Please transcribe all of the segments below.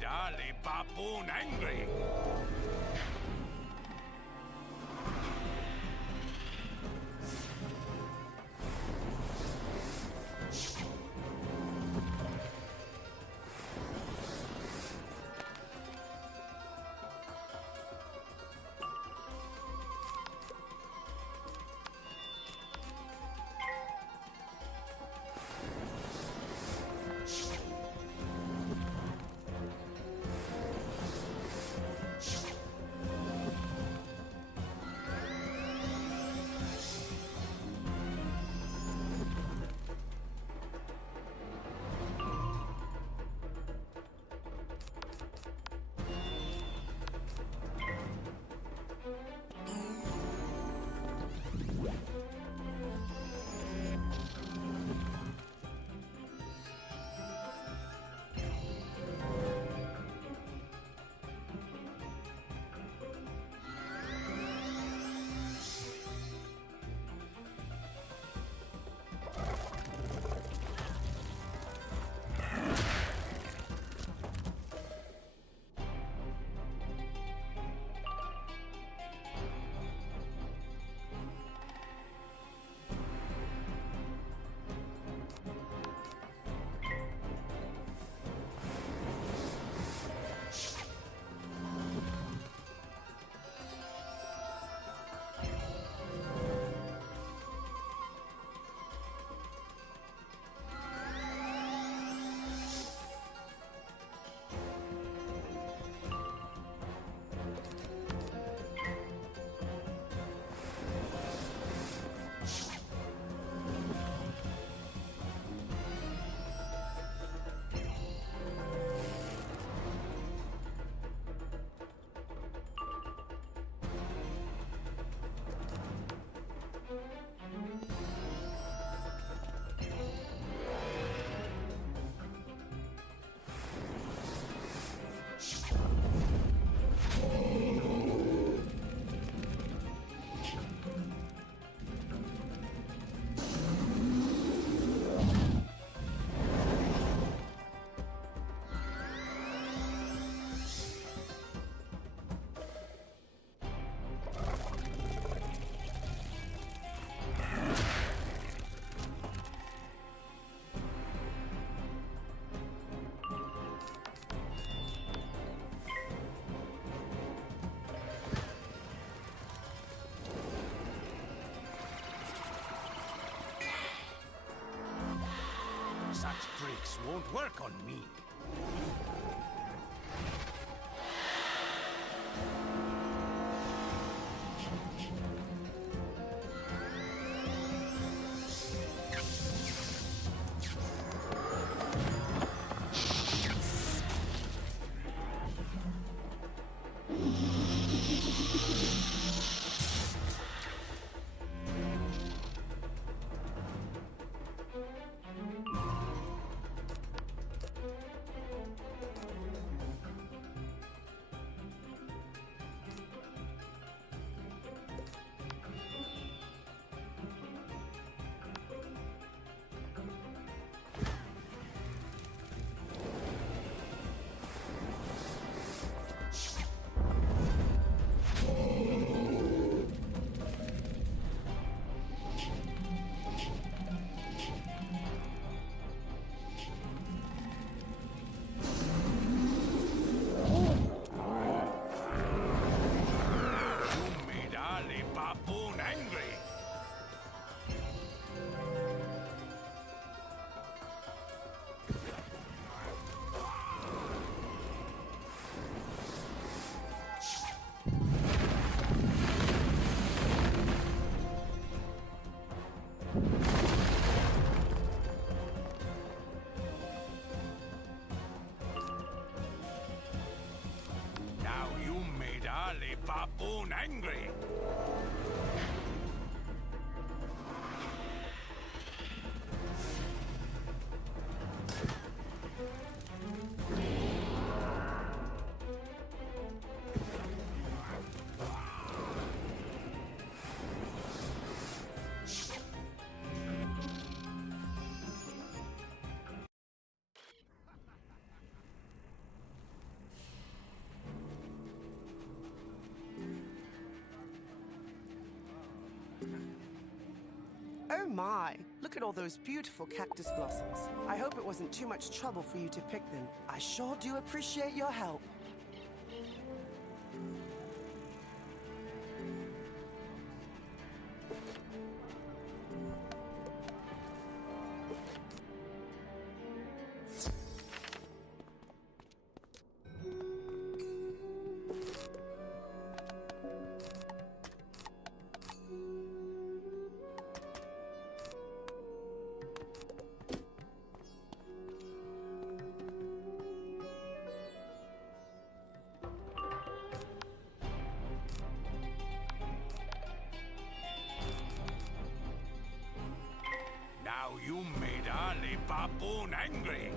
made Ali Baboon angry. Such tricks won't work on me. Baboon angry. my, look at all those beautiful cactus blossoms. I hope it wasn't too much trouble for you to pick them. I sure do appreciate your help. Now you made Ali Baboon angry.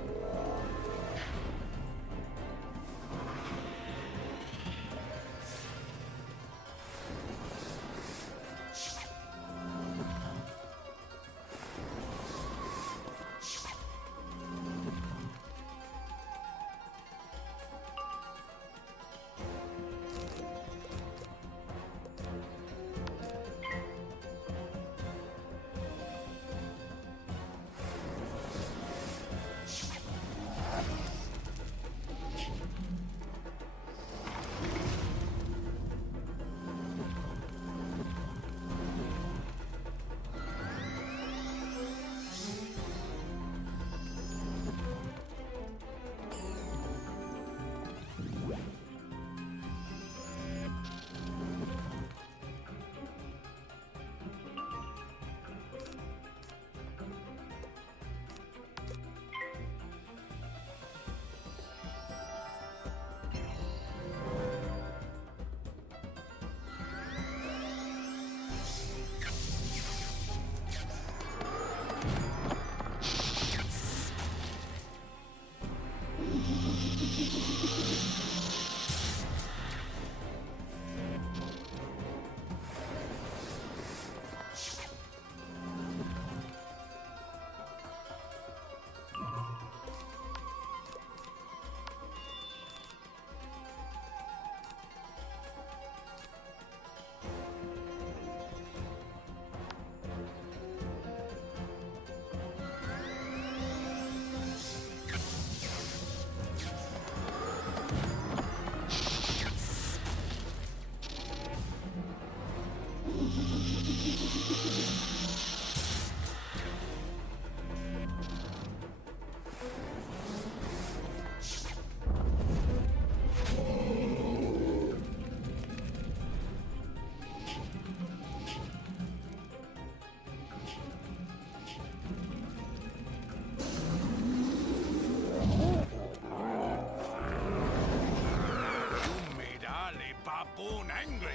Baboon angry.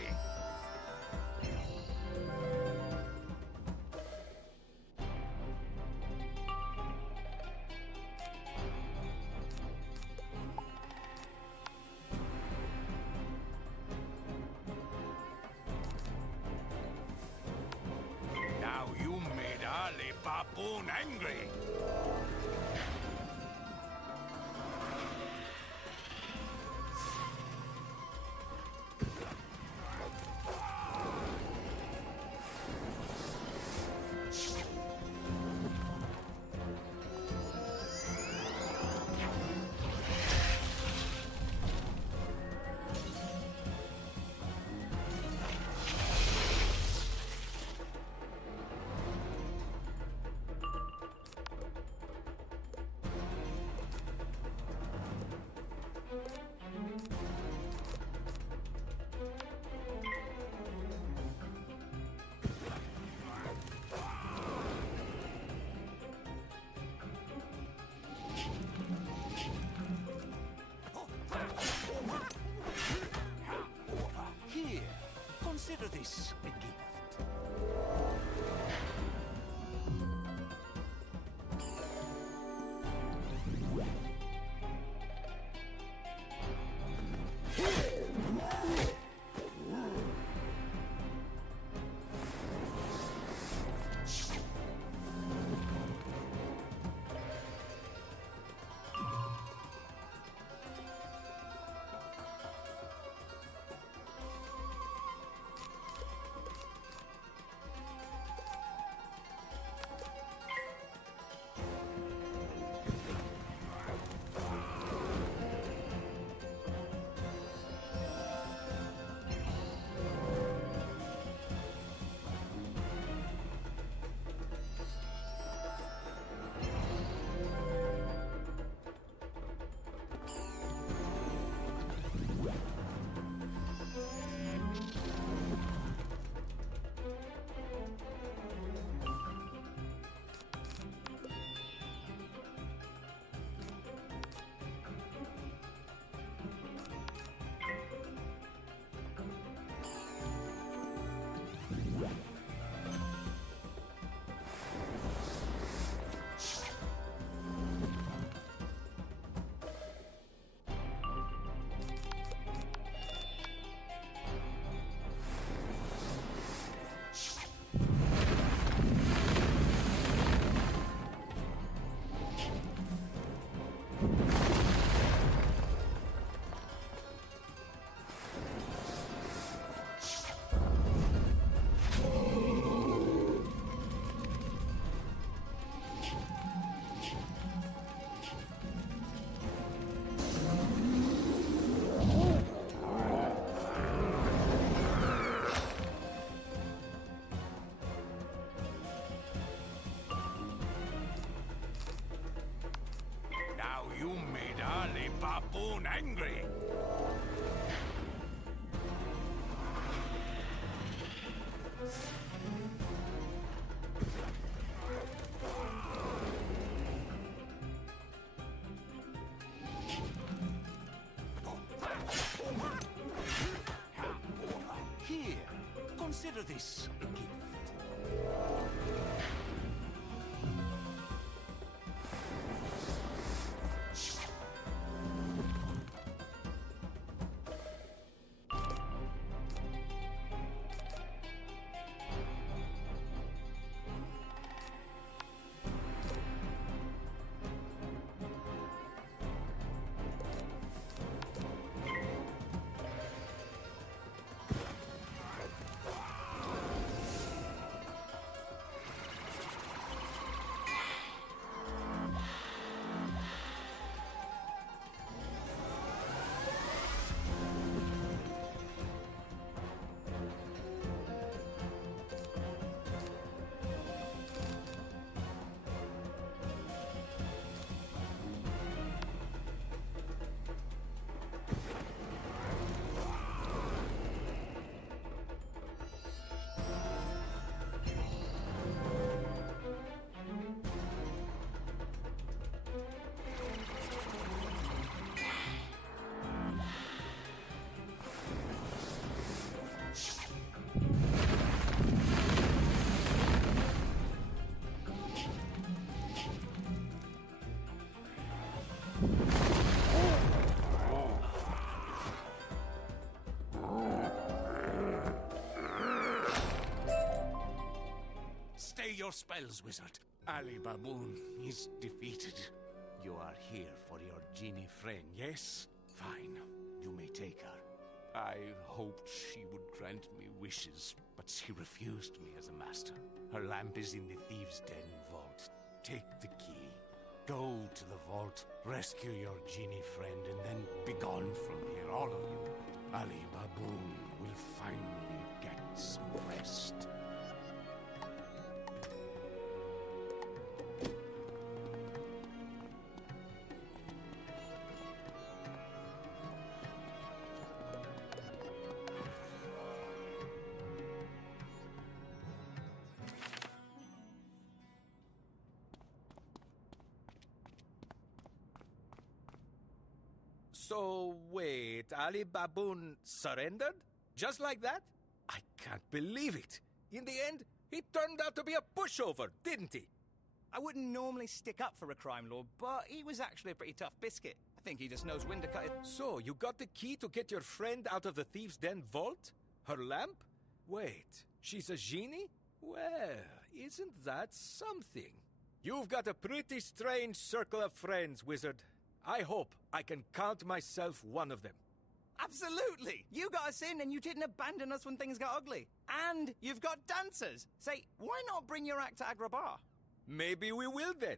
Now you made Ali Baboon angry. baboon angry. Here, consider this a gift. Stay your spells, wizard. Ali Baboon is defeated. You are here for your genie friend, yes? Fine, you may take her. I hoped she would grant me wishes, but she refused me as a master. Her lamp is in the Thieves' Den vault. Take the key. Go to the vault, rescue your genie friend, and then be gone from here, all of you. Ali Baboon will finally get some rest. So, wait, Ali Baboon surrendered? Just like that? I can't believe it. In the end, he turned out to be a pushover, didn't he? I wouldn't normally stick up for a crime lord, but he was actually a pretty tough biscuit. I think he just knows when to cut it. So, you got the key to get your friend out of the Thieves' Den vault? Her lamp? Wait, she's a genie? Well, isn't that something? You've got a pretty strange circle of friends, wizard. I hope I can count myself one of them. Absolutely! You got us in and you didn't abandon us when things got ugly. And you've got dancers. Say, why not bring your act to Agrabah? Maybe we will then.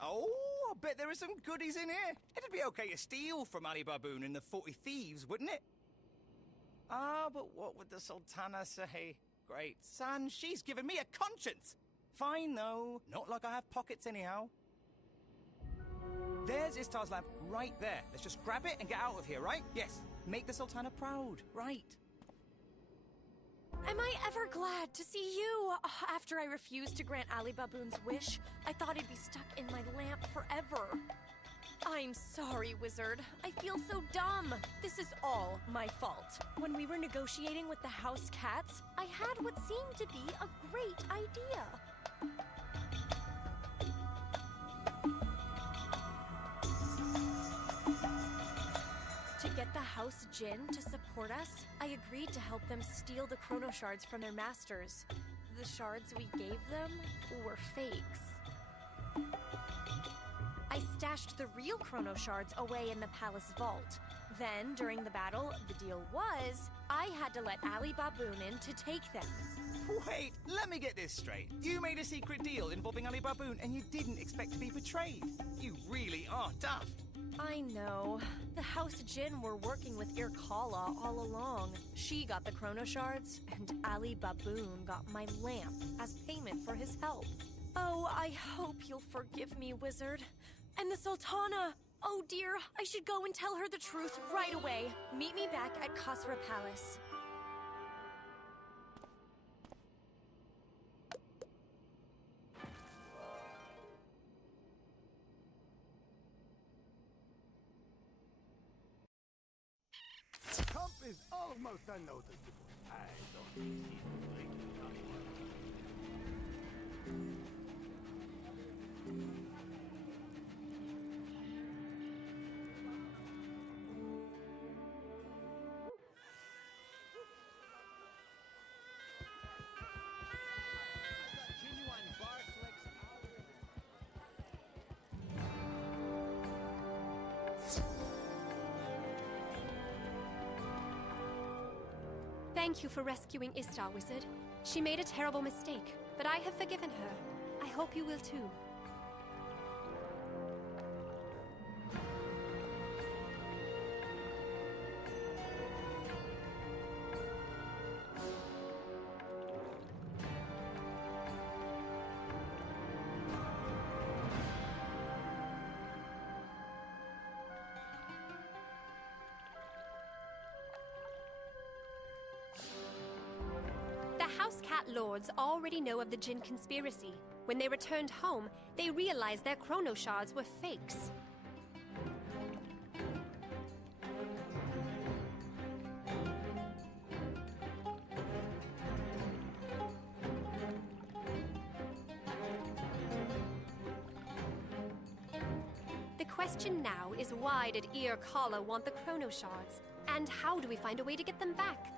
Oh, I bet there are some goodies in here. It'd be okay to steal from Ali Baboon and the 40 Thieves, wouldn't it? Ah, but what would the Sultana say? Great son, she's given me a conscience. Fine, though. Not like I have pockets anyhow. There's Istar's lamp right there. Let's just grab it and get out of here, right? Yes. Make the Sultana proud, right? Am I ever glad to see you? After I refused to grant Ali Baboon's wish, I thought he'd be stuck in my lamp forever. I'm sorry, Wizard. I feel so dumb. This is all my fault. When we were negotiating with the house cats, I had what seemed to be a great idea. To get the house Jinn to support us, I agreed to help them steal the chrono shards from their masters. The shards we gave them were fakes. I I stashed the real chrono shards away in the palace vault. Then, during the battle, the deal was I had to let Ali Baboon in to take them. Wait, let me get this straight. You made a secret deal involving Ali Baboon and you didn't expect to be betrayed. You really are daft. I know. The House Jinn were working with Irkala all along. She got the chrono shards, and Ali Baboon got my lamp as payment for his help. Oh, I hope you'll forgive me, Wizard. And the Sultana! Oh dear, I should go and tell her the truth right away. Meet me back at Kasra Palace. Hump is almost unnoticeable. I don't think he's breaking anyone. Thank you for rescuing Istar, Wizard. She made a terrible mistake, but I have forgiven her. I hope you will too. House Cat Lords already know of the Jinn conspiracy. When they returned home, they realized their chrono shards were fakes. The question now is, why did Irkala want the chrono shards? And how do we find a way to get them back?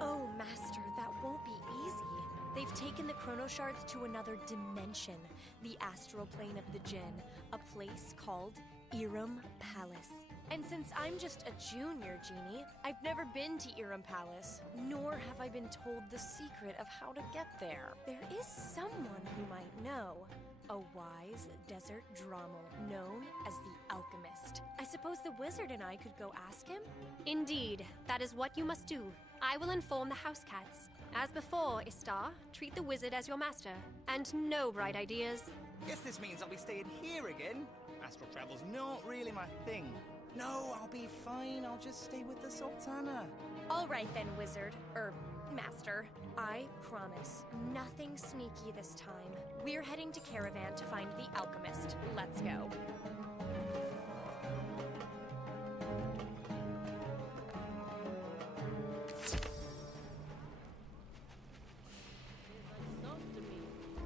Oh, Master, that won't be easy. They've taken the chrono shards to another dimension, the astral plane of the Jinn, a place called Iram Palace. And since I'm just a junior genie, I've never been to Iram Palace, nor have I been told the secret of how to get there. There is someone who might know. A wise desert Drommel known as the Alchemist. I suppose the wizard and I could go ask him? Indeed, that is what you must do. I will inform the house cats. As before, Istar, treat the wizard as your master. And no bright ideas. Guess this means I'll be staying here again. Astral travel's not really my thing. No, I'll be fine. I'll just stay with the Sultana. All right then, wizard. Master. I promise. Nothing sneaky this time. We're heading to Caravan to find the Alchemist. Let's go.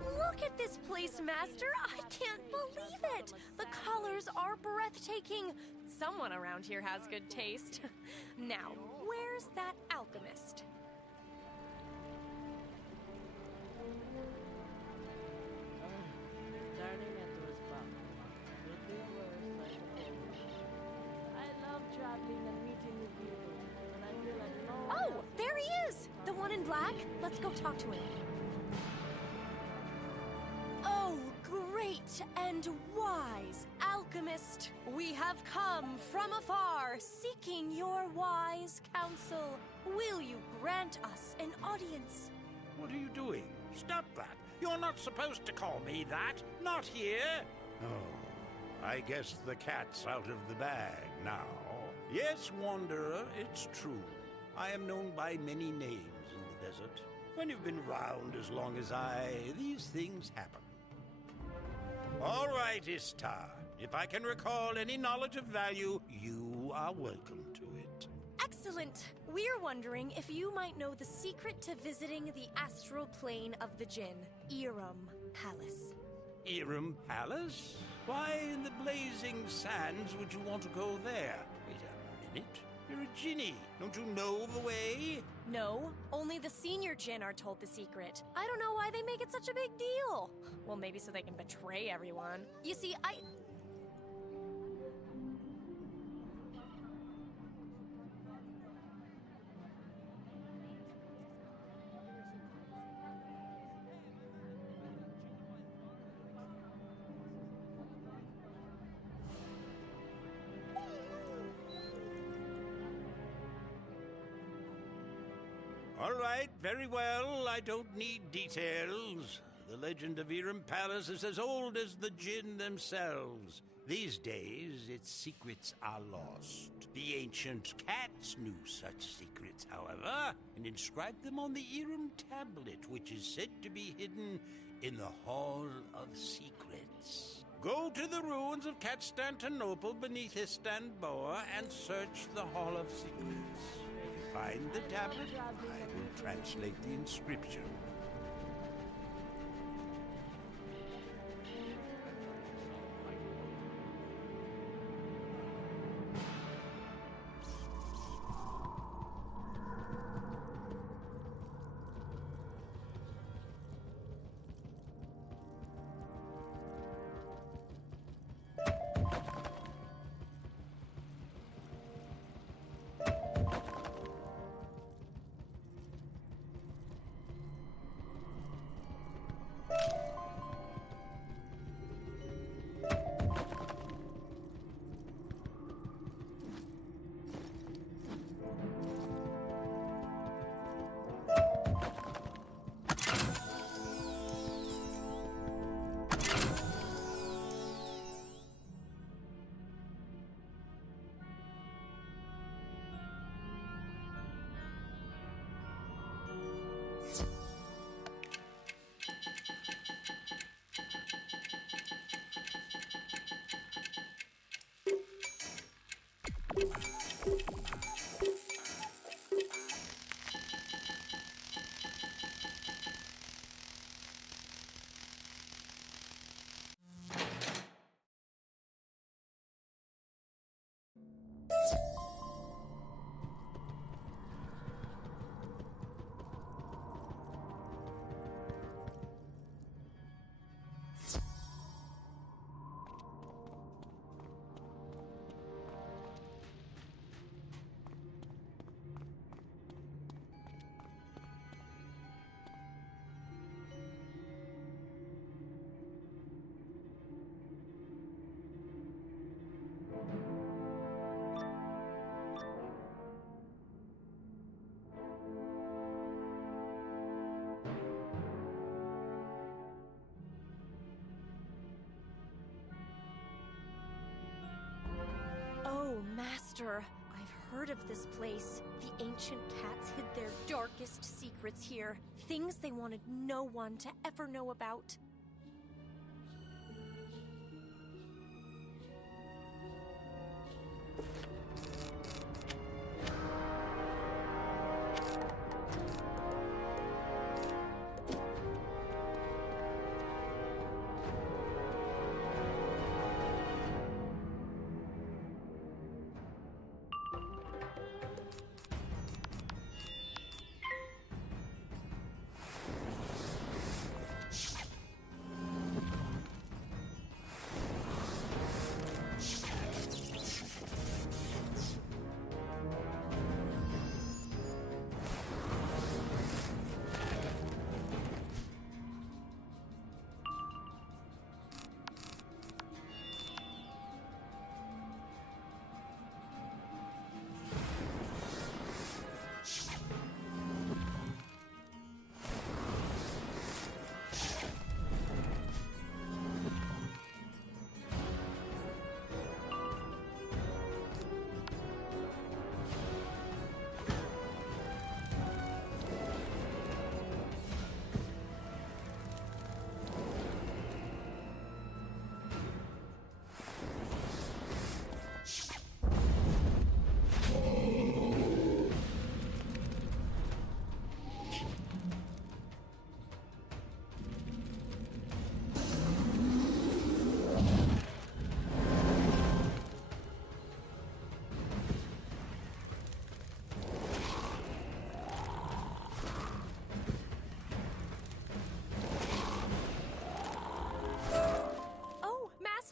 Look at this place, Master! I can't believe it! The colors are breathtaking! Someone around here has good taste. Now, where's that alchemist? Starting at those problems. Could be worse, I suppose. I love traveling and meeting new people, but I feel like no one Oh, else there he is! The one in black? Let's go talk to him. Oh, great and wise alchemist! We have come from afar, seeking your wise counsel. Will you grant us an audience? What are you doing? Stop that. You're not supposed to call me that. Not here. Oh, I guess the cat's out of the bag now. Yes, Wanderer, it's true. I am known by many names in the desert. When you've been round as long as I, these things happen. All right, Istar. If I can recall any knowledge of value, you are welcome to it. Excellent! We're wondering if you might know the secret to visiting the astral plane of the Jinn, Iram Palace. Iram Palace? Why in the blazing sands would you want to go there? Wait a minute. You're a genie. Don't you know the way? No, only the senior Jinn are told the secret. I don't know why they make it such a big deal. Well, maybe so they can betray everyone. You see, All right, very well. I don't need details. The legend of Irem Palace is as old as the Jinn themselves. These days, its secrets are lost. The ancient cats knew such secrets, however, and inscribed them on the Irem tablet, which is said to be hidden in the Hall of Secrets. Go to the ruins of Constantinople beneath Istanbul and search the Hall of Secrets. If you find the tablet, I will translate the inscription. Oh, Master, I've heard of this place. The ancient cats hid their darkest secrets here. Things they wanted no one to ever know about.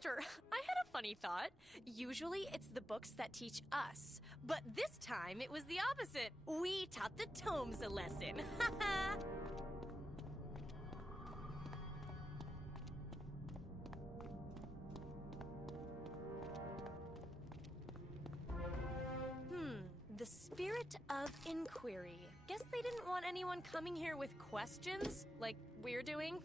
I had a funny thought. Usually it's the books that teach us, but this time it was the opposite. We taught the tomes a lesson. The the spirit of inquiry. Guess they didn't want anyone coming here with questions, like we're doing.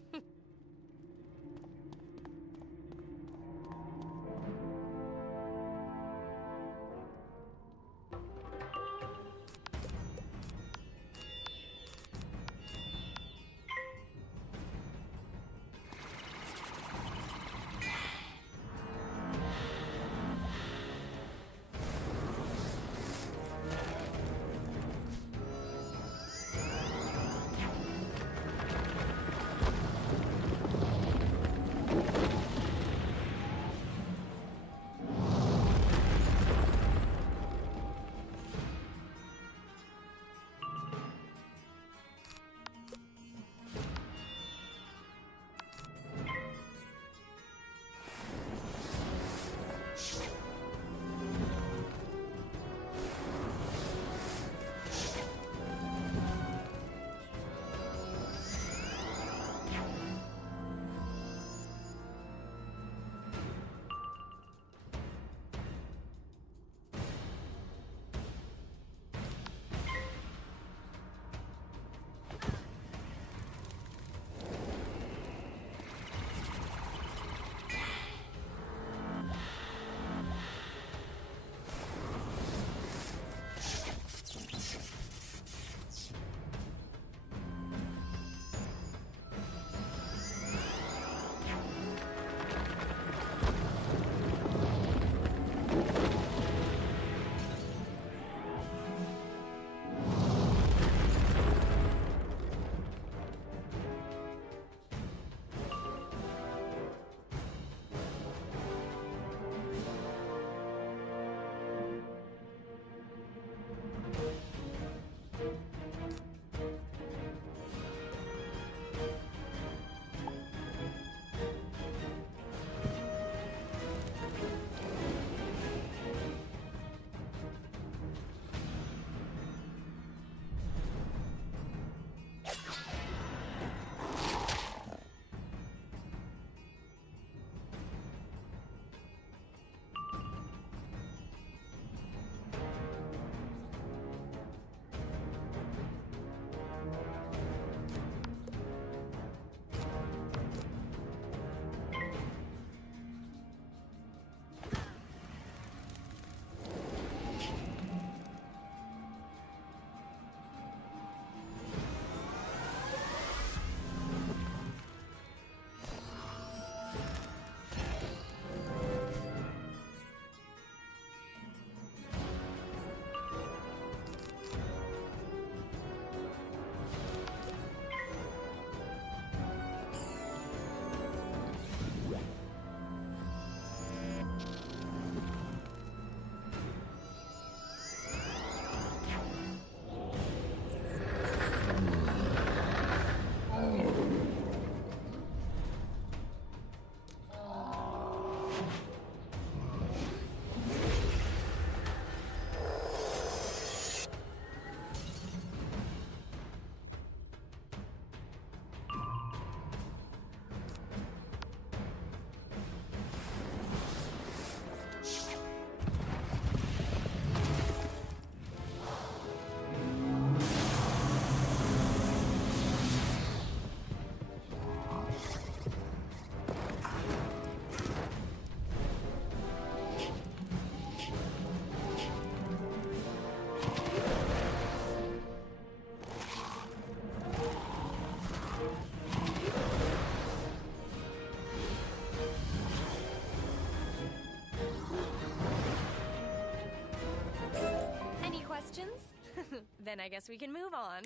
Then I guess we can move on.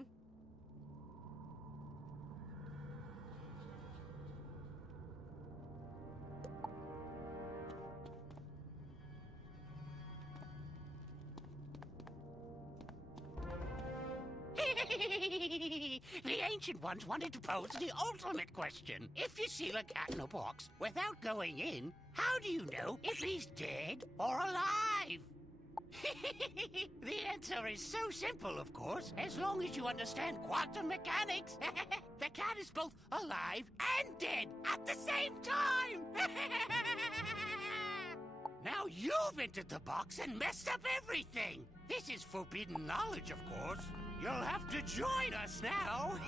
The Ancient Ones wanted to pose the ultimate question. If you seal a cat in a box without going in, how do you know if he's dead or alive? The answer is so simple, of course, as long as you understand quantum mechanics. The cat is both alive and dead at the same time! Now you've entered the box and messed up everything! This is forbidden knowledge, of course. You'll have to join us now!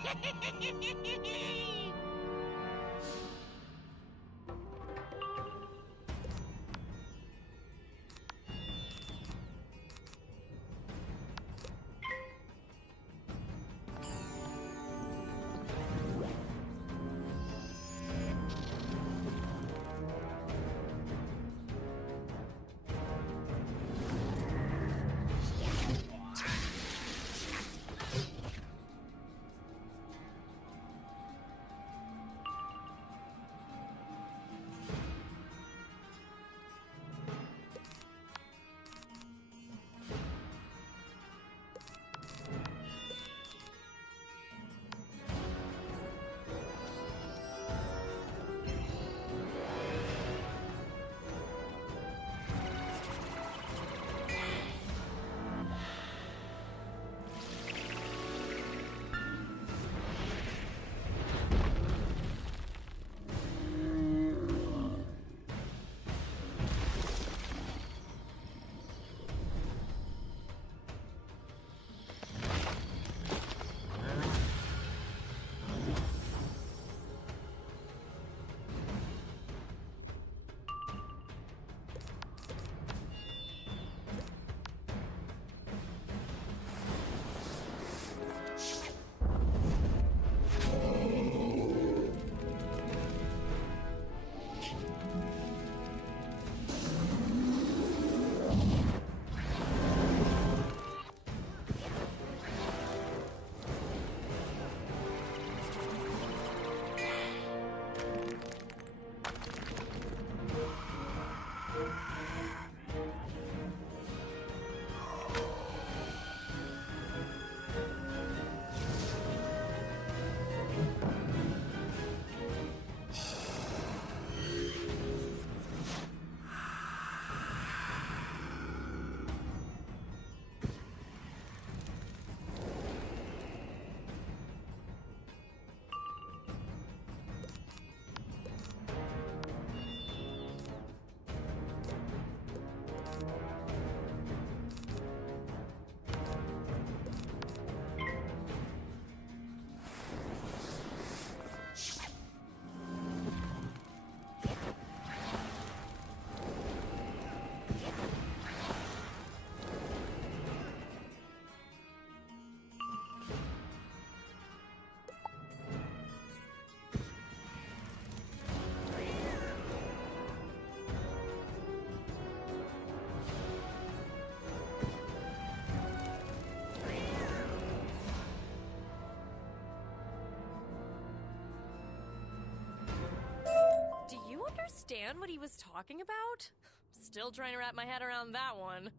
Understand what he was talking about? Still trying to wrap my head around that one.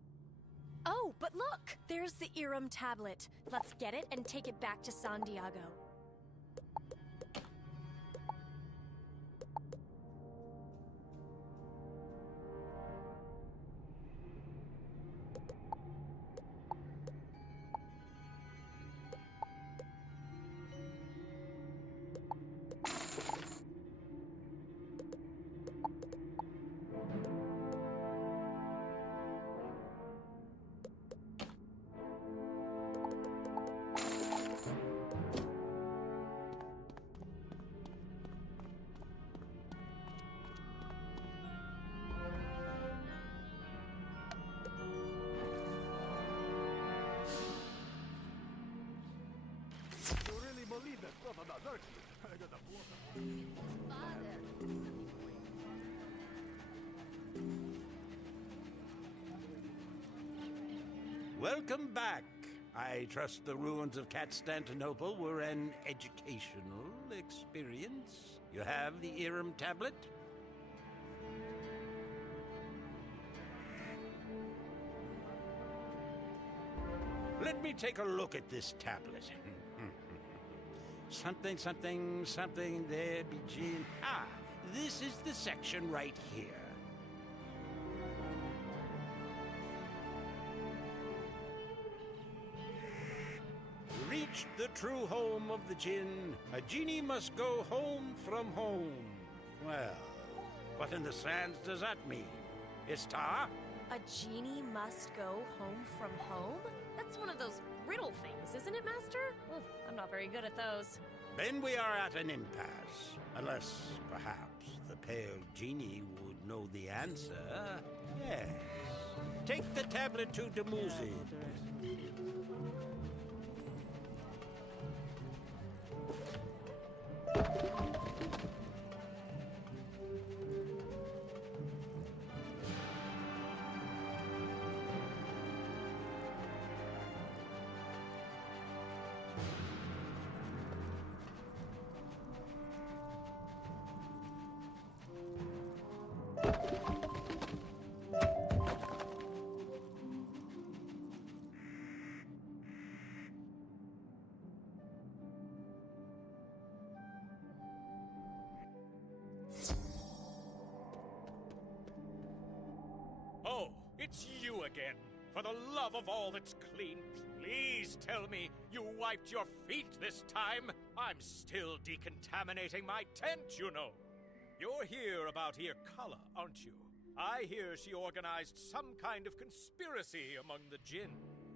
Oh, but look! There's the Irem tablet. Let's get it and take it back to San Diego. You really believe that stuff about Xerxes? I got a blow. Welcome back. I trust the ruins of Constantinople were an educational experience. You have the Irem tablet? Let me take a look at this tablet. Something, there begin. Ah, this is the section right here. To reach the true home of the Jinn, a genie must go home from home. Well, what in the sands does that mean? Istar? A genie must go home from home? That's one of those riddle things, isn't it, Master? I'm not very good at those. Then we are at an impasse. Unless, perhaps, the pale genie would know the answer. Yes. Take the tablet to Demuzi. Oh, it's you again. For the love of all that's clean, please tell me you wiped your feet this time. I'm still decontaminating my tent, you know. You're here about Irkala, aren't you? I hear she organized some kind of conspiracy among the Jinn.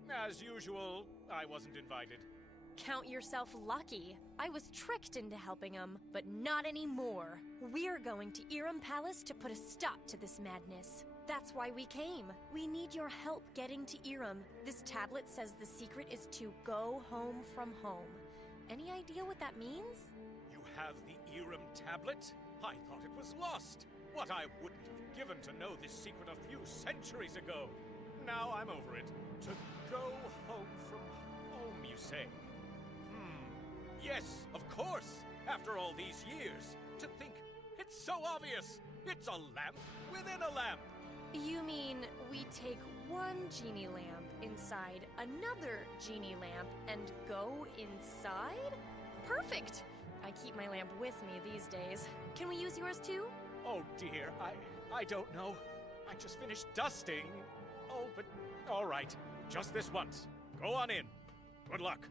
As usual, I wasn't invited. Count yourself lucky. I was tricked into helping him, but not anymore. We're going to Iram Palace to put a stop to this madness. That's why we came. We need your help getting to Iram. This tablet says the secret is to go home from home. Any idea what that means? You have the Iram tablet? I thought it was lost. What I wouldn't have given to know this secret a few centuries ago. Now I'm over it. To go home from home, you say? Yes, of course. After all these years. To think, it's so obvious. It's a lamp within a lamp. You mean we take one genie lamp inside another genie lamp and go inside? Perfect! I keep my lamp with me these days. Can we use yours too? Oh dear, I don't know. I just finished dusting. Oh, but all right. Just this once. Go on in. Good luck.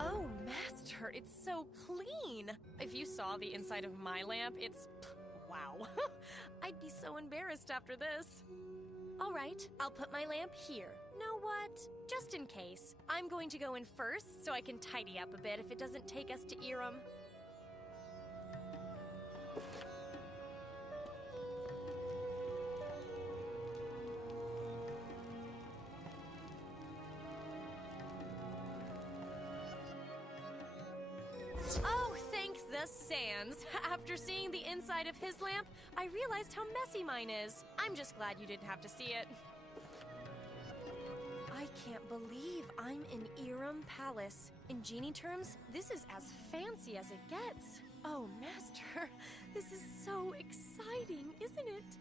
Oh, Master, it's so clean. If you saw the inside of my lamp, it's... wow. I'd be so embarrassed after this. All right, I'll put my lamp here. Know what? Just in case. I'm going to go in first so I can tidy up a bit if it doesn't take us to Iram. Oh, thank the sands. After seeing the inside of his lamp, I realized how messy mine is. I'm just glad you didn't have to see it. I can't believe I'm in Iram Palace. In genie terms, this is as fancy as it gets. Oh, Master, this is so exciting, isn't it?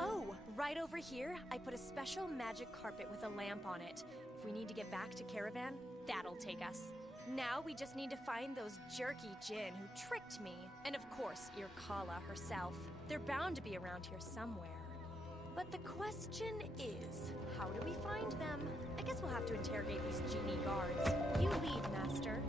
Oh, right over here, I put a special magic carpet with a lamp on it. If we need to get back to Caravan, that'll take us. Now we just need to find those jerky Jinn who tricked me. And of course, Irkala herself. They're bound to be around here somewhere. But the question is, how do we find them? I guess we'll have to interrogate these genie guards. You lead, Master.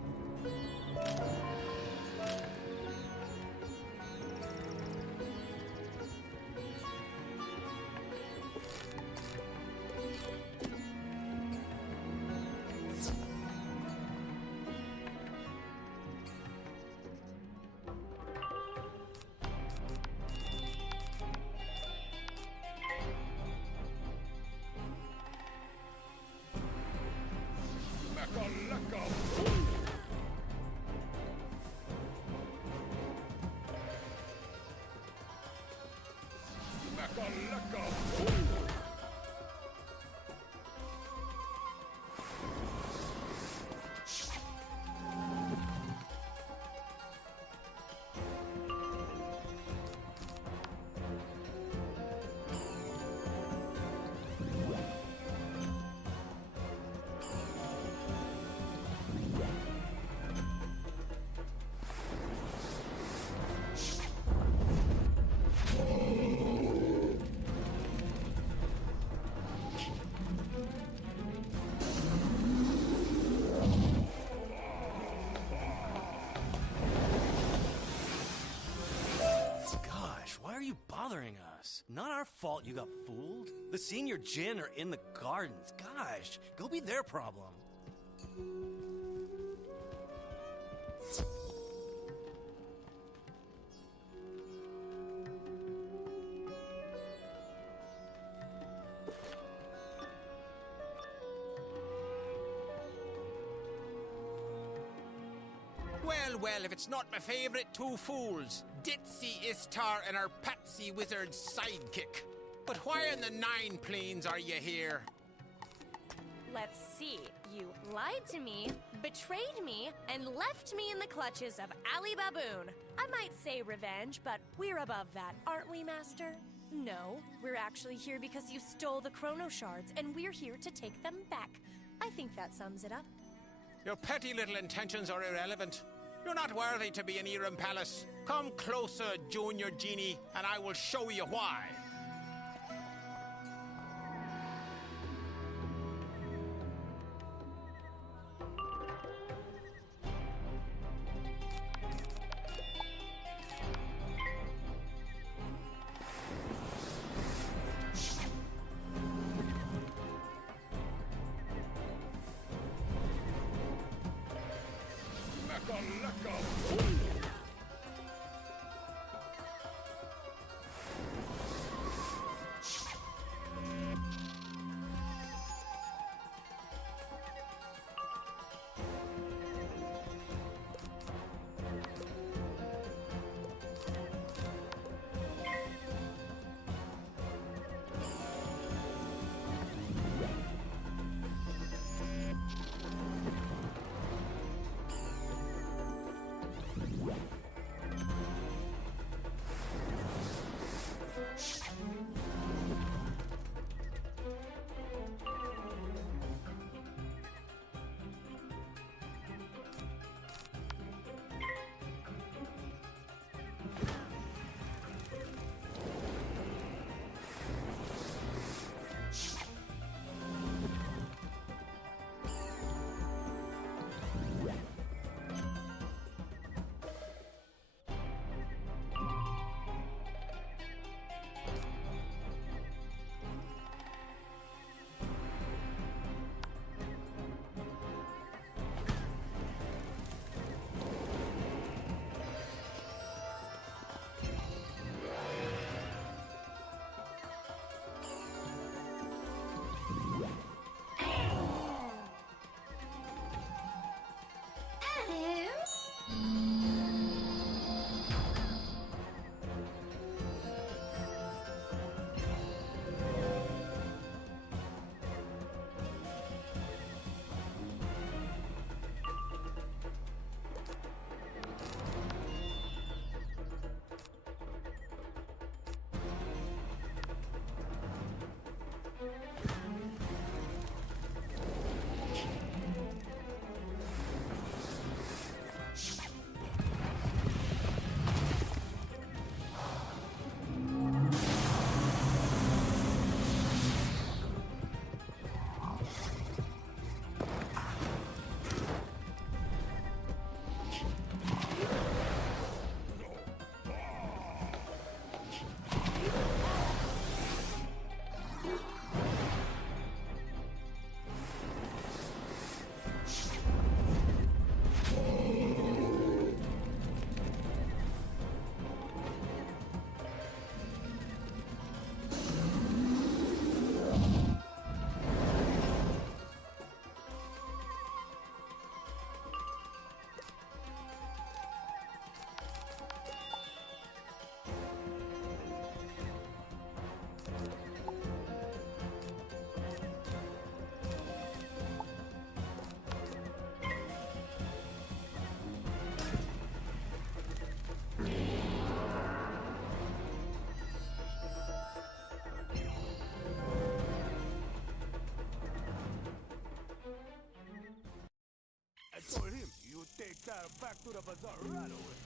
bothering us. Not our fault you got fooled. The senior Jinn are in the gardens. Gosh, go be their problem. Well, if it's not my favorite two fools, Ditzy Istar and our Patsy Wizard sidekick. But why in the Nine Planes are you here? Let's see. You lied to me, betrayed me, and left me in the clutches of Ali Baboon. I might say revenge, but we're above that, aren't we, Master? No, we're actually here because you stole the Chrono Shards, and we're here to take them back. I think that sums it up. Your petty little intentions are irrelevant. You're not worthy to be in Eram Palace. Come closer, Junior Genie, and I will show you why. told him you take that back to the bazaar right away.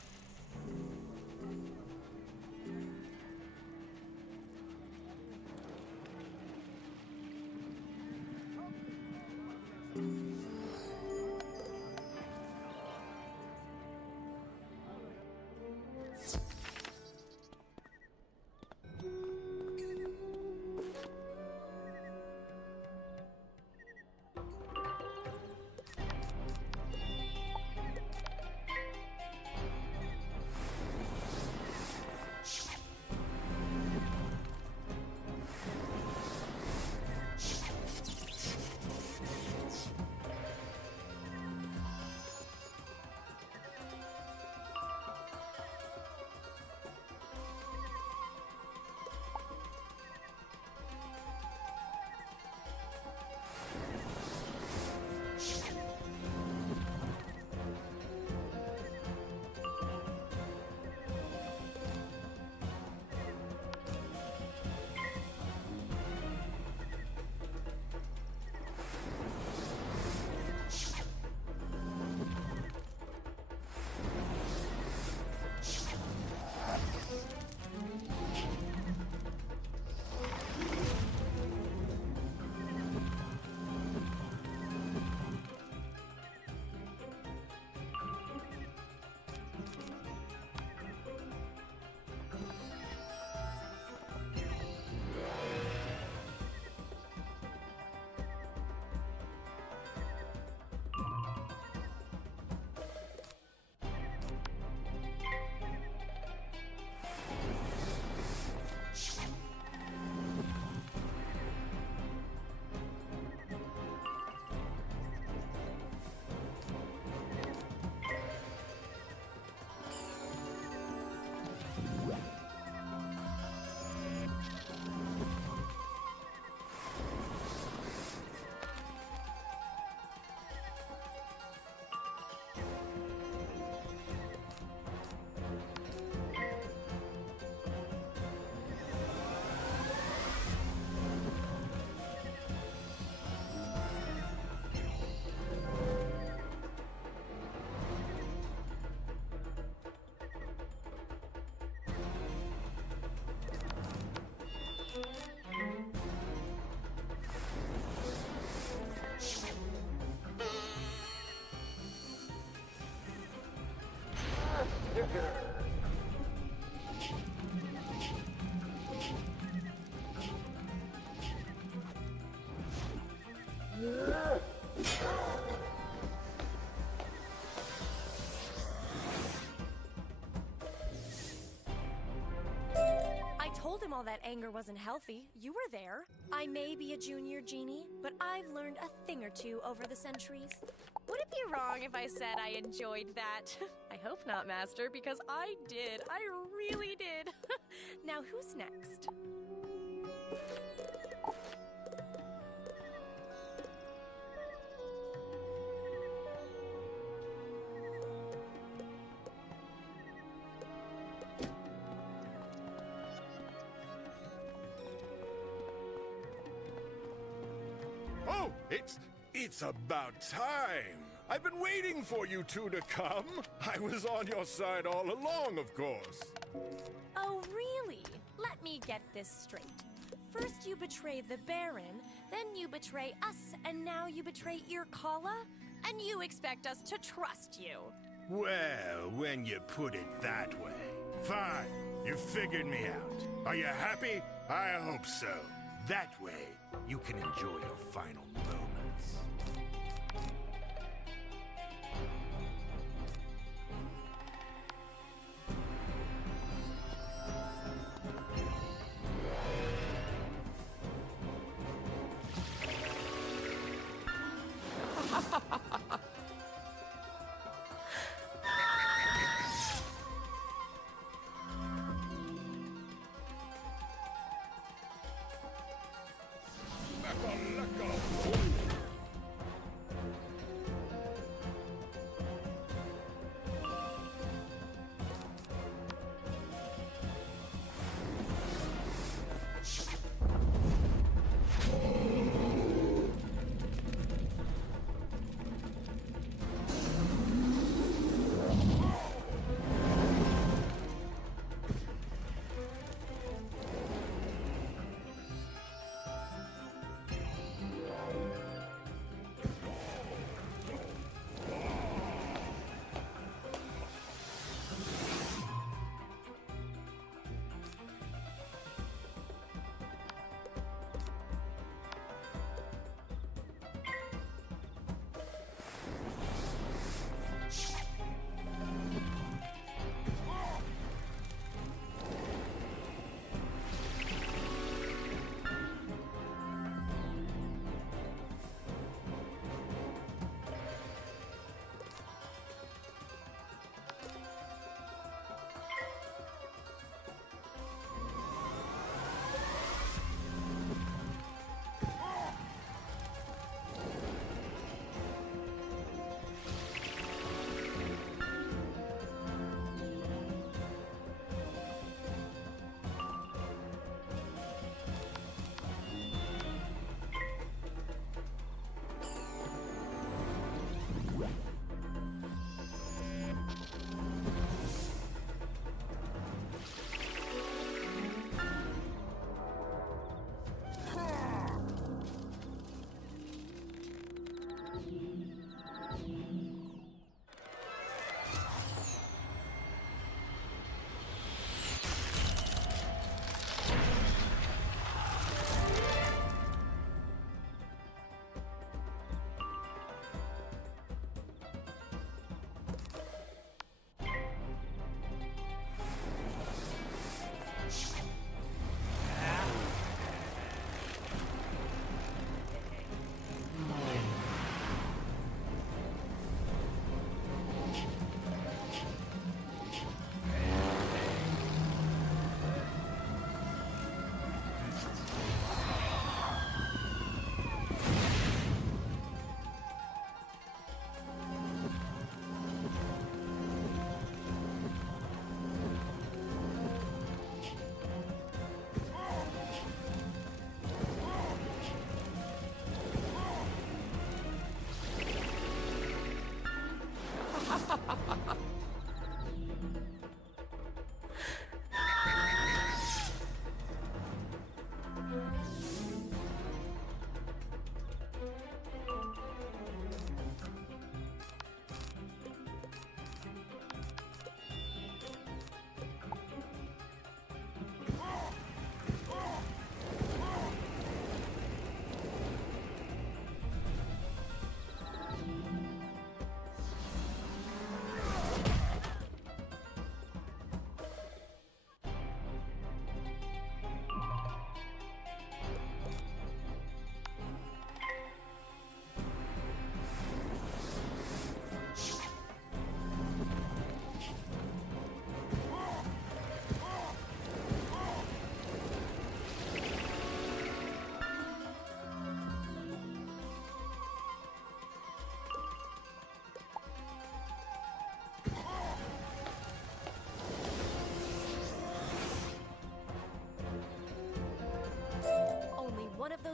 all that anger wasn't healthy. You were there. I may be a junior genie, but I've learned a thing or two over the centuries. Would it be wrong if I said I enjoyed that? I hope not, Master, because I did. I really did. Now, who's next? Oh, it's about time. I've been waiting for you two to come. I was on your side all along, of course. Oh, really? Let me get this straight. First you betray the Baron, then you betray us, and now you betray Irkala? And you expect us to trust you? Well, when you put it that way. Fine, you figured me out. Are you happy? I hope so. That way, you can enjoy your final moments.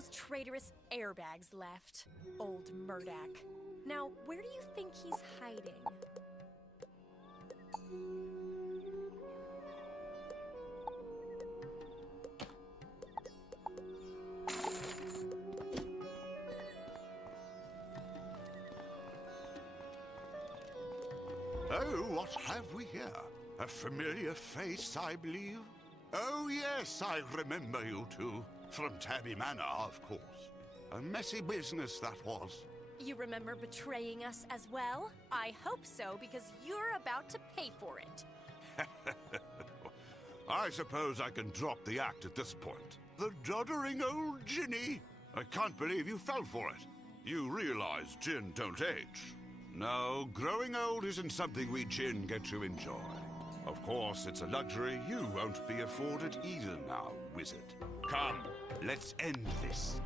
those traitorous airbags left. Old Murdak. Now, where do you think he's hiding? Oh, what have we here? A familiar face, I believe? Oh, yes, I remember you two. From Tabby Manor, of course. A messy business that was. You remember betraying us as well? I hope so, because you're about to pay for it. I suppose I can drop the act at this point. The doddering old Ginny! I can't believe you fell for it. You realize Jinn don't age. No, growing old isn't something we Jinn get to enjoy. Of course, it's a luxury you won't be afforded either now, wizard. Come, let's end this.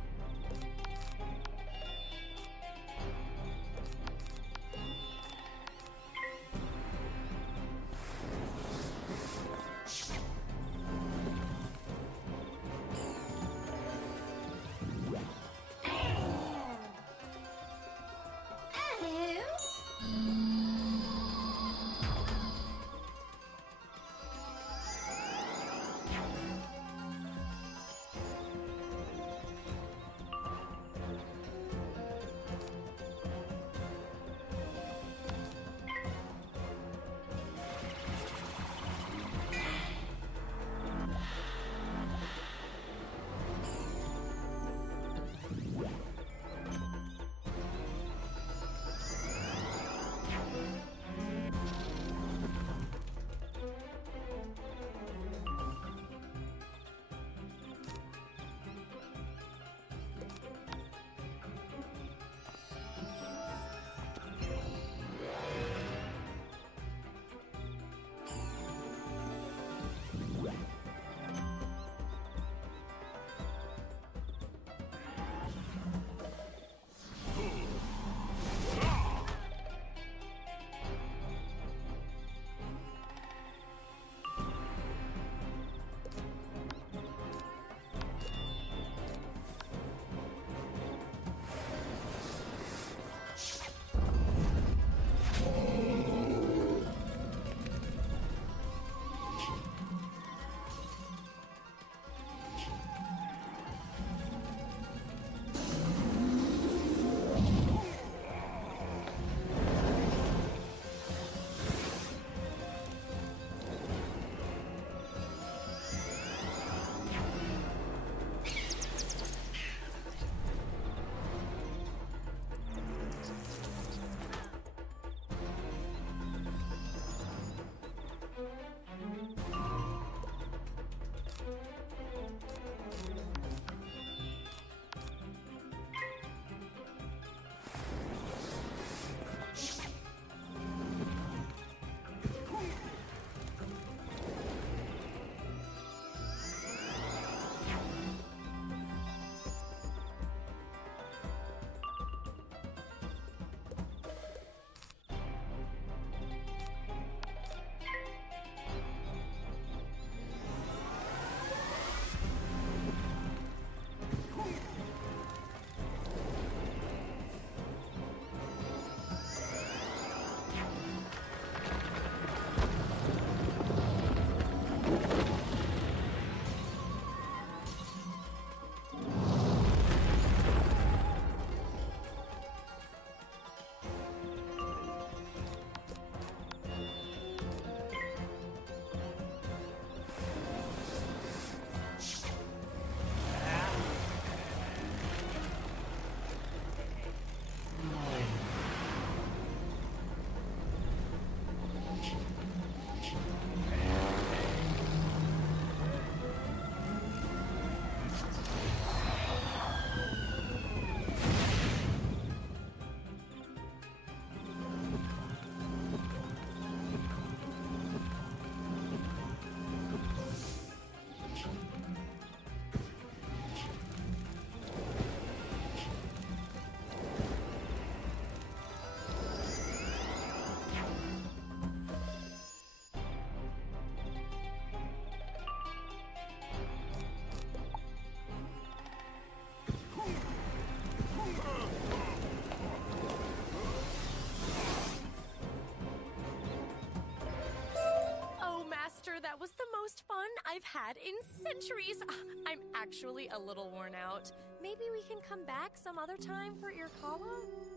I've had in centuries. I'm actually a little worn out. Maybe we can come back some other time for Irkawa?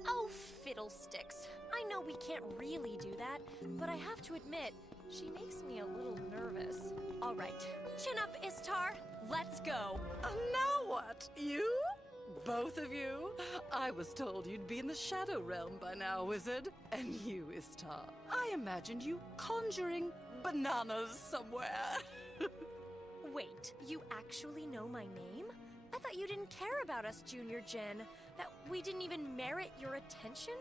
Oh, fiddlesticks. I know we can't really do that, but I have to admit, she makes me a little nervous. All right, chin up, Istar. Let's go. Now what? You? Both of you? I was told you'd be in the Shadow Realm by now, Wizard. And you, Istar. I imagined you conjuring bananas somewhere. Wait, you actually know my name? I thought you didn't care about us, Junior Gen. That we didn't even merit your attention?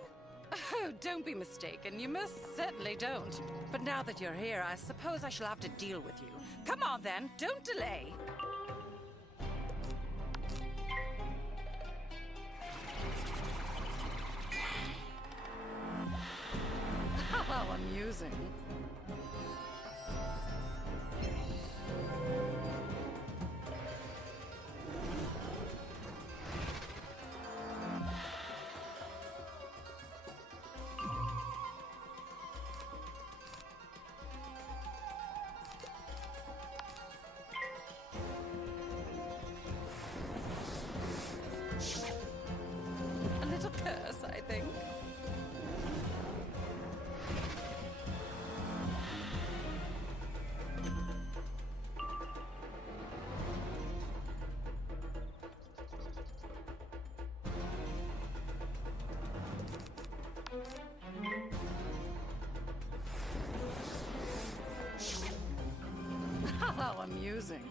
Oh, don't be mistaken. You most certainly don't. But now that you're here, I suppose I shall have to deal with you. Come on, then. Don't delay. How amusing. A little curse, I think. How amusing.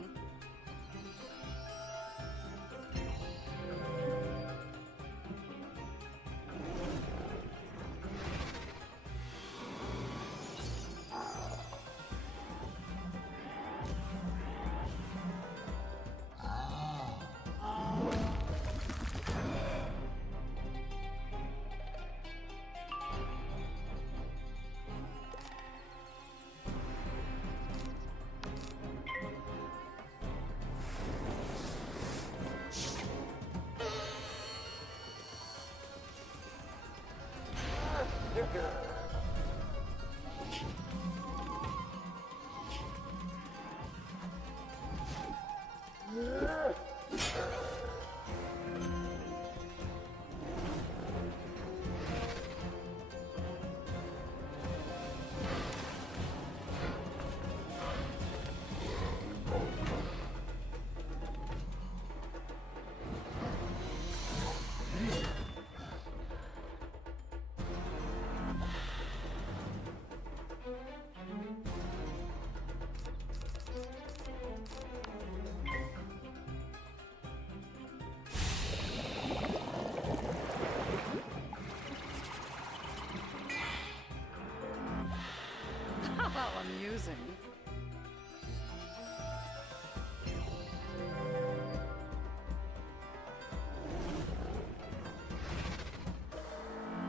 How amusing.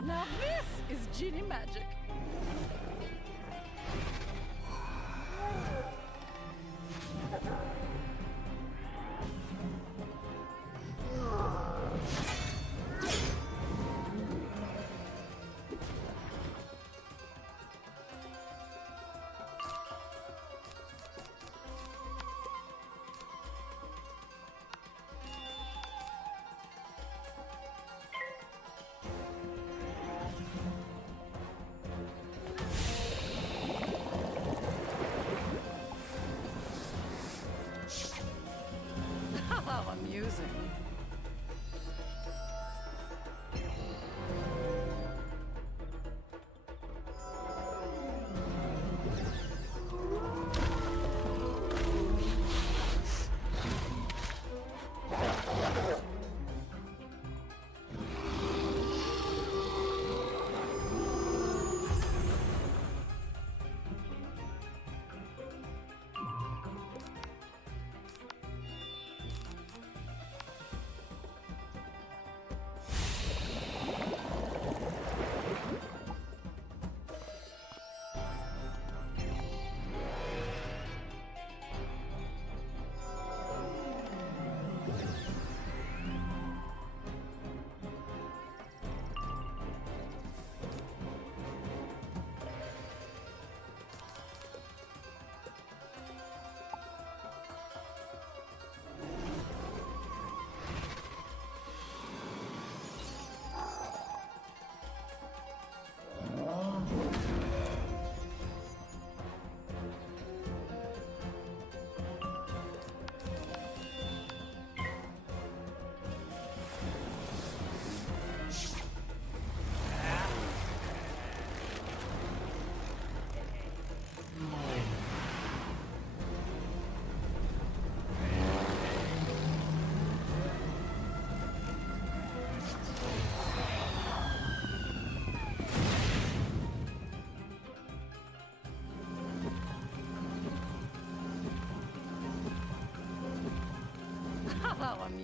Now this is genie magic.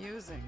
amusing.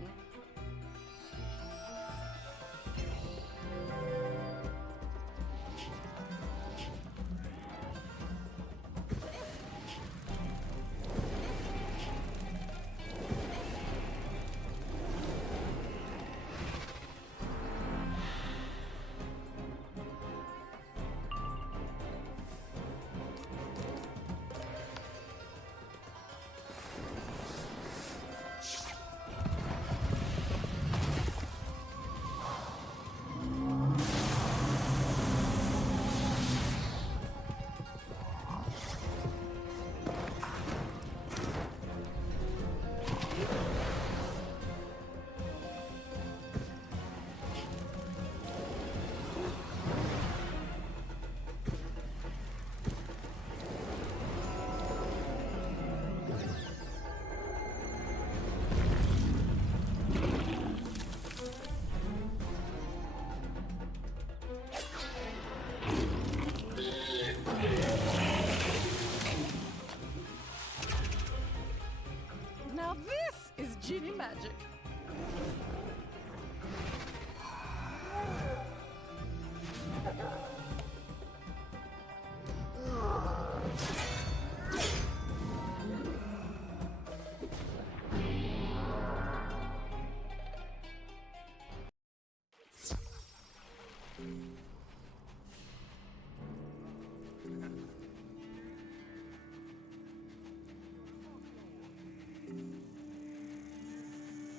Now this is genie magic.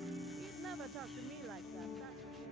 He'd never talk to me like that, that's for sure.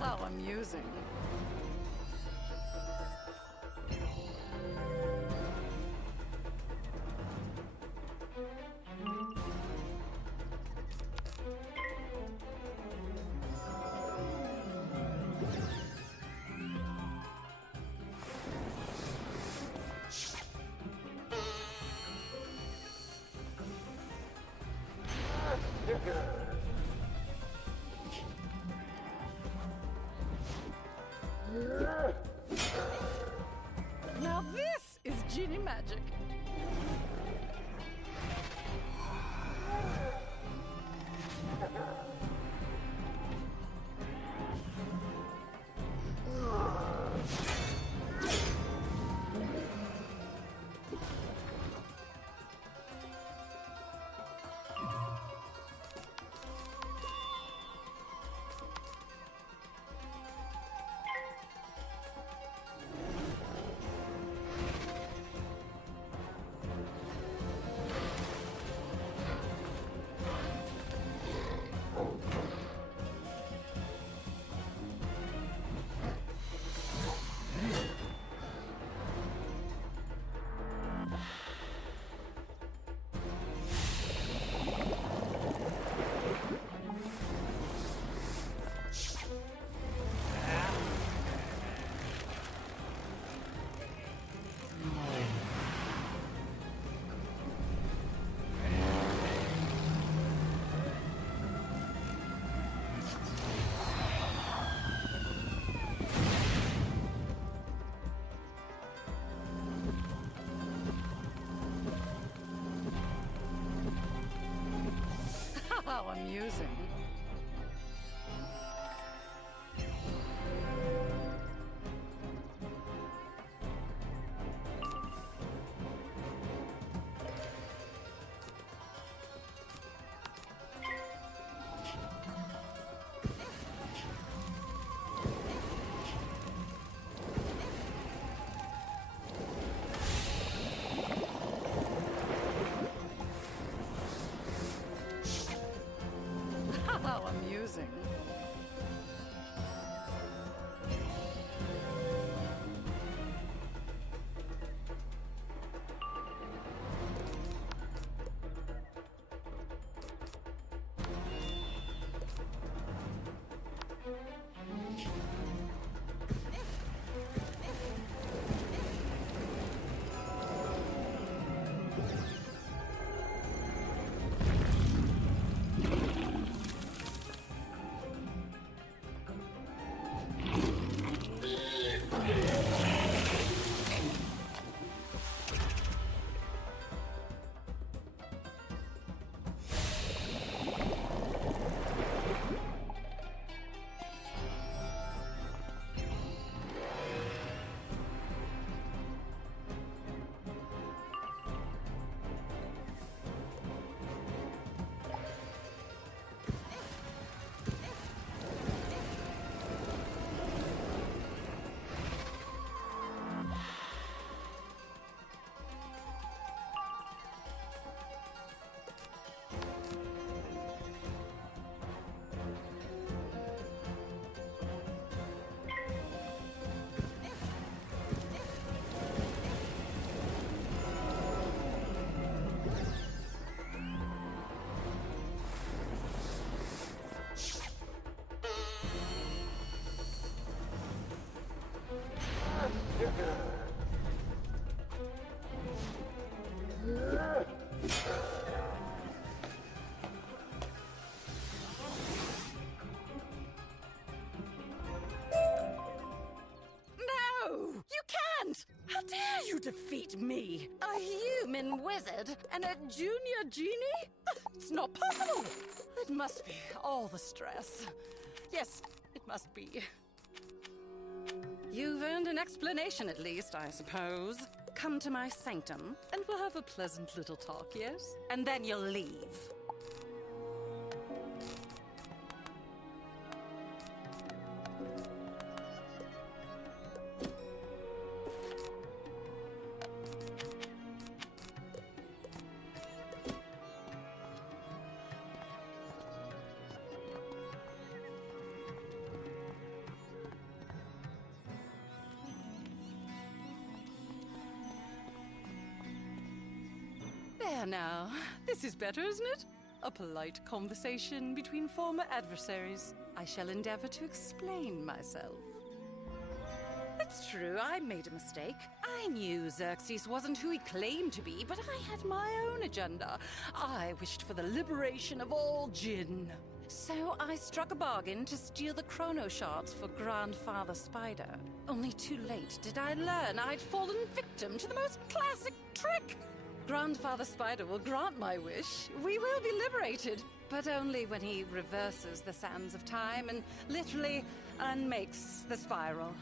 How amusing. Now this is genie magic. How amusing. How amusing. No! You can't! How dare you defeat me? A human wizard and a junior genie? It's not possible! It must be all the stress. Yes, it must be. You've earned an explanation at least, I suppose. Come to my sanctum, and we'll have a pleasant little talk, yes? And then you'll leave. There now. This is better, isn't it? A polite conversation between former adversaries. I shall endeavor to explain myself. It's true, I made a mistake. I knew Xerxes wasn't who he claimed to be, but I had my own agenda. I wished for the liberation of all Jinn. So I struck a bargain to steal the chrono shards for Grandfather Spider. Only too late did I learn I'd fallen victim to the most classic trick. Grandfather Spider will grant my wish. We will be liberated, but only when he reverses the sands of time and literally unmakes the spiral.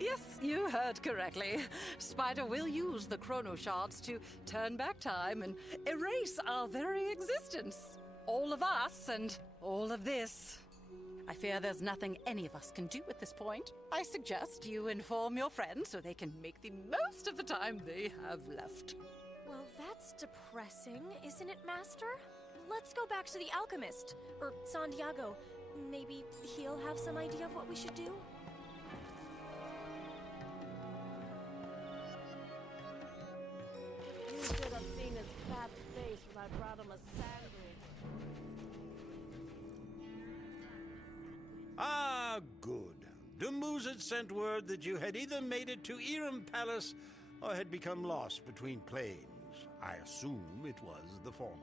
Yes, you heard correctly. Spider will use the chrono shards to turn back time and erase our very existence. All of us and all of this. I fear there's nothing any of us can do at this point. I suggest you inform your friends so they can make the most of the time they have left. Well, that's depressing, isn't it, Master? Let's go back to the alchemist, or Santiago. Maybe he'll have some idea of what we should do? You should have seen his fat face when I brought him a sandwich. Ah, good. Dumuz had sent word that you had either made it to Irem Palace or had become lost between planes. I assume it was the former.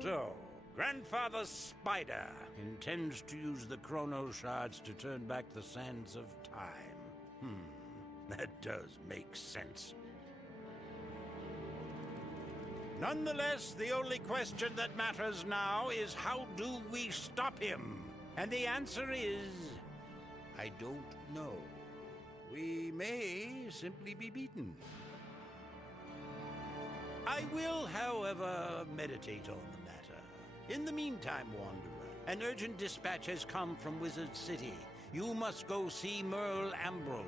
So, Grandfather Spider intends to use the chrono shards to turn back the sands of time. That does make sense. Nonetheless, the only question that matters now is how do we stop him? And the answer is, I don't know. We may simply be beaten. I will, however, meditate on the matter. In the meantime, Wanderer, an urgent dispatch has come from Wizard City. You must go see Merle Ambrose.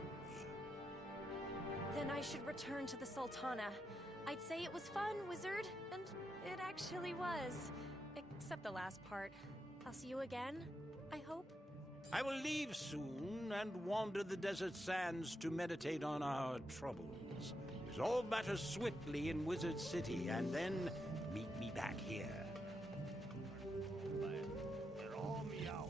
Then I should return to the Sultana. I'd say it was fun, Wizard, and it actually was. Except the last part. I'll see you again, I hope. I will leave soon and wander the desert sands to meditate on our troubles. Resolve matters swiftly in Wizard City, and then meet me back here. They're all meow.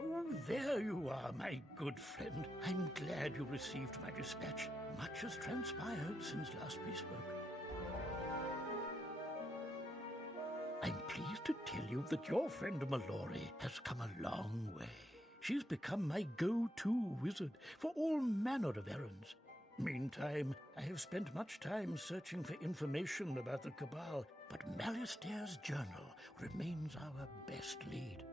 Oh, there you are, my good friend. I'm glad you received my dispatch. Much has transpired since last we spoke. I'm pleased to tell you that your friend Mallory has come a long way. She's become my go-to wizard for all manner of errands. Meantime, I have spent much time searching for information about the Cabal, but Malistaire's journal remains our best lead.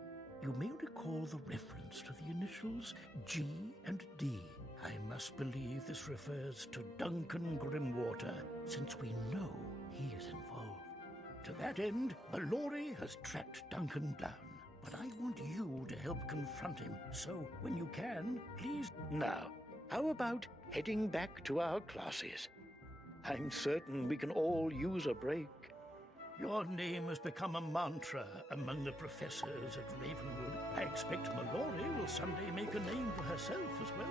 You may recall the reference to the initials G and D. I must believe this refers to Duncan Grimwater, since we know he is involved. To that end, Mallory has tracked Duncan down, but I want you to help confront him, so when you can, please... Now, how about heading back to our classes? I'm certain we can all use a break. Your name has become a mantra among the professors at Ravenwood. I expect Mallory will someday make a name for herself as well.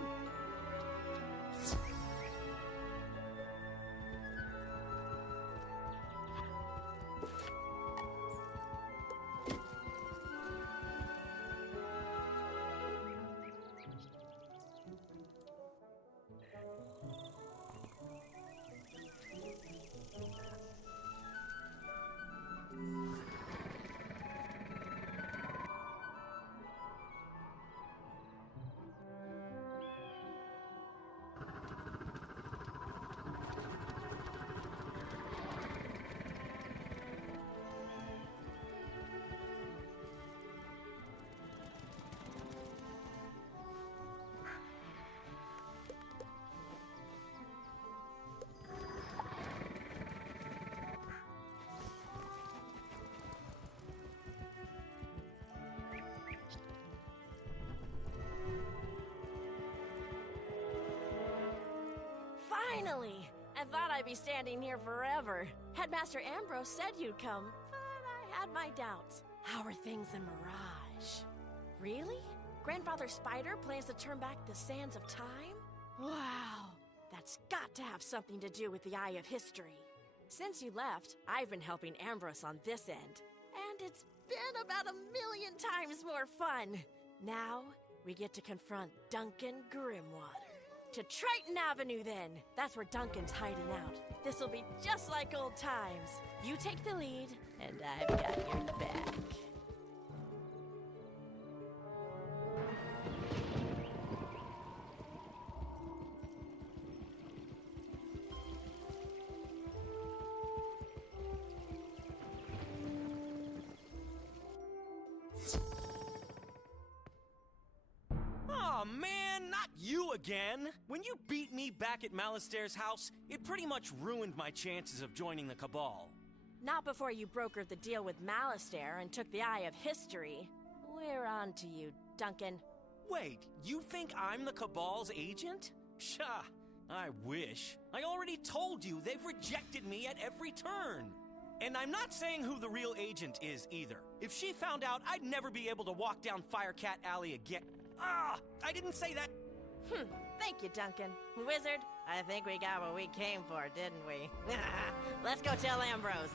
Finally! I thought I'd be standing here forever. Headmaster Ambrose said you'd come, but I had my doubts. How are things in Mirage? Really? Grandfather Spider plans to turn back the sands of time? Wow! That's got to have something to do with the Eye of History. Since you left, I've been helping Ambrose on this end. And it's been about 1,000,000 times more fun. Now, we get to confront Duncan Grimwater. To Triton Avenue, then. That's where Duncan's hiding out. This'll be just like old times. You take the lead, and I've got your back. Oh man, not you again! When you beat me back at Malastaire's house, it pretty much ruined my chances of joining the Cabal. Not before you brokered the deal with Malastair and took the Eye of History. We're on to you, Duncan. Wait, you think I'm the Cabal's agent? Psha, I wish. I already told you they've rejected me at every turn. And I'm not saying who the real agent is either. If she found out, I'd never be able to walk down Firecat Alley again. Ah, I didn't say that. Thank you, Duncan. Wizard, I think we got what we came for, didn't we? Let's go tell Ambrose.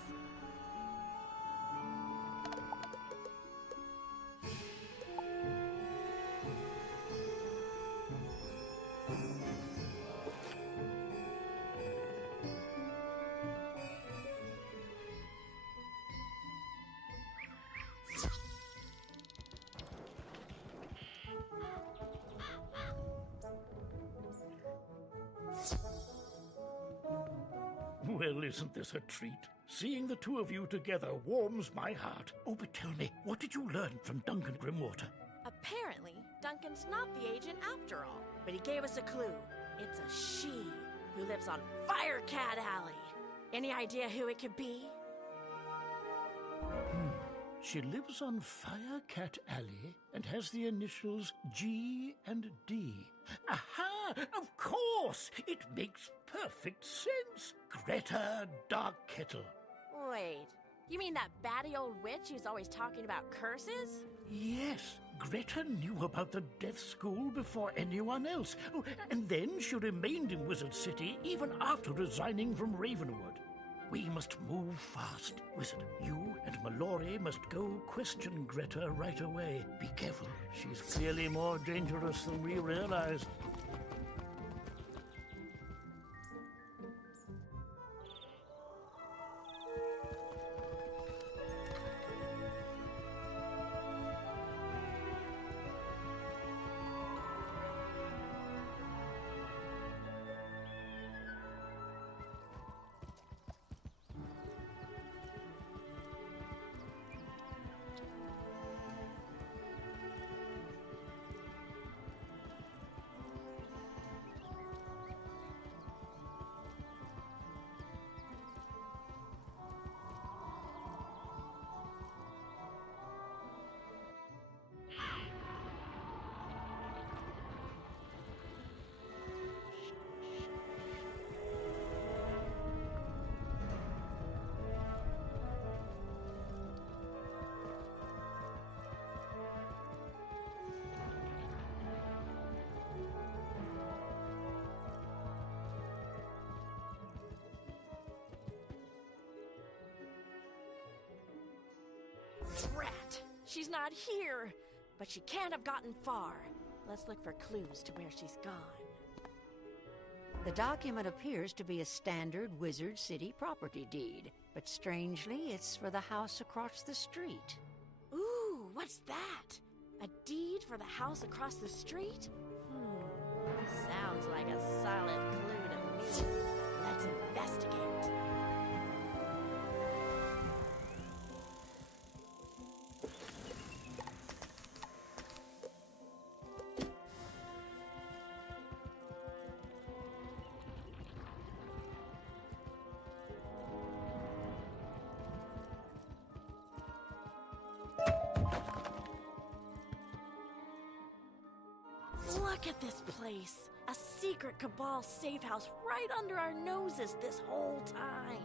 Well, isn't this a treat? Seeing the two of you together warms my heart. Oh, but tell me, what did you learn from Duncan Grimwater? Apparently, Duncan's not the agent after all, but he gave us a clue. It's a she who lives on Firecat Alley. Any idea who it could be? She lives on Firecat Alley and has the initials G and D. Aha! Of course! It makes perfect sense. Greta Darkkettle. Wait, you mean that batty old witch who's always talking about curses? Yes, Greta knew about the Death School before anyone else. Oh, and then she remained in Wizard City even after resigning from Ravenwood. We must move fast, Wizard. You and Mallory must go question Greta right away. Be careful. She's clearly more dangerous than we realized. Rat! She's not here! But she can't have gotten far. Let's look for clues to where she's gone. The document appears to be a standard Wizard City property deed, but strangely, it's for the house across the street. Ooh, what's that? A deed for the house across the street? Sounds like a solid clue to me. Let's investigate. Look at this place. A secret Cabal safe house right under our noses this whole time.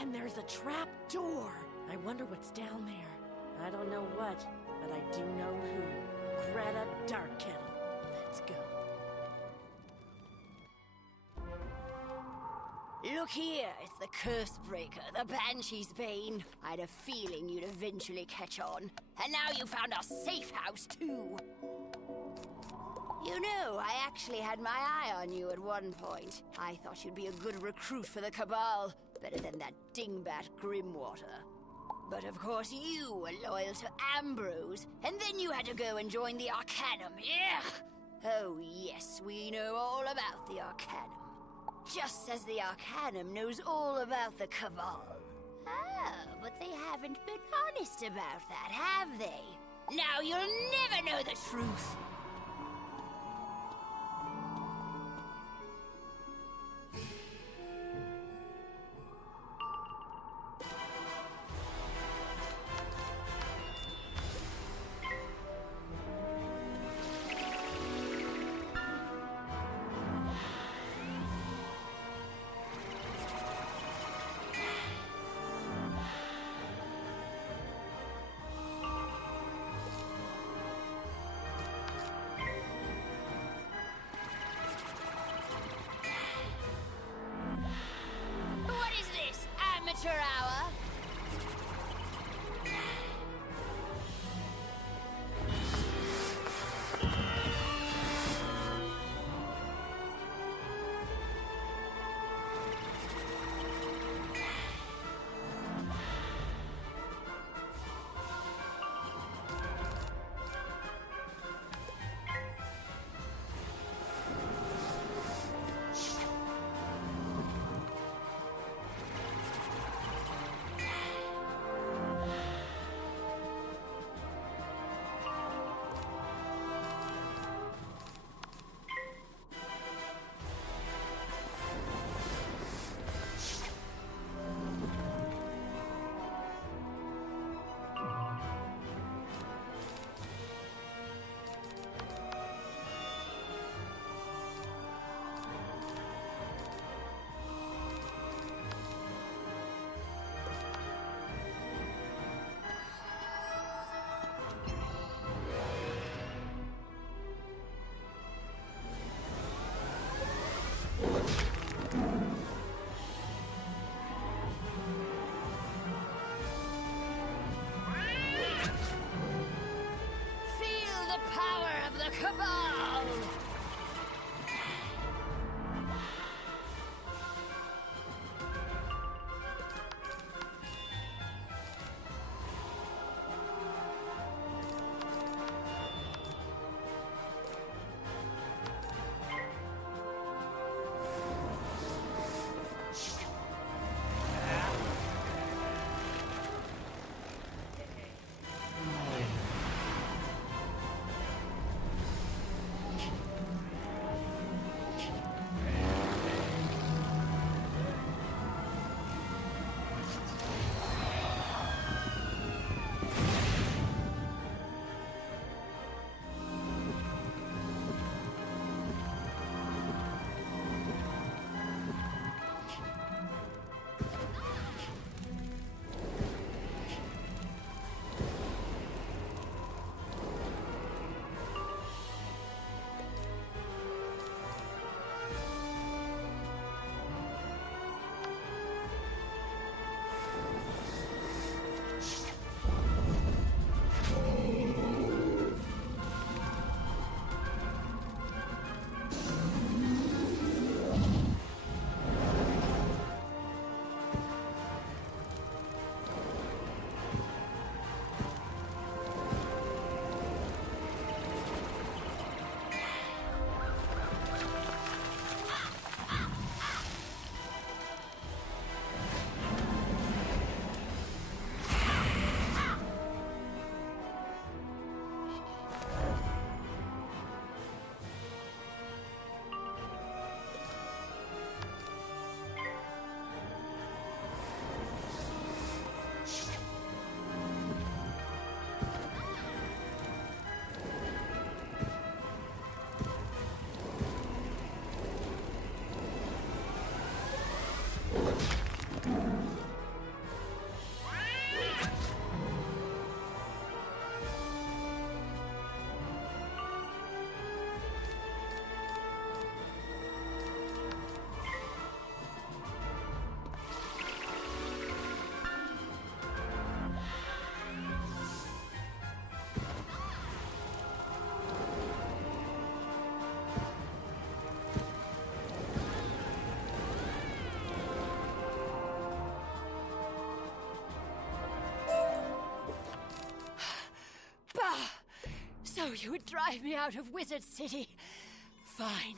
And there's a trap door. I wonder what's down there. I don't know what, but I do know who. Greta Darkkettle. Let's go. Look here, it's the Curse Breaker, the Banshee's Bane. I had a feeling you'd eventually catch on. And now you found our safe house, too. You know, I actually had my eye on you at one point. I thought you'd be a good recruit for the Cabal. Better than that dingbat Grimwater. But of course you were loyal to Ambrose, and then you had to go and join the Arcanum. Ugh! Oh yes, we know all about the Arcanum. Just as the Arcanum knows all about the Cabal. Oh, but they haven't been honest about that, have they? Now you'll never know the truth! Amateur hour. Cabal! you would drive me out of Wizard City. Fine,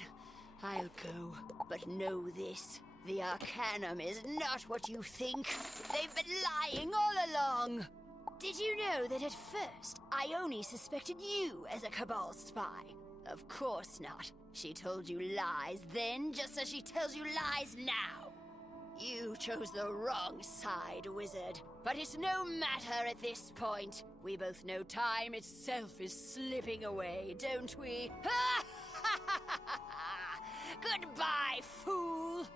I'll go. But know this. The Arcanum is not what you think. They've been lying all along. Did you know that at first, I only suspected you as a Cabal spy? Of course not. She told you lies then, just as she tells you lies now. You chose the wrong side, Wizard. But it's no matter at this point. We both know time itself is slipping away, don't we? Goodbye, fool!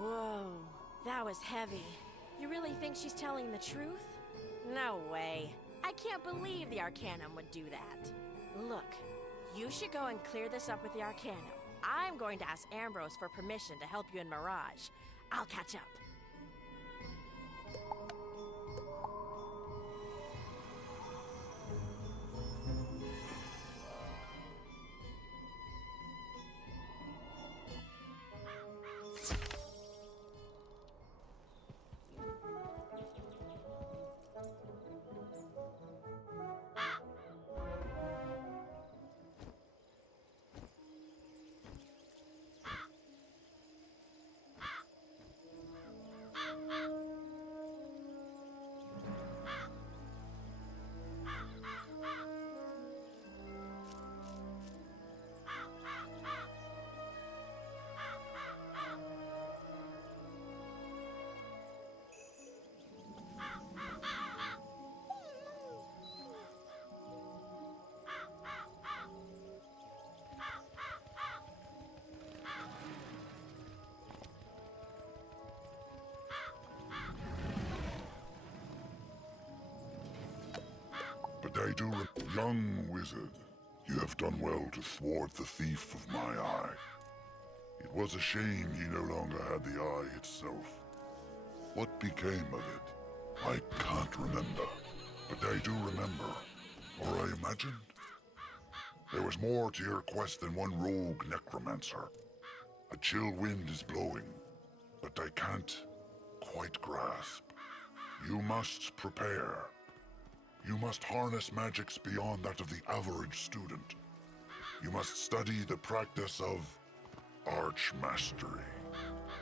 Whoa, that was heavy. You really think she's telling the truth? No way. I can't believe the Arcanum would do that. Look, you should go and clear this up with the Arcanum. I'm going to ask Ambrose for permission to help you in Mirage. I'll catch up. But I do, young wizard, you have done well to thwart the thief of my eye. It was a shame he no longer had the eye itself. What became of it? I can't remember, but I do remember, or I imagined. There was more to your quest than one rogue necromancer. A chill wind is blowing, but I can't quite grasp. You must prepare. You must harness magics beyond that of the average student. You must study the practice of arch-mastery.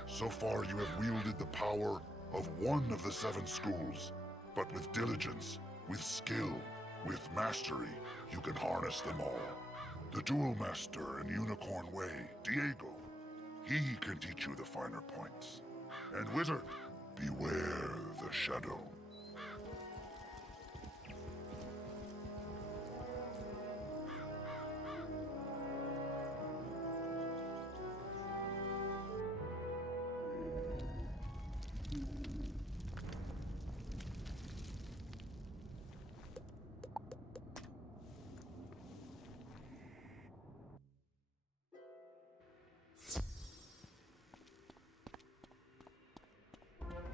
So far you have wielded the power of one of the 7 schools, but with diligence, with skill, with mastery, you can harness them all. The Duel Master in Unicorn Way, Diego, he can teach you the finer points. And Wizard, beware the shadow.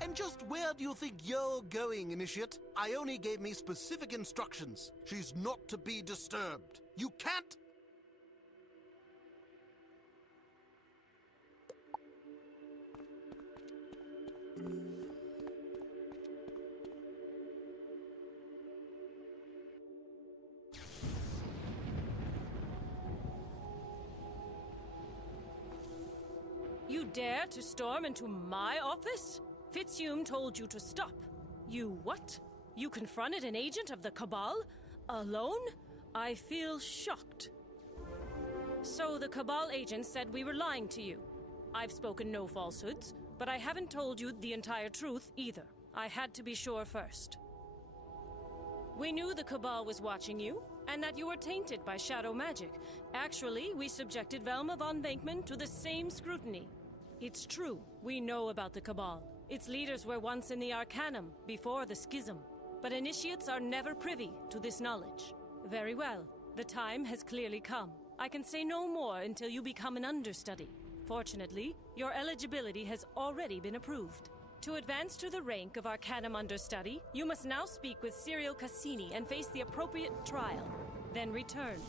And just where do you think you're going, Initiate? Ione gave me specific instructions. She's not to be disturbed. You can't... You dare to storm into my office? Fitzhume told you to stop. You what? You confronted an agent of the Cabal? Alone? I feel shocked. So the Cabal agent said we were lying to you. I've spoken no falsehoods, but I haven't told you the entire truth either. I had to be sure first. We knew the Cabal was watching you, and that you were tainted by shadow magic. Actually, we subjected Velma von Venkman to the same scrutiny. It's true, we know about the Cabal. Its leaders were once in the Arcanum, before the Schism. But initiates are never privy to this knowledge. Very well, the time has clearly come. I can say no more until you become an understudy. Fortunately, your eligibility has already been approved. To advance to the rank of Arcanum understudy, you must now speak with Cyril Cassini and face the appropriate trial. Then return.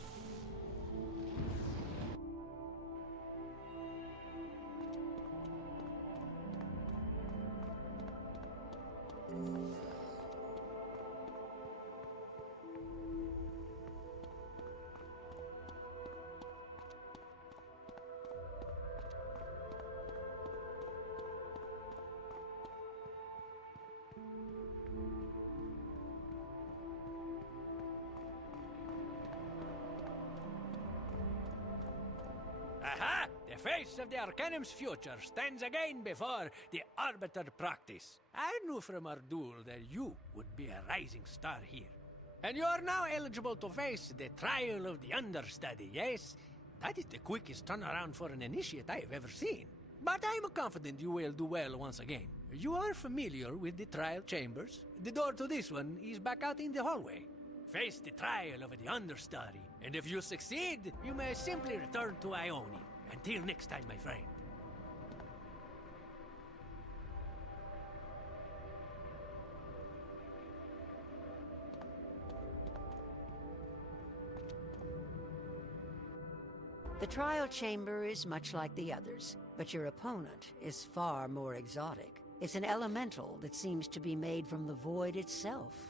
face of the Arcanum's future stands again before the Arbiter practice. I knew from our duel that you would be a rising star here. And you are now eligible to face the trial of the understudy, yes? That is the quickest turnaround for an initiate I have ever seen. But I am confident you will do well once again. You are familiar with the trial chambers. The door to this one is back out in the hallway. Face the trial of the understudy, and if you succeed, you may simply return to Ione. Until next time, my friend. The trial chamber is much like the others, but your opponent is far more exotic. It's an elemental that seems to be made from the void itself.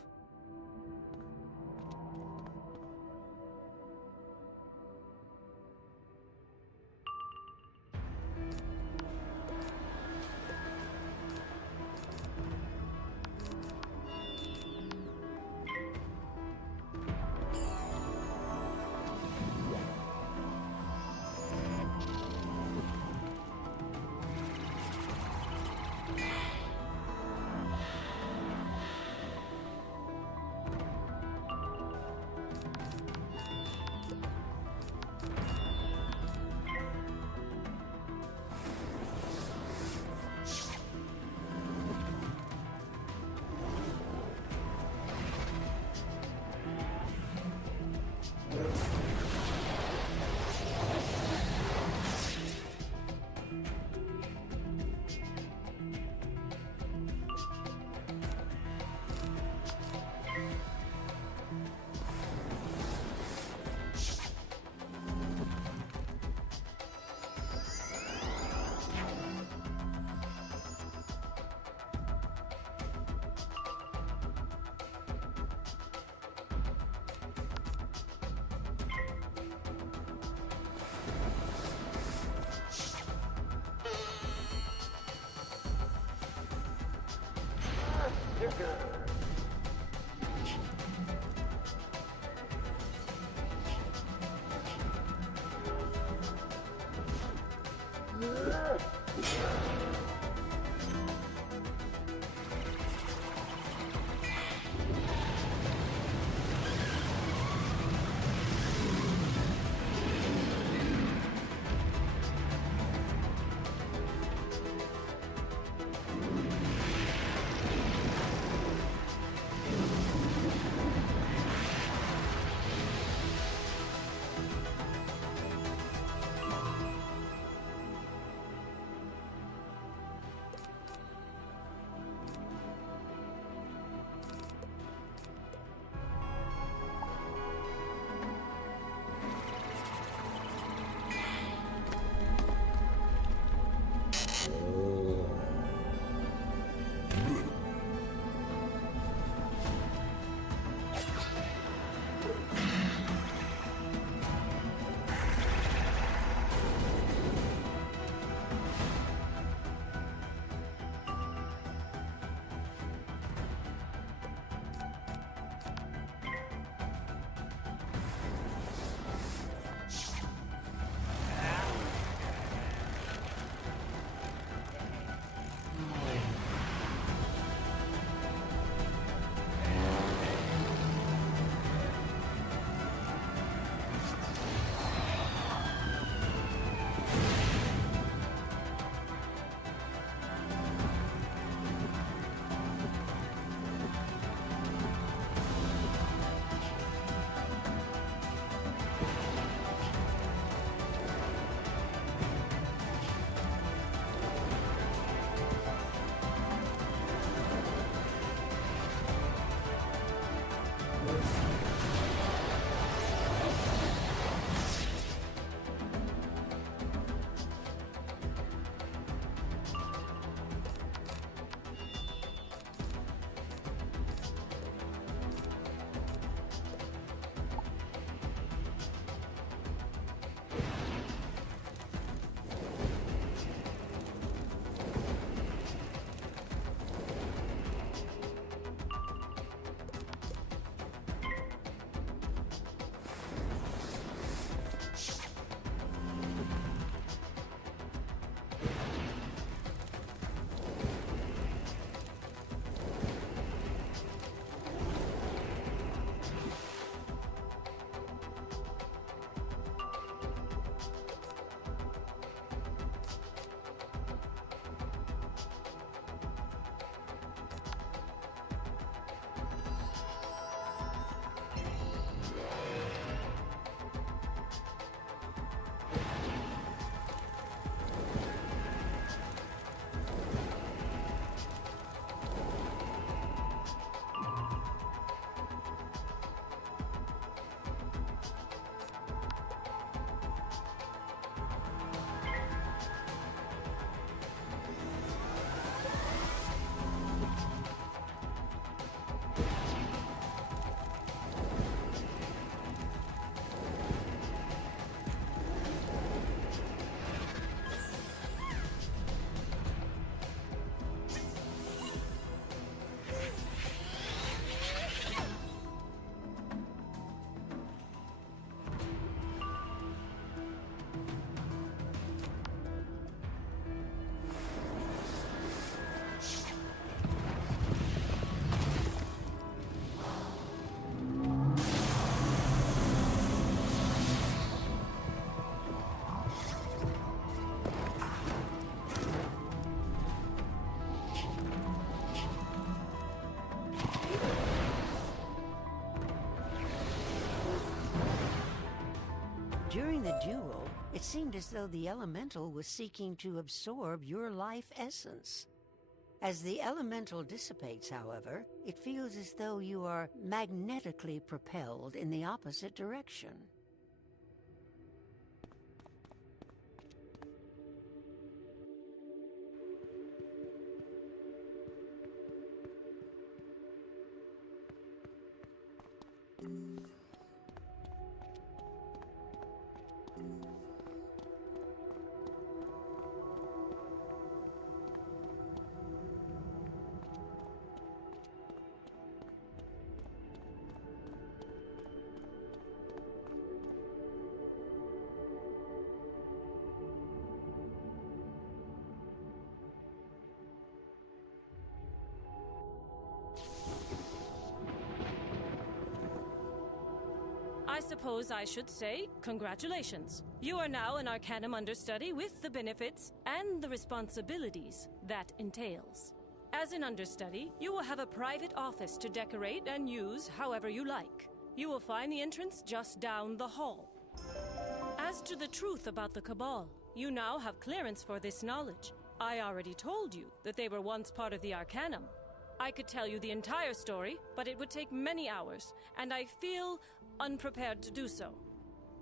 During the duel, it seemed as though the elemental was seeking to absorb your life essence. As the elemental dissipates, however, it feels as though you are magnetically propelled in the opposite direction. I suppose I should say congratulations. You are now an Arcanum understudy with the benefits and the responsibilities that entails. As an understudy, you will have a private office to decorate and use however you like. You will find the entrance just down the hall. As to the truth about the Cabal, you now have clearance for this knowledge. I already told you that they were once part of the Arcanum. I could tell you the entire story, but it would take many hours, and I feel unprepared to do so.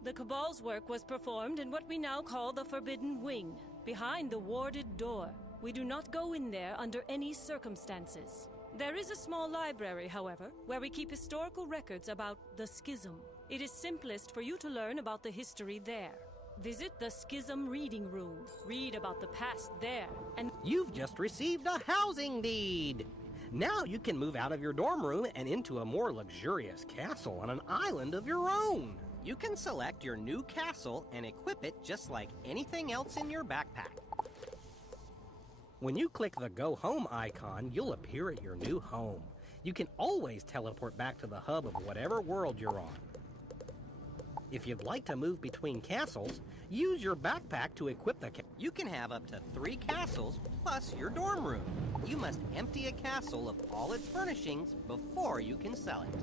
The Cabal's work was performed in what we now call the Forbidden Wing, behind the warded door. We do not go in there under any circumstances. There is a small library, however, where we keep historical records about the Schism. It is simplest for you to learn about the history there. Visit the Schism Reading Room. Read about the past there, and You've just received a housing deed! Now you can move out of your dorm room and into a more luxurious castle on an island of your own. You can select your new castle and equip it just like anything else in your backpack. When you click the Go Home icon, you'll appear at your new home. You can always teleport back to the hub of whatever world you're on. If you'd like to move between castles, use your backpack to equip the You can have up to 3 castles plus your dorm room. You must empty a castle of all its furnishings before you can sell it.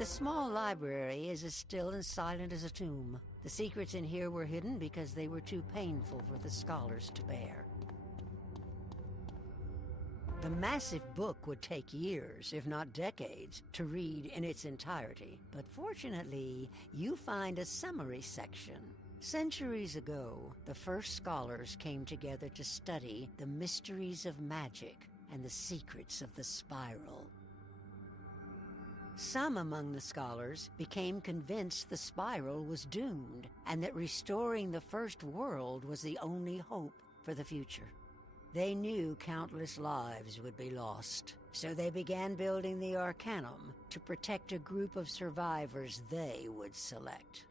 The small library is as still and silent as a tomb. The secrets in here were hidden because they were too painful for the scholars to bear. The massive book would take years, if not decades, to read in its entirety. But fortunately, you find a summary section. Centuries ago, the first scholars came together to study the mysteries of magic and the secrets of the spiral. Some among the scholars became convinced the spiral was doomed and that restoring the first world was the only hope for the future. They knew countless lives would be lost, so they began building the Arcanum to protect a group of survivors they would select.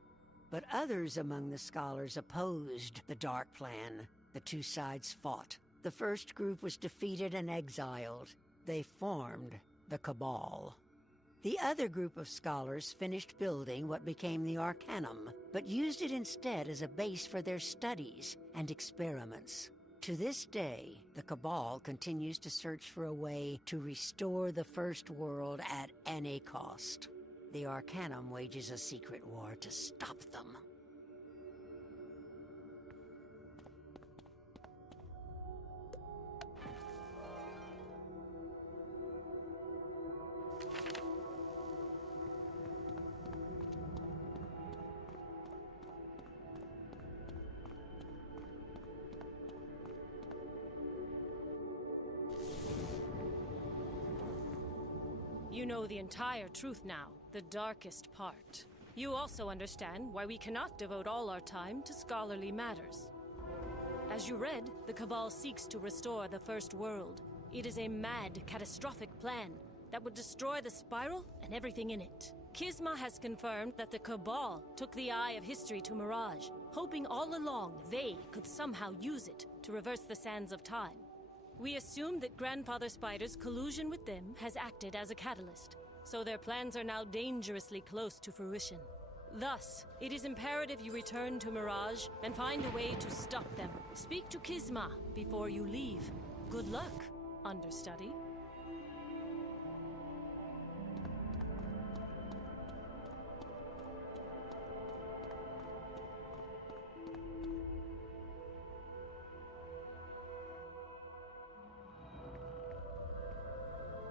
But others among the scholars opposed the dark plan. The two sides fought. The first group was defeated and exiled. They formed the Cabal. The other group of scholars finished building what became the Arcanum, but used it instead as a base for their studies and experiments. To this day, the Cabal continues to search for a way to restore the First World at any cost. The Arcanum wages a secret war to stop them. You know the entire truth now, the darkest part. You also understand why we cannot devote all our time to scholarly matters. As you read, the Cabal seeks to restore the First World. It is a mad, catastrophic plan that would destroy the Spiral and everything in it. Kisma has confirmed that the Cabal took the Eye of History to Mirage, hoping all along they could somehow use it to reverse the sands of time. We assume that Grandfather Spider's collusion with them has acted as a catalyst, so their plans are now dangerously close to fruition. Thus, it is imperative you return to Mirage and find a way to stop them. Speak to Kisma before you leave. Good luck, understudy.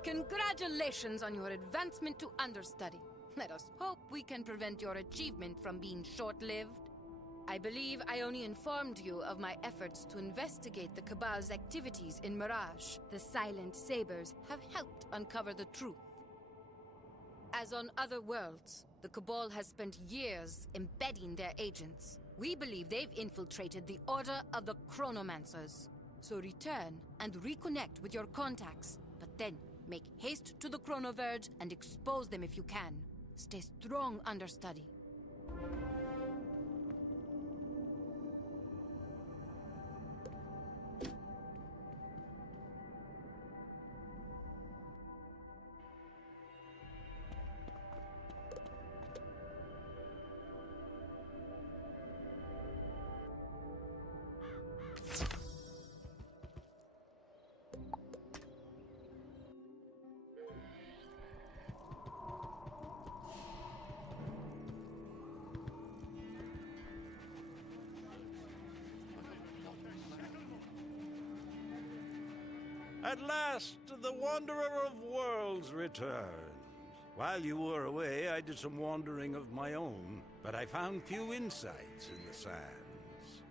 Congratulations on your advancement to understudy. Let us hope we can prevent your achievement from being short-lived. I believe I only informed you of my efforts to investigate the Cabal's activities in Mirage. The Silent Sabers have helped uncover the truth. As on other worlds, the Cabal has spent years embedding their agents. We believe they've infiltrated the Order of the Chronomancers. So return and reconnect with your contacts, but then make haste to the Chronoverge and expose them if you can. Stay strong, understudy. At last, the Wanderer of Worlds returned. While you were away, I did some wandering of my own, but I found few insights in the sands.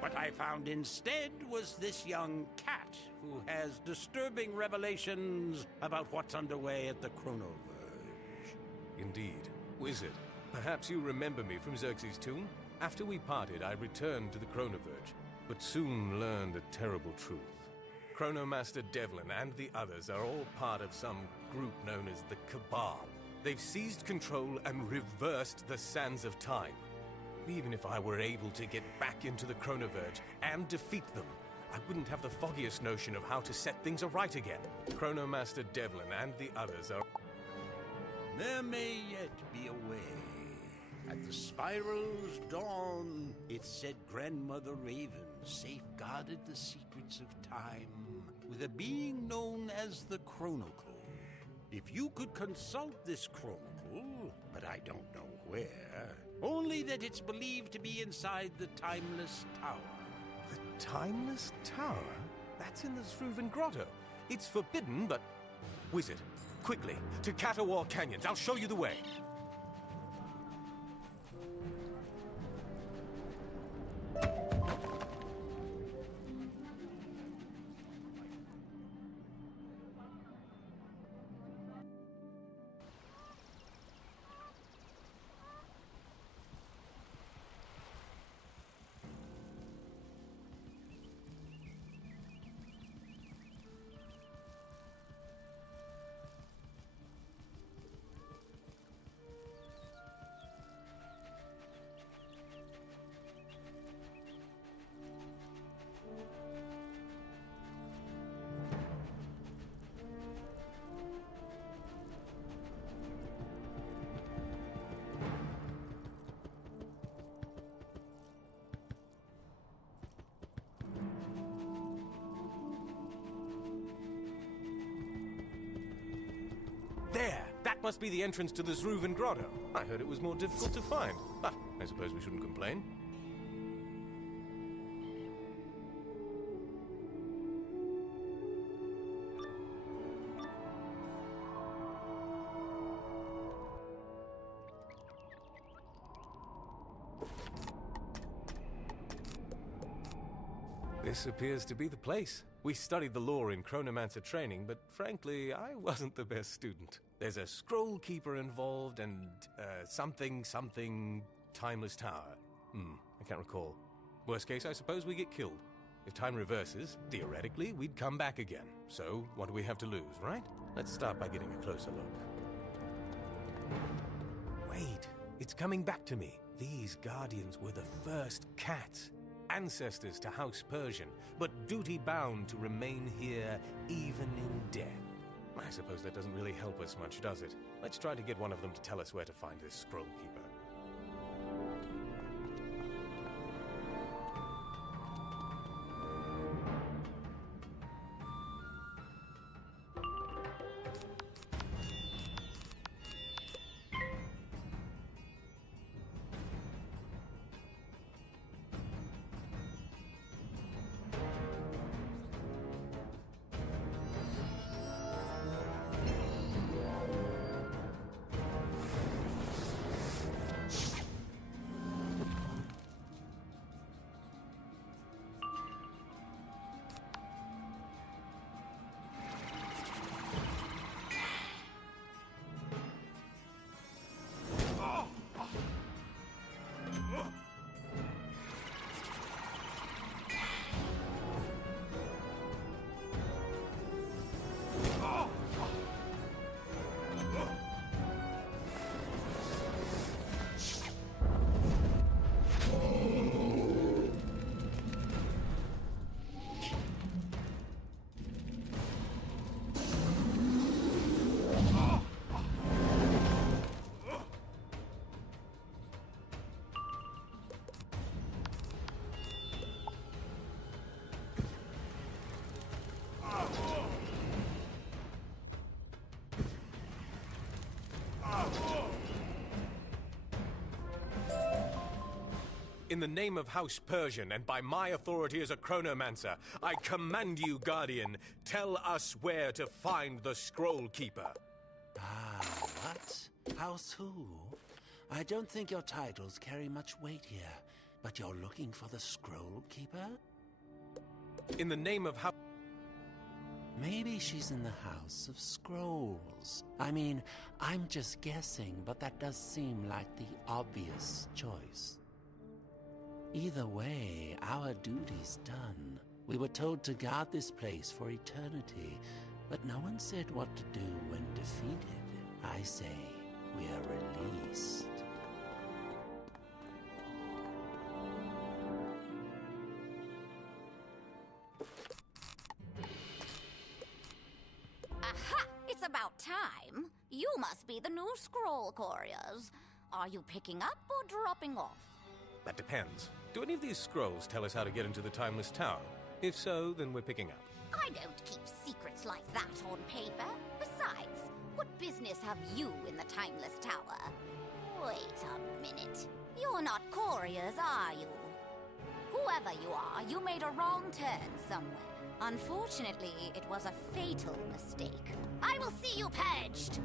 What I found instead was this young cat who has disturbing revelations about what's underway at the Chronoverge. Indeed. Wizard, perhaps you remember me from Xerxes' tomb? After we parted, I returned to the Chronoverge, but soon learned a terrible truth. Chronomaster Devlin and the others are all part of some group known as the Cabal. They've seized control and reversed the sands of time. Even if I were able to get back into the Chronoverge and defeat them, I wouldn't have the foggiest notion of how to set things aright again. Chronomaster Devlin and the others are... There may yet be a way. At the Spiral's dawn, it said Grandmother Raven safeguarded the secrets of time with a being known as the Chronicle. If you could consult this Chronicle, but I don't know where, only that it's believed to be inside the Timeless Tower. The Timeless Tower? That's in the Zruvan Grotto. It's forbidden, but... Wizard, quickly, to Catawar Canyons. I'll show you the way. There! That must be the entrance to the Zruvan Grotto. I heard it was more difficult to find. But I suppose we shouldn't complain. This appears to be the place. We studied the lore in Chronomancer training, but frankly, I wasn't the best student. There's a scroll keeper involved and something timeless tower. I can't recall. Worst case, I suppose we get killed. If time reverses, theoretically, we'd come back again. So, what do we have to lose, right? Let's start by getting a closer look. Wait, it's coming back to me. These guardians were the first cats. Ancestors to House Persian, but duty-bound to remain here even in death. I suppose that doesn't really help us much, does it? Let's try to get one of them to tell us where to find this scroll keeper. In the name of House Persian, and by my authority as a Chronomancer, I command you, Guardian, tell us where to find the Scroll Keeper. What? House who? I don't think your titles carry much weight here, but you're looking for the Scroll Keeper? In the name of House... Maybe she's in the House of Scrolls. I mean, I'm just guessing, but that does seem like the obvious choice. Either way, our duty's done. We were told to guard this place for eternity, but no one said what to do when defeated. I say, we are released. Aha! It's about time. You must be the new scroll couriers. Are you picking up or dropping off? That depends. Do any of these scrolls tell us how to get into the Timeless Tower? If so, then we're picking up. I don't keep secrets like that on paper. Besides, what business have you in the Timeless Tower? Wait a minute. You're not couriers, are you? Whoever you are, you made a wrong turn somewhere. Unfortunately, it was a fatal mistake. I will see you purged!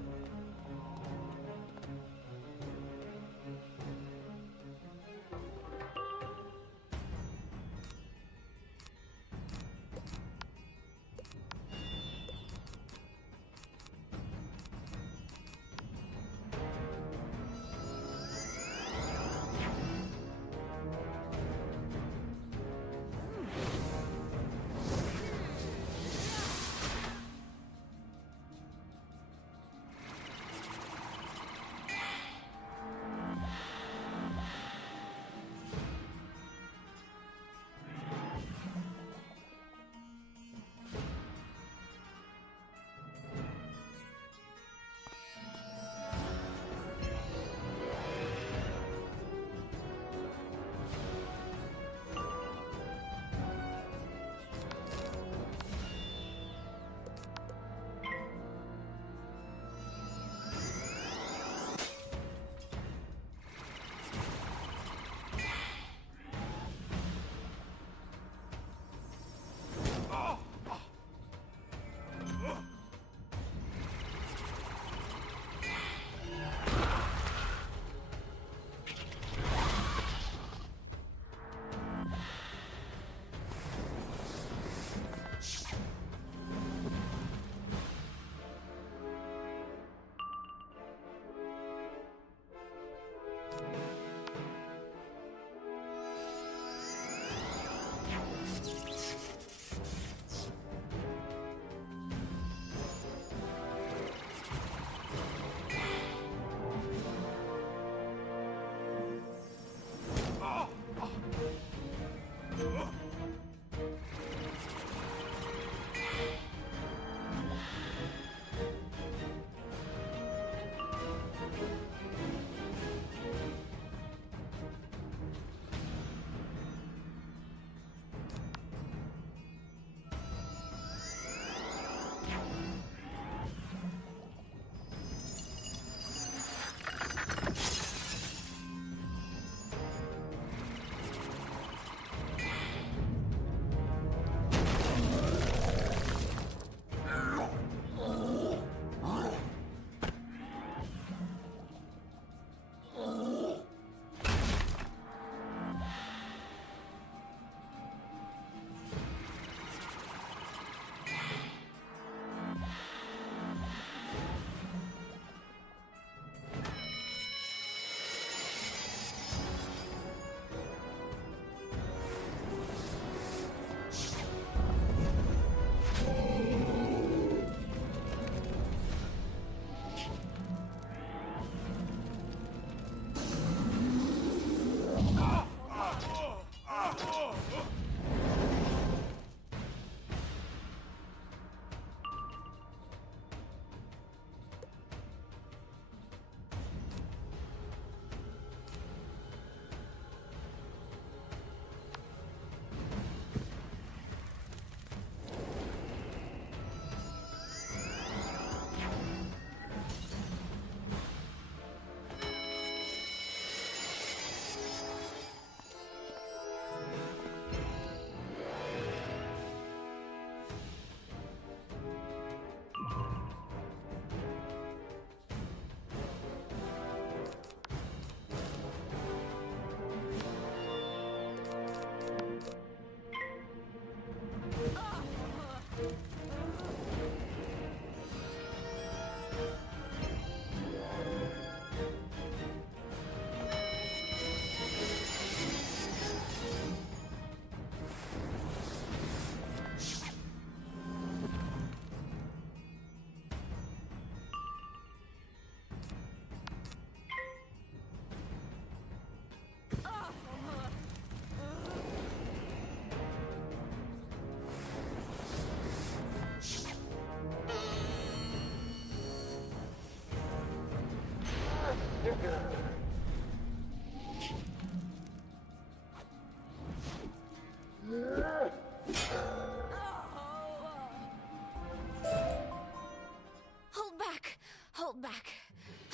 Hold back! Hold back.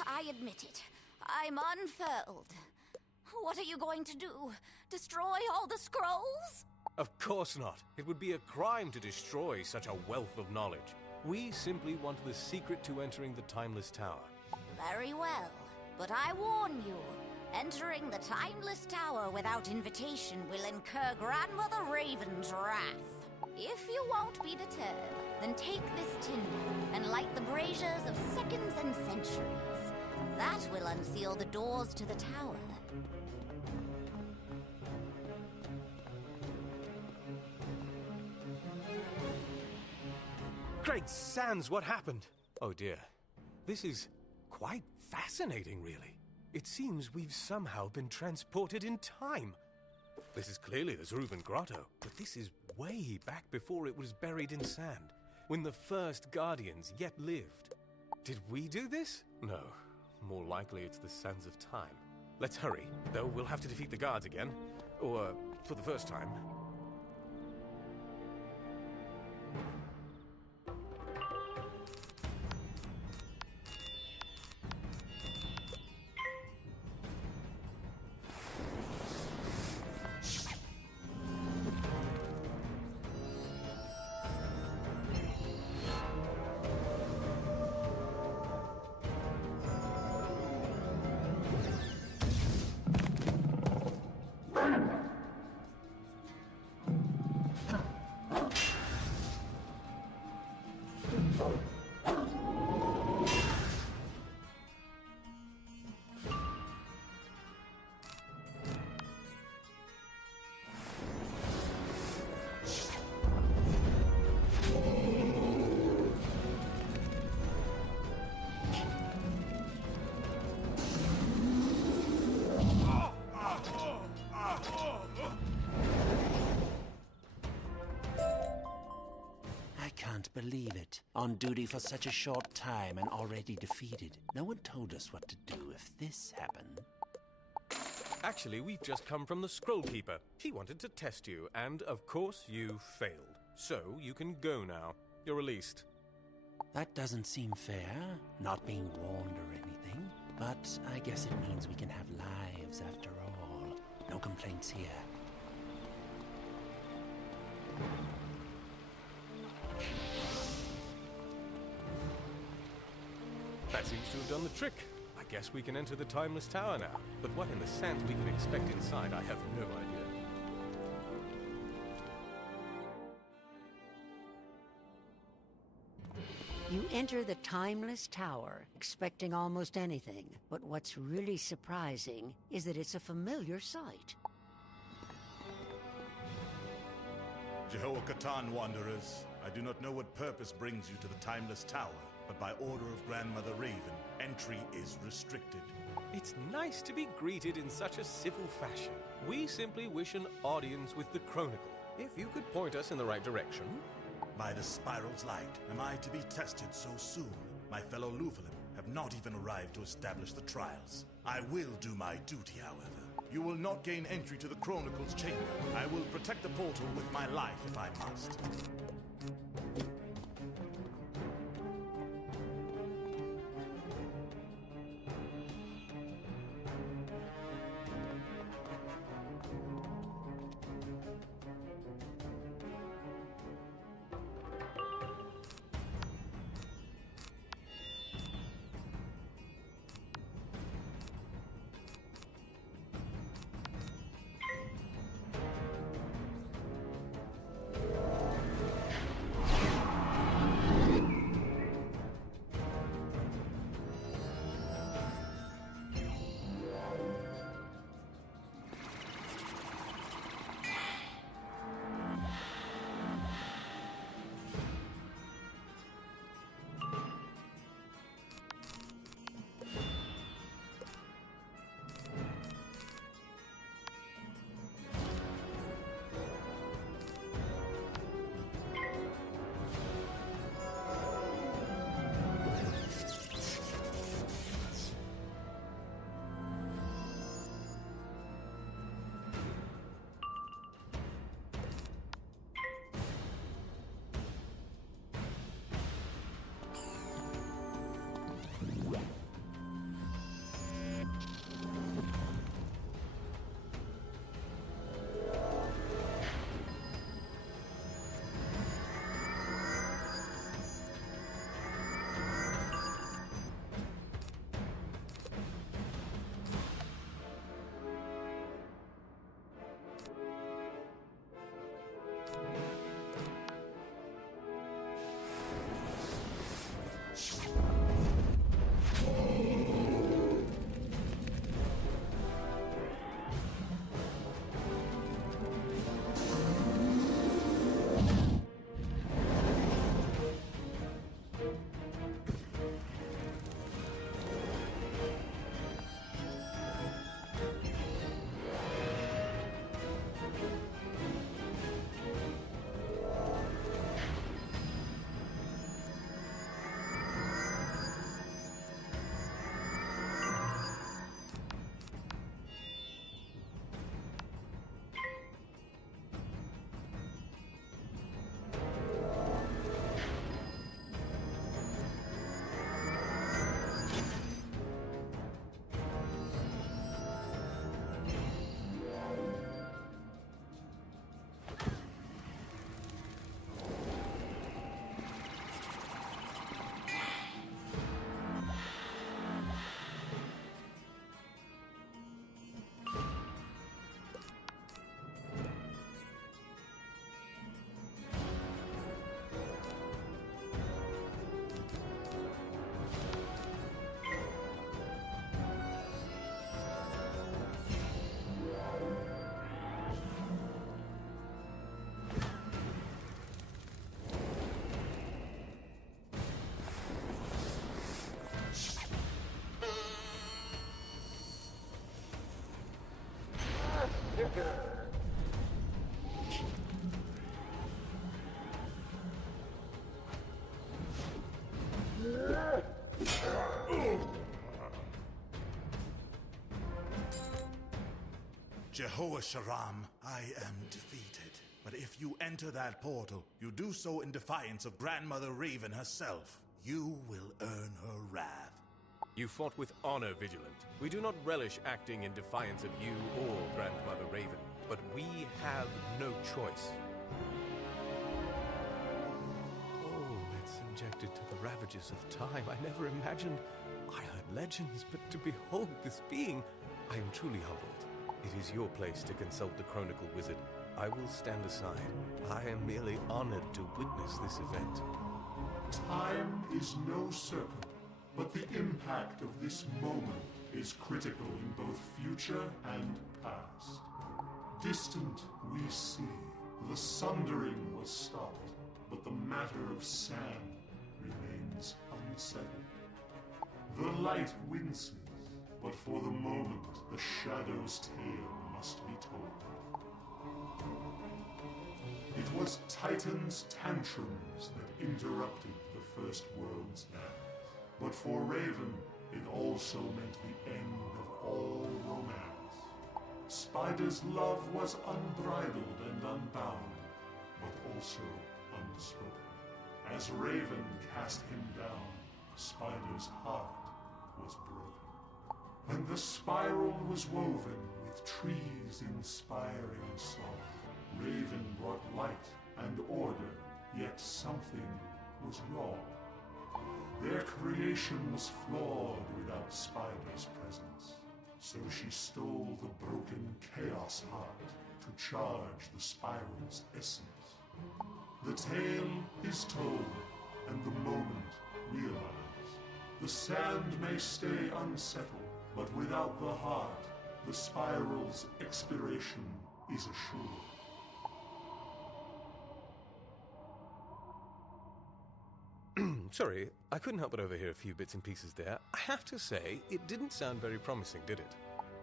I admit it. I'm unfurled. What are you going to do? Destroy all the scrolls? Of course not. It would be a crime to destroy such a wealth of knowledge. We simply want the secret to entering the Timeless Tower. Very well. But I warn you, entering the Timeless Tower without invitation will incur Grandmother Raven's wrath. If you won't be deterred, then take this tinder and light the braziers of seconds and centuries. That will unseal the doors to the tower. Great Sans, what happened? Oh dear. This is quite fascinating, really. It seems we've somehow been transported in time. This is clearly the Zruvan Grotto, but this is way back before it was buried in sand, when the first Guardians yet lived. Did we do this? No. More likely it's the Sands of Time. Let's hurry, though we'll have to defeat the guards again. Or, for the first time. Believe it. On duty for such a short time and already defeated. No one told us what to do if this happened. Actually, we've just come from the Scroll Keeper. He wanted to test you, and of course you failed. So you can go now. You're released. That doesn't seem fair, not being warned or anything. But I guess it means we can have lives after all. No complaints here. That seems to have done the trick. I guess we can enter the Timeless Tower now. But what in the sands we can expect inside, I have no idea. You enter the Timeless Tower, expecting almost anything. But what's really surprising is that it's a familiar sight. Jehovah Catan, Wanderers. I do not know what purpose brings you to the Timeless Tower, but by order of Grandmother Raven, entry is restricted. It's nice to be greeted in such a civil fashion. We simply wish an audience with the Chronicle. If you could point us in the right direction. By the Spiral's light, am I to be tested so soon? My fellow Luvalim have not even arrived to establish the trials. I will do my duty, however. You will not gain entry to the Chronicle's chamber. I will protect the portal with my life if I must. Yehoah Sharam, I am defeated. But if you enter that portal, you do so in defiance of Grandmother Raven herself. You will earn her wrath. You fought with honor, Vigilant. We do not relish acting in defiance of you or Grandmother Raven, but we have no choice. Oh, it's subjected to the ravages of time. I never imagined. I heard legends, but to behold this being, I am truly humbled. It is your place to consult the Chronicle Wizard. I will stand aside. I am merely honored to witness this event. Time is no circle, but the impact of this moment is critical in both future and past. Distant we see, the sundering was stopped, but the matter of sand remains unsettled. The light winces, but for the moment the shadow's tale must be told. It was Titan's tantrums that interrupted the First World's end. But for Raven, it also meant the end of all romance. Spider's love was unbridled and unbound, but also unspoken. As Raven cast him down, Spider's heart was broken. When the spiral was woven with trees inspiring song, Raven brought light and order, yet something was wrong. Their creation was flawed without Spider's presence, so she stole the broken Chaos Heart to charge the spiral's essence. The tale is told, and the moment realized. The sand may stay unsettled, but without the heart, the spiral's expiration is assured. Sorry, I couldn't help but overhear a few bits and pieces there. I have to say, it didn't sound very promising, did it?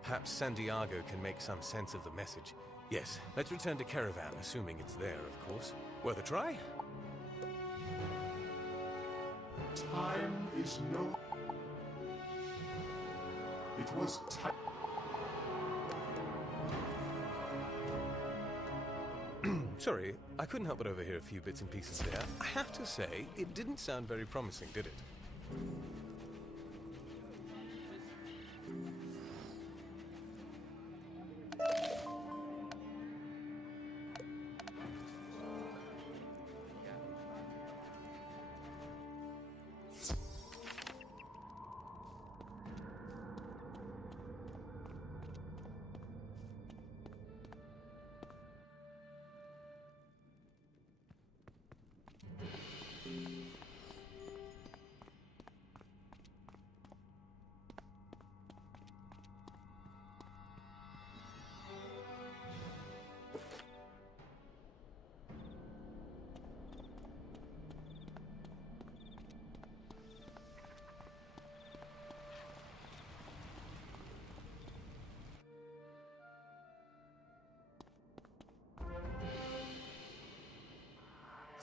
Perhaps Santiago can make some sense of the message. Yes, let's return to Caravan, assuming it's there, of course. Worth a try? Time is no... It was time... Sorry, I couldn't help but overhear a few bits and pieces there. I have to say, it didn't sound very promising, did it?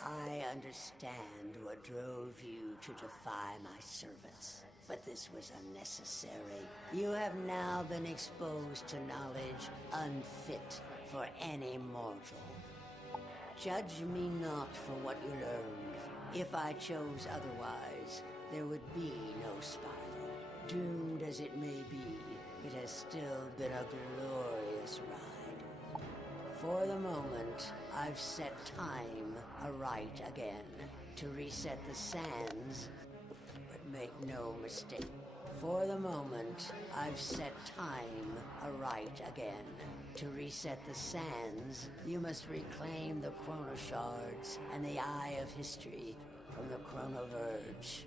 I understand what drove you to defy my servants, but this was unnecessary. You have now been exposed to knowledge unfit for any mortal. Judge me not for what you learned. If I chose otherwise, there would be no spiral. Doomed as it may be, it has still been a glorious ride. For the moment, I've set time aright again to reset the sands, but make no mistake. For the moment, I've set time aright again to reset the sands. You must reclaim the chrono shards and the eye of history from the chronoverge.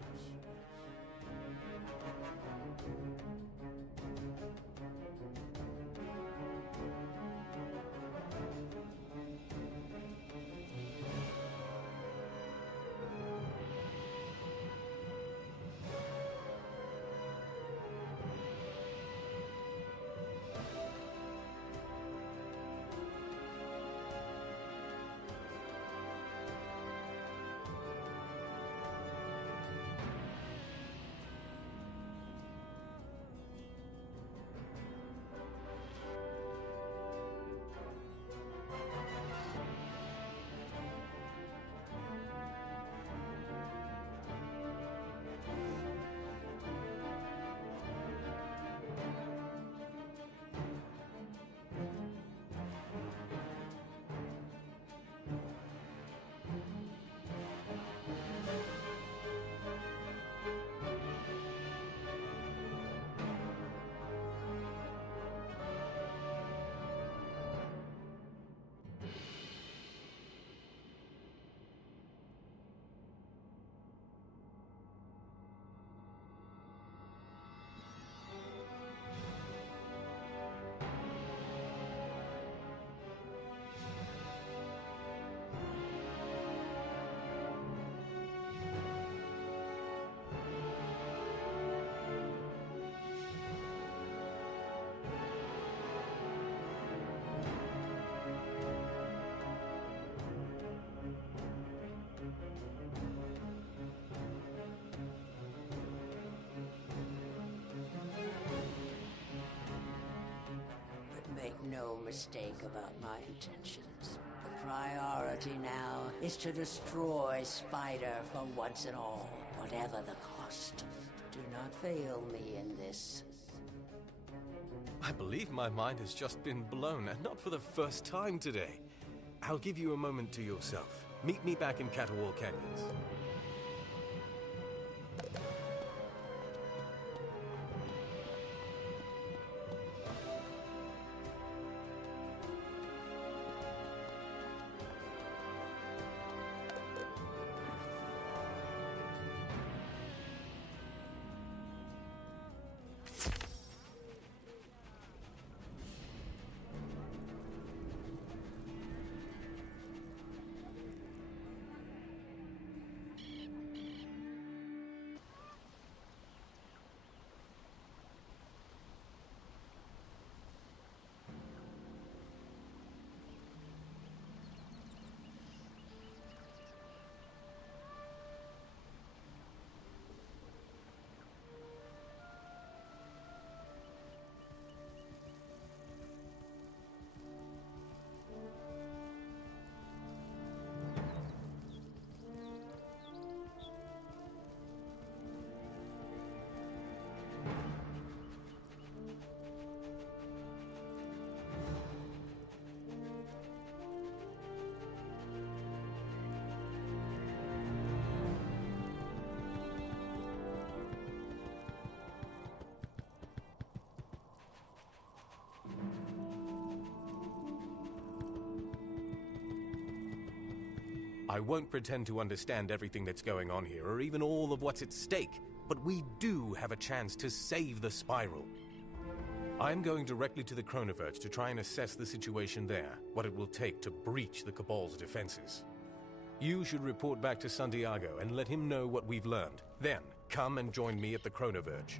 no mistake about my intentions. The priority now is to destroy Spider for once and all, whatever the cost. Do not fail me in this. I believe my mind has just been blown, and not for the first time today. I'll give you a moment to yourself. Meet me back in Caterwall Canyons. I won't pretend to understand everything that's going on here, or even all of what's at stake, but we do have a chance to save the Spiral. I'm going directly to the Chronoverge to try and assess the situation there, what it will take to breach the Cabal's defenses. You should report back to Santiago and let him know what we've learned. Then, come and join me at the Chronoverge.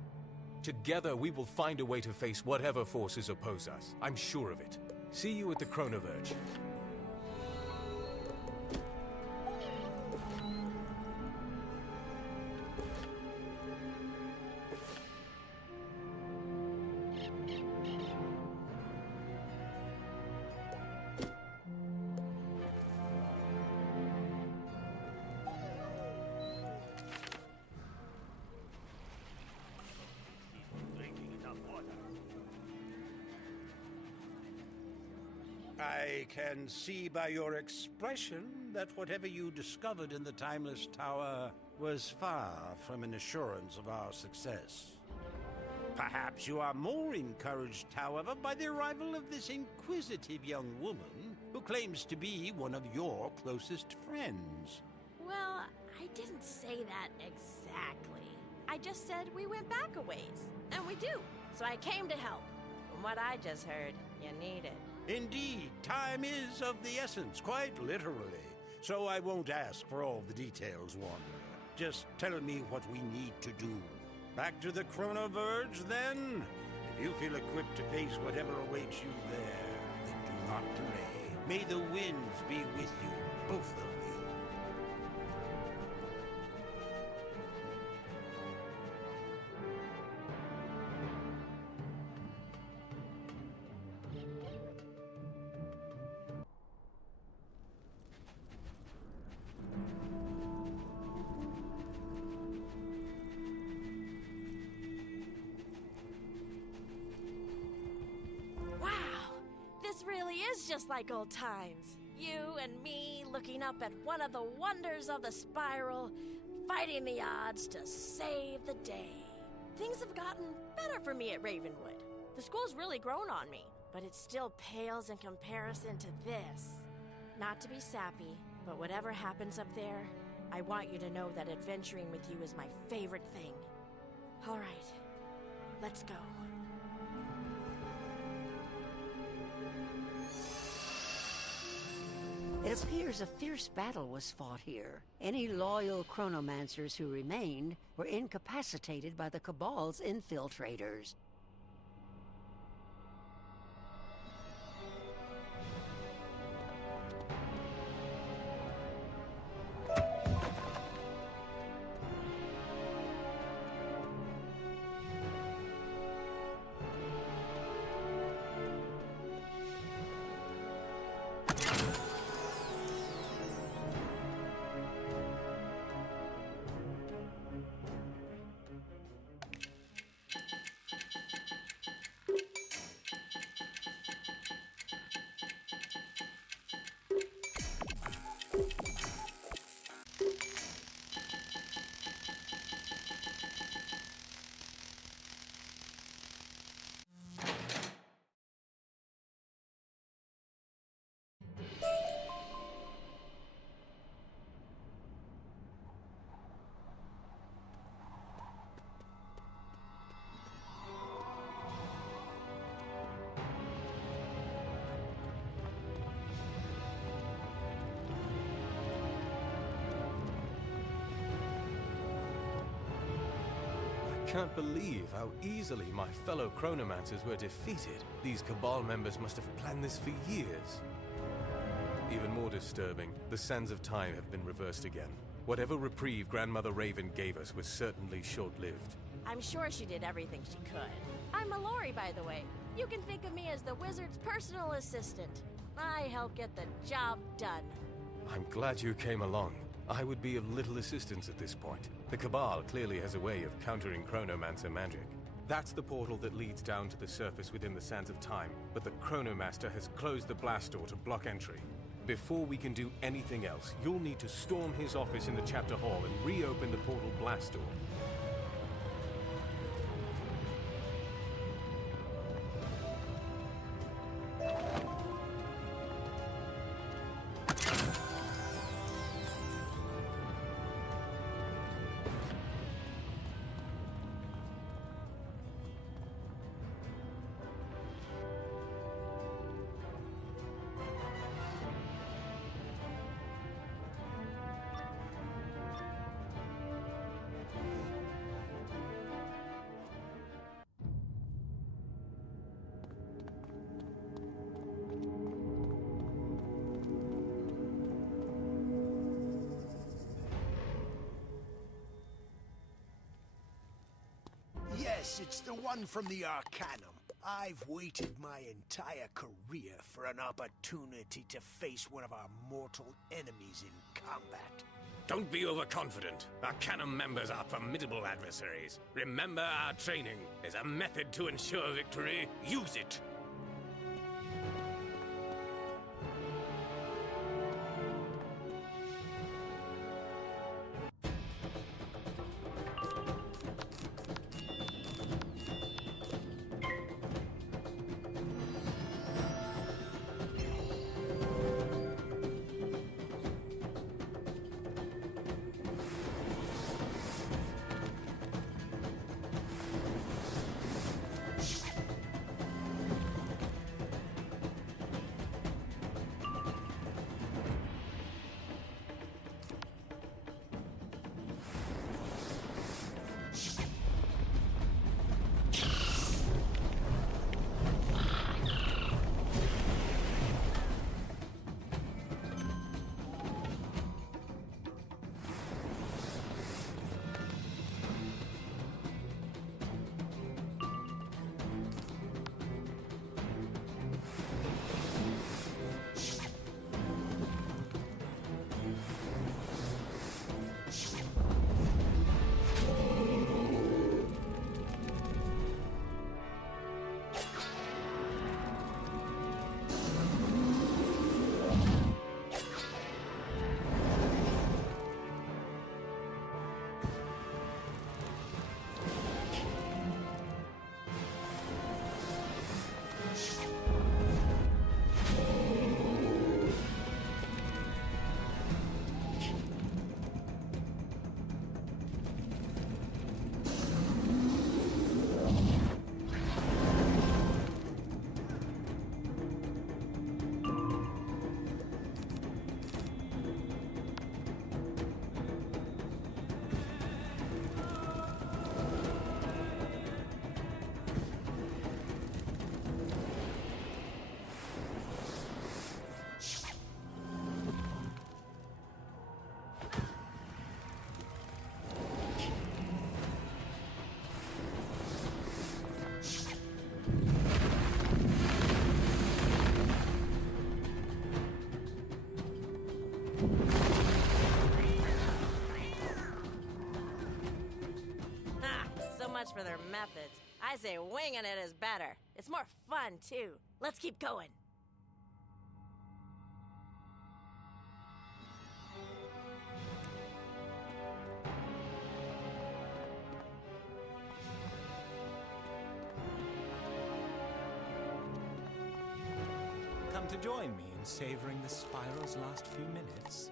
Together, we will find a way to face whatever forces oppose us. I'm sure of it. See you at the Chronoverge. I can see by your expression that whatever you discovered in the Timeless Tower was far from an assurance of our success. Perhaps you are more encouraged, however, by the arrival of this inquisitive young woman who claims to be one of your closest friends. Well, I didn't say that exactly. I just said we went back a ways, and we do. So I came to help. From what I just heard, you need it. Indeed, time is of the essence, quite literally. So I won't ask for all the details, Wander. Just tell me what we need to do. Back to the Chronoverge, then? If you feel equipped to face whatever awaits you there, then do not delay. May the winds be with you, both of you. This really is just like old times. You and me looking up at one of the wonders of the Spiral, fighting the odds to save the day. Things have gotten better for me at Ravenwood. The school's really grown on me, but it still pales in comparison to this. Not to be sappy, but whatever happens up there, I want you to know that adventuring with you is my favorite thing. All right, let's go. It appears a fierce battle was fought here. Any loyal chronomancers who remained were incapacitated by the Cabal's infiltrators. can't believe how easily my fellow chronomancers were defeated. These Cabal members must have planned this for years. Even more disturbing, the sands of time have been reversed again. Whatever reprieve Grandmother Raven gave us was certainly short-lived. I'm sure she did everything she could. I'm Mallory, by the way. You can think of me as the wizard's personal assistant. I help get the job done. I'm glad you came along. I would be of little assistance at this point. The Cabal clearly has a way of countering Chronomancer magic. That's the portal that leads down to the surface within the Sands of Time, but the Chronomaster has closed the blast door to block entry. Before we can do anything else, you'll need to storm his office in the chapter hall and reopen the portal blast door. Yes, it's the one from the Arcanum. I've waited my entire career for an opportunity to face one of our mortal enemies in combat. Don't be overconfident. Arcanum members are formidable adversaries. Remember our training. There's a method to ensure victory. Use it. For their methods. I say winging it is better. It's more fun, too. Let's keep going. Come to join me in savoring the spiral's last few minutes.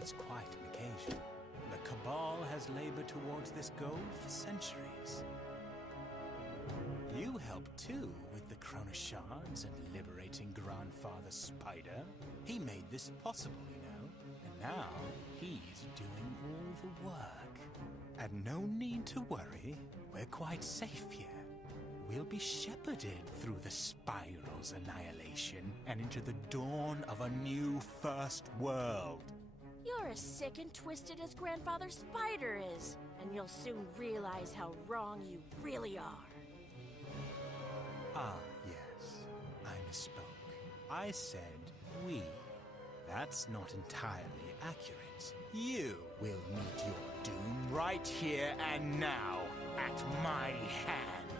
It's quite an occasion. The Cabal has labored towards this goal for centuries. You helped too with the Chrono Shards and liberating Grandfather Spider. He made this possible, you know, and now he's doing all the work. And no need to worry, we're quite safe here. We'll be shepherded through the spiral's annihilation and into the dawn of a new first world. You're as sick and twisted as Grandfather Spider is, and you'll soon realize how wrong you really are. Ah, yes. I misspoke. I said we. That's not entirely accurate. You will meet your doom right here and now, at my hand.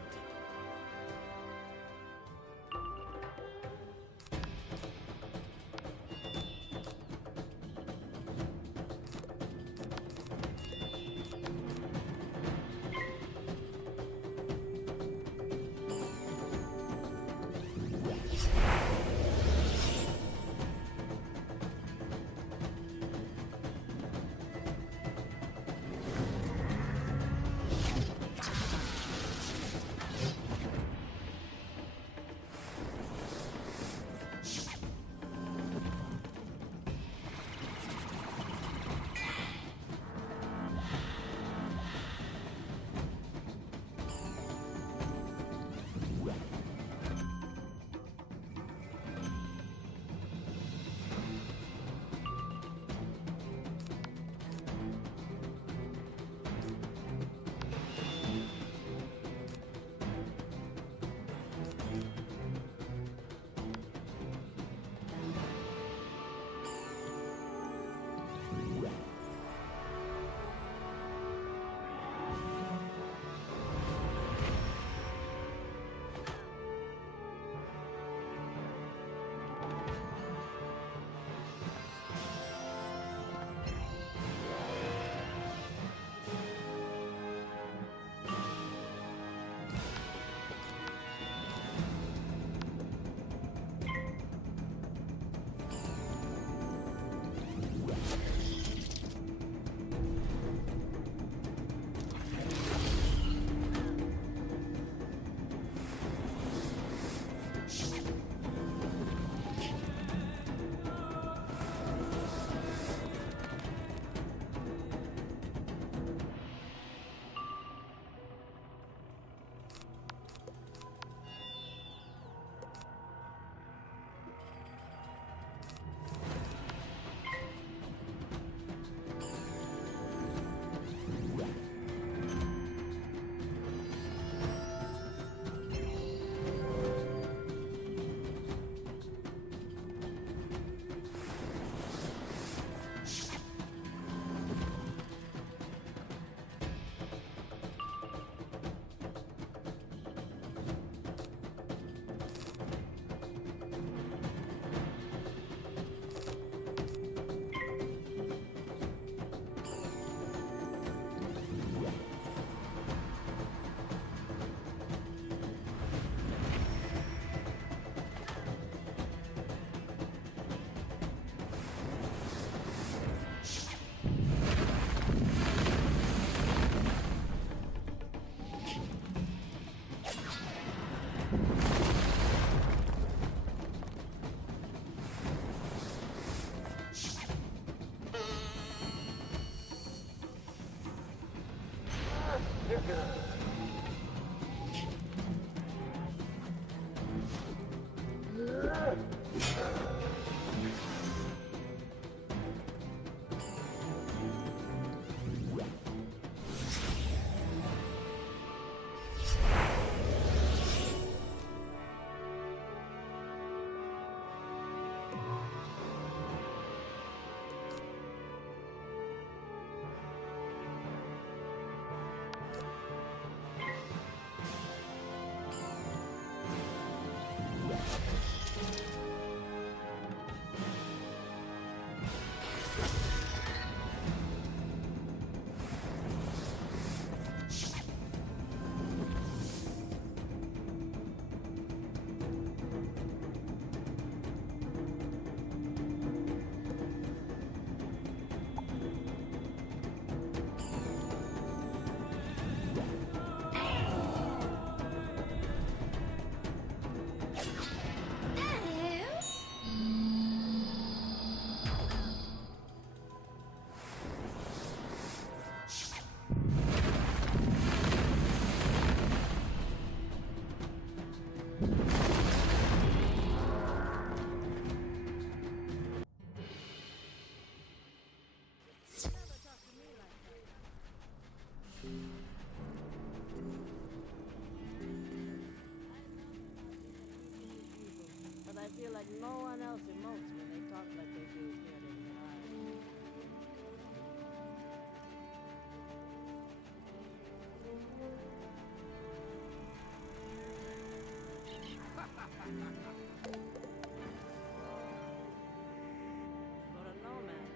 like no one else emotes when they talk like they do here in Mirage. What a nomad.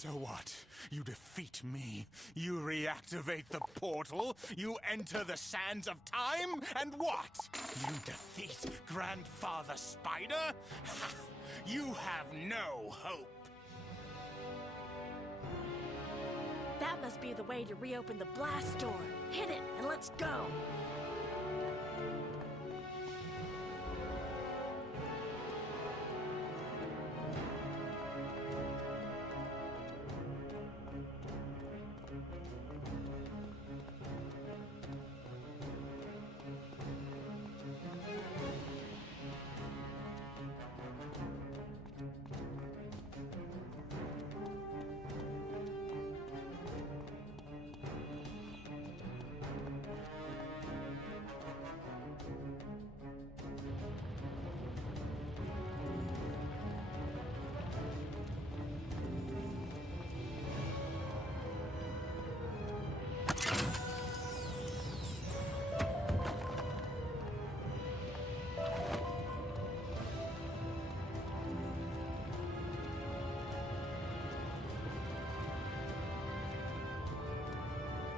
So what? You defeat me. You reactivate the portal. You enter the sands of time. And what? You defeat Grandfather Spider? You have no hope. That must be the way to reopen the blast door. Hit it, and let's go!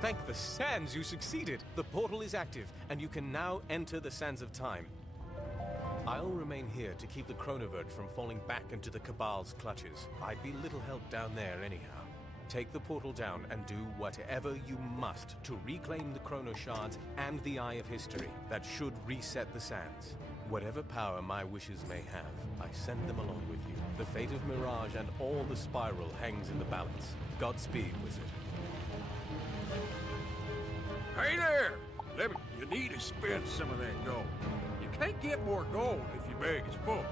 Thank the sands you succeeded! The portal is active, and you can now enter the sands of time. I'll remain here to keep the Chronovert from falling back into the Cabal's clutches. I'd be little help down there anyhow. Take the portal down and do whatever you must to reclaim the Chrono Shards and the Eye of History. That should reset the sands. Whatever power my wishes may have, I send them along with you. The fate of Mirage and all the Spiral hangs in the balance. Godspeed, Wizard. Hey there! You need to spend some of that gold. You can't get more gold if your bag is full.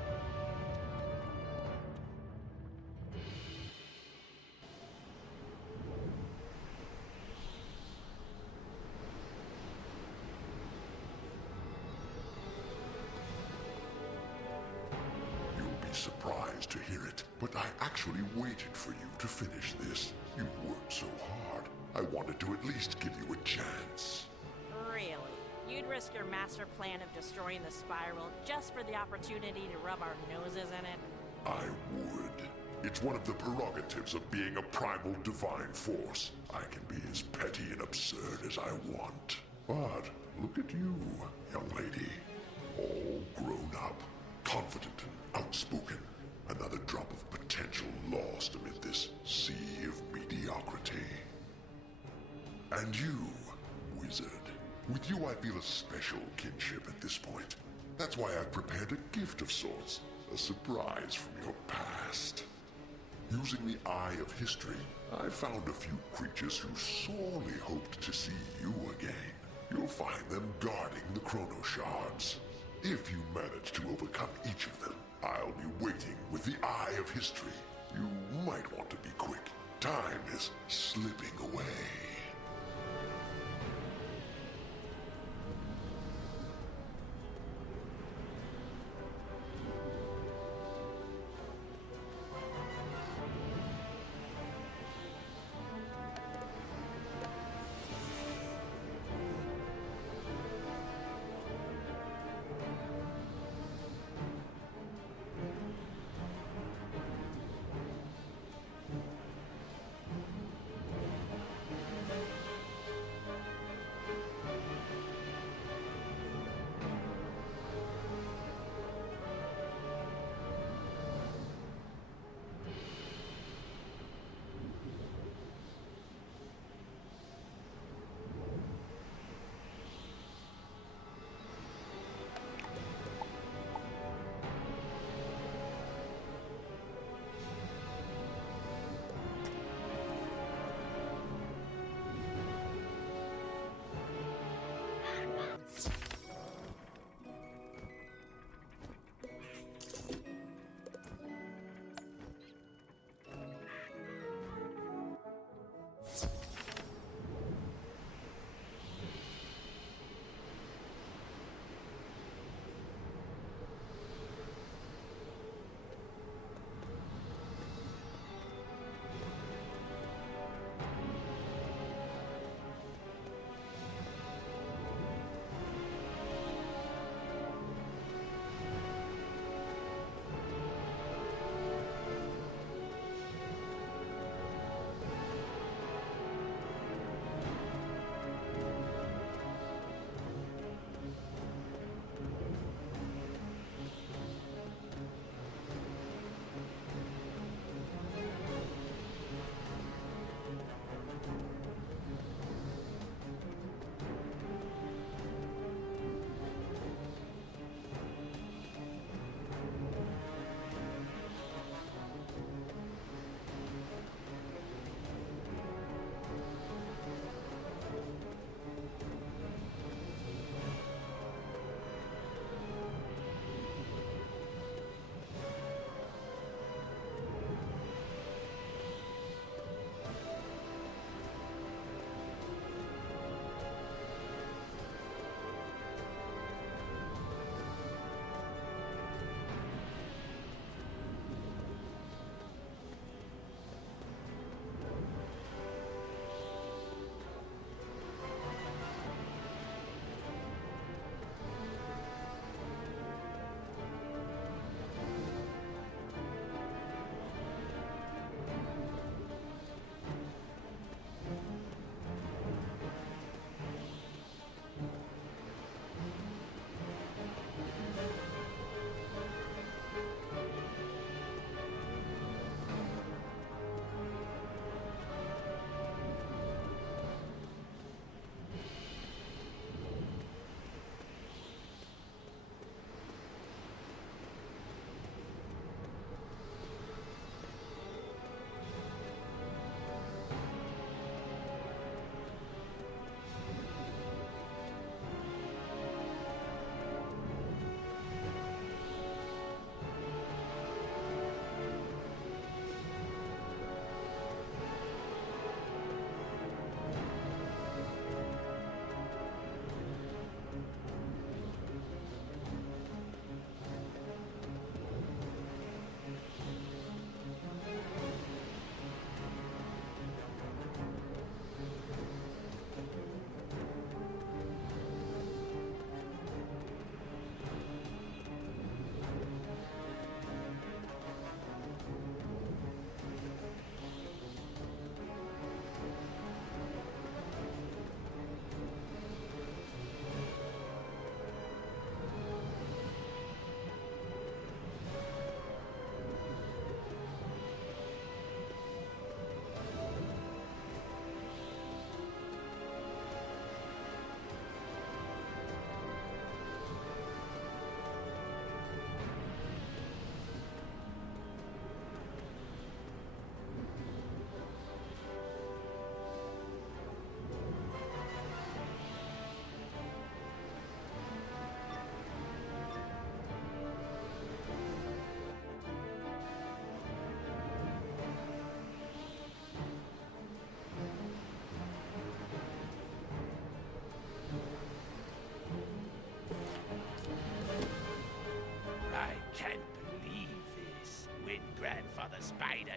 You'll be surprised to hear it, but I actually waited for you to finish this. You worked so hard. I wanted to at least give you a chance. Really? You'd risk your master plan of destroying the spiral just for the opportunity to rub our noses in it? I would. It's one of the prerogatives of being a primal divine force. I can be as petty and absurd as I want. But look at you, young lady. All grown up, confident and outspoken. Another drop of potential lost amid this sea of mediocrity. And you, Wizard. With you I feel a special kinship at this point. That's why I've prepared a gift of sorts. A surprise from your past. Using the Eye of History, I found a few creatures who sorely hoped to see you again. You'll find them guarding the Chrono Shards. If you manage to overcome each of them, I'll be waiting with the Eye of History. You might want to be quick. Time is slipping away.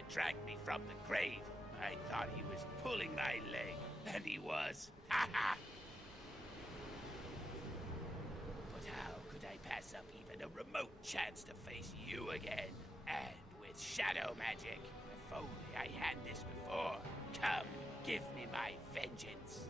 that dragged me from the grave. I thought he was pulling my leg, and he was. Ha ha! But how could I pass up even a remote chance to face you again? And with shadow magic. If only I had this before. Come, give me my vengeance.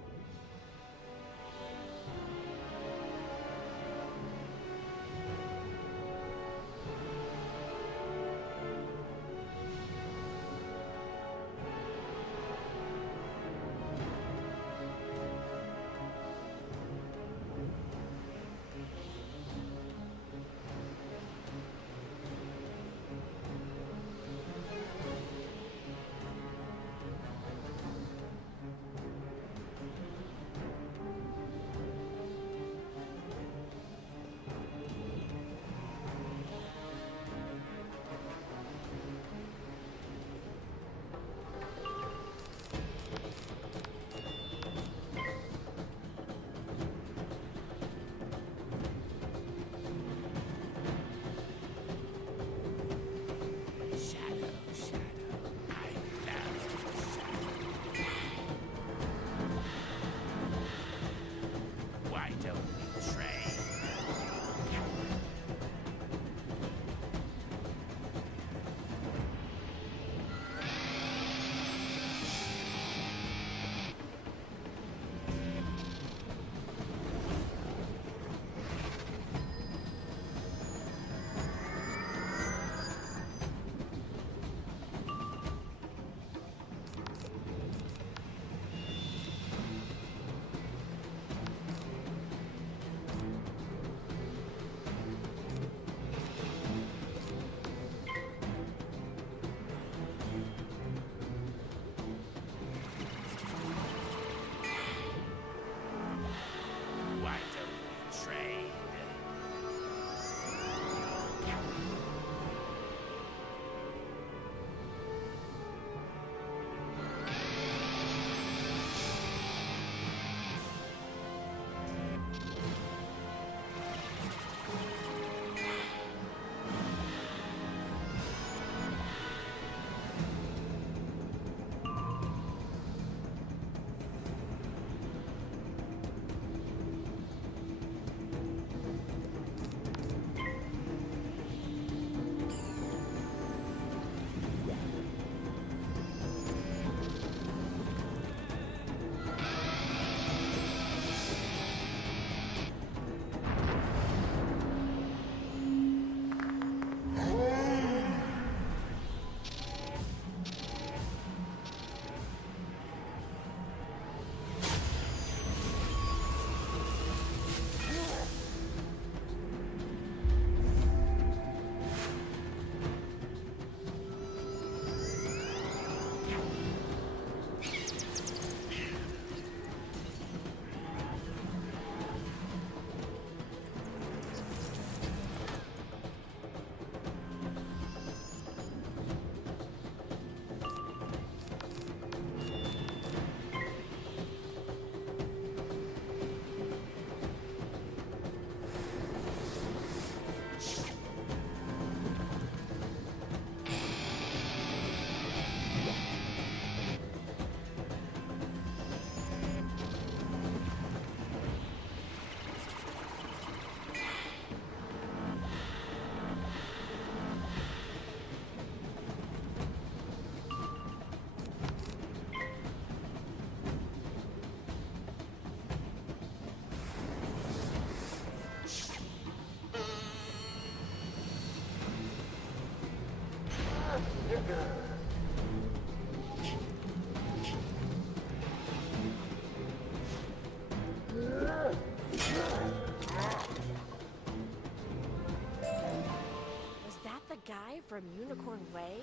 From Unicorn Way?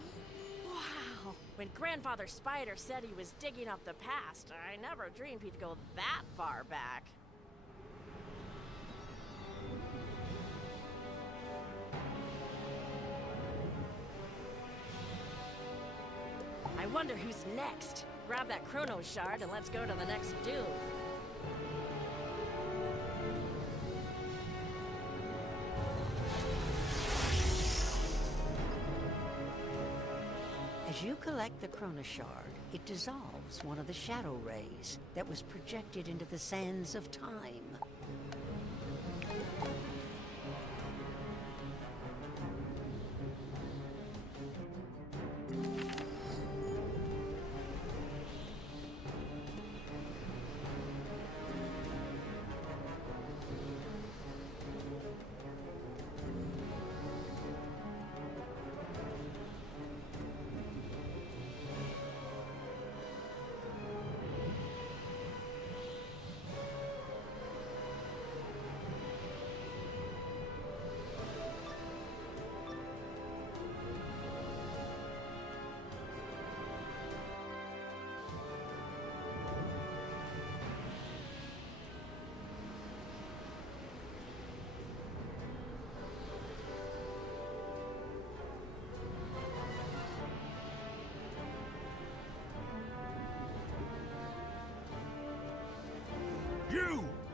Wow! When Grandfather Spider said he was digging up the past, I never dreamed he'd go that far back. I wonder who's next. Grab that Chrono Shard and let's go to the next Doom. As you collect the Chrono Shard, it dissolves one of the shadow rays that was projected into the sands of time.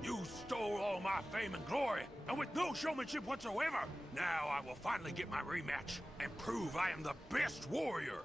You stole all my fame and glory, and with no showmanship whatsoever! Now I will finally get my rematch, and prove I am the best warrior!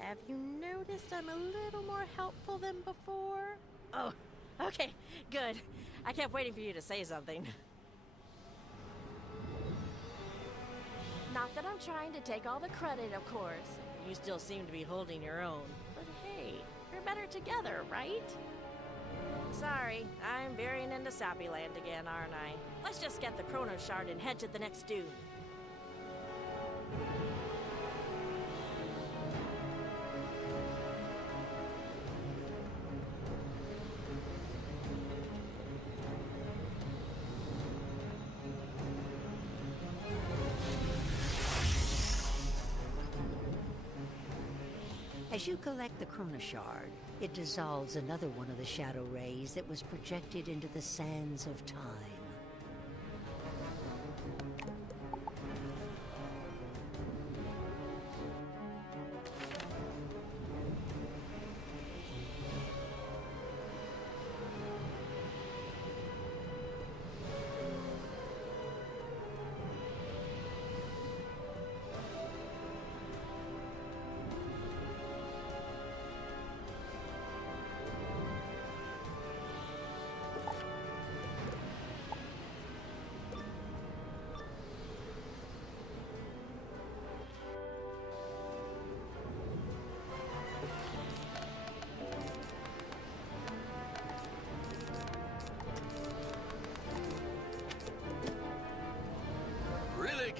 Have you noticed I'm a little more helpful than before? Oh, okay, good. I kept waiting for you to say something. Not that I'm trying to take all the credit, of course. You still seem to be holding your own. But hey, we're better together, right? Sorry, I'm veering into Sappy Land again, aren't I? Let's just get the Chrono Shard and head to the next dune. As you collect the Chrono Shard, it dissolves another one of the shadow rays that was projected into the sands of time.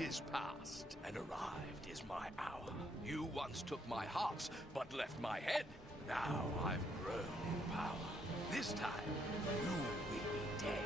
is past, and arrived is my hour. You once took my hearts, but left my head. Now I've grown in power. This time, you will be dead.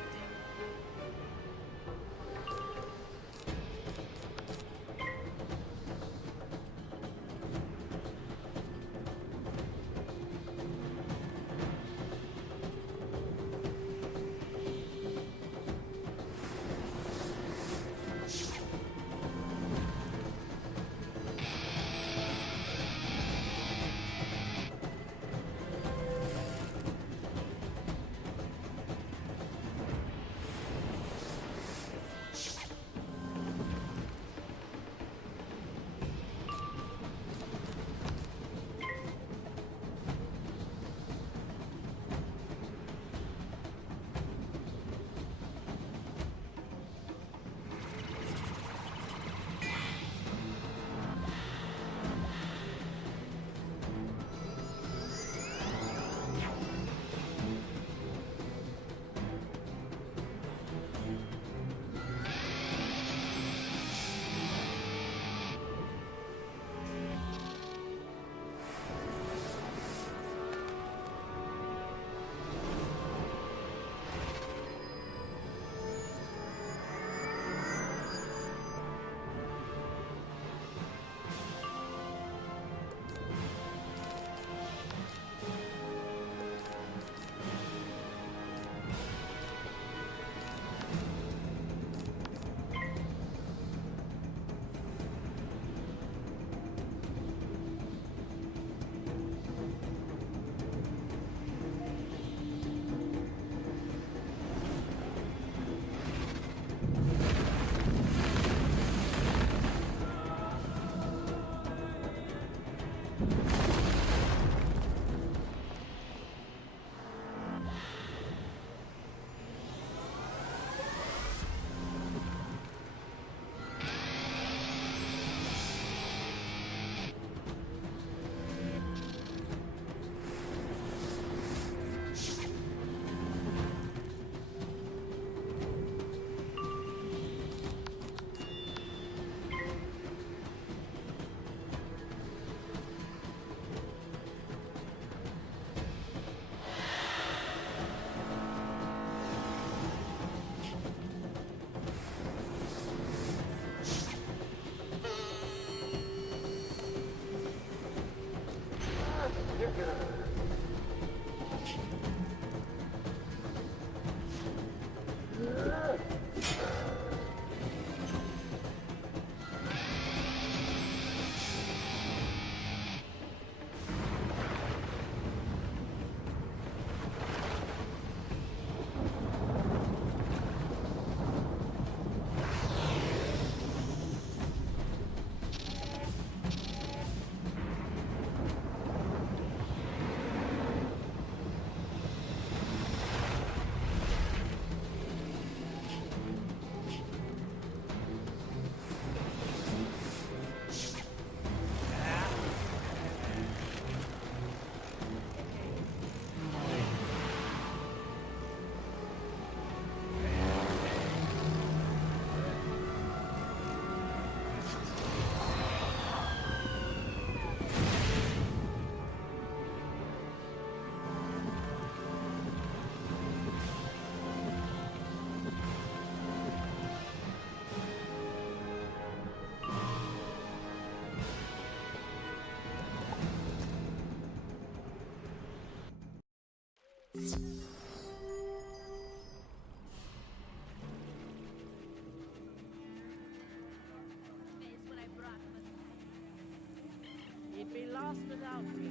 He'd be lost without me.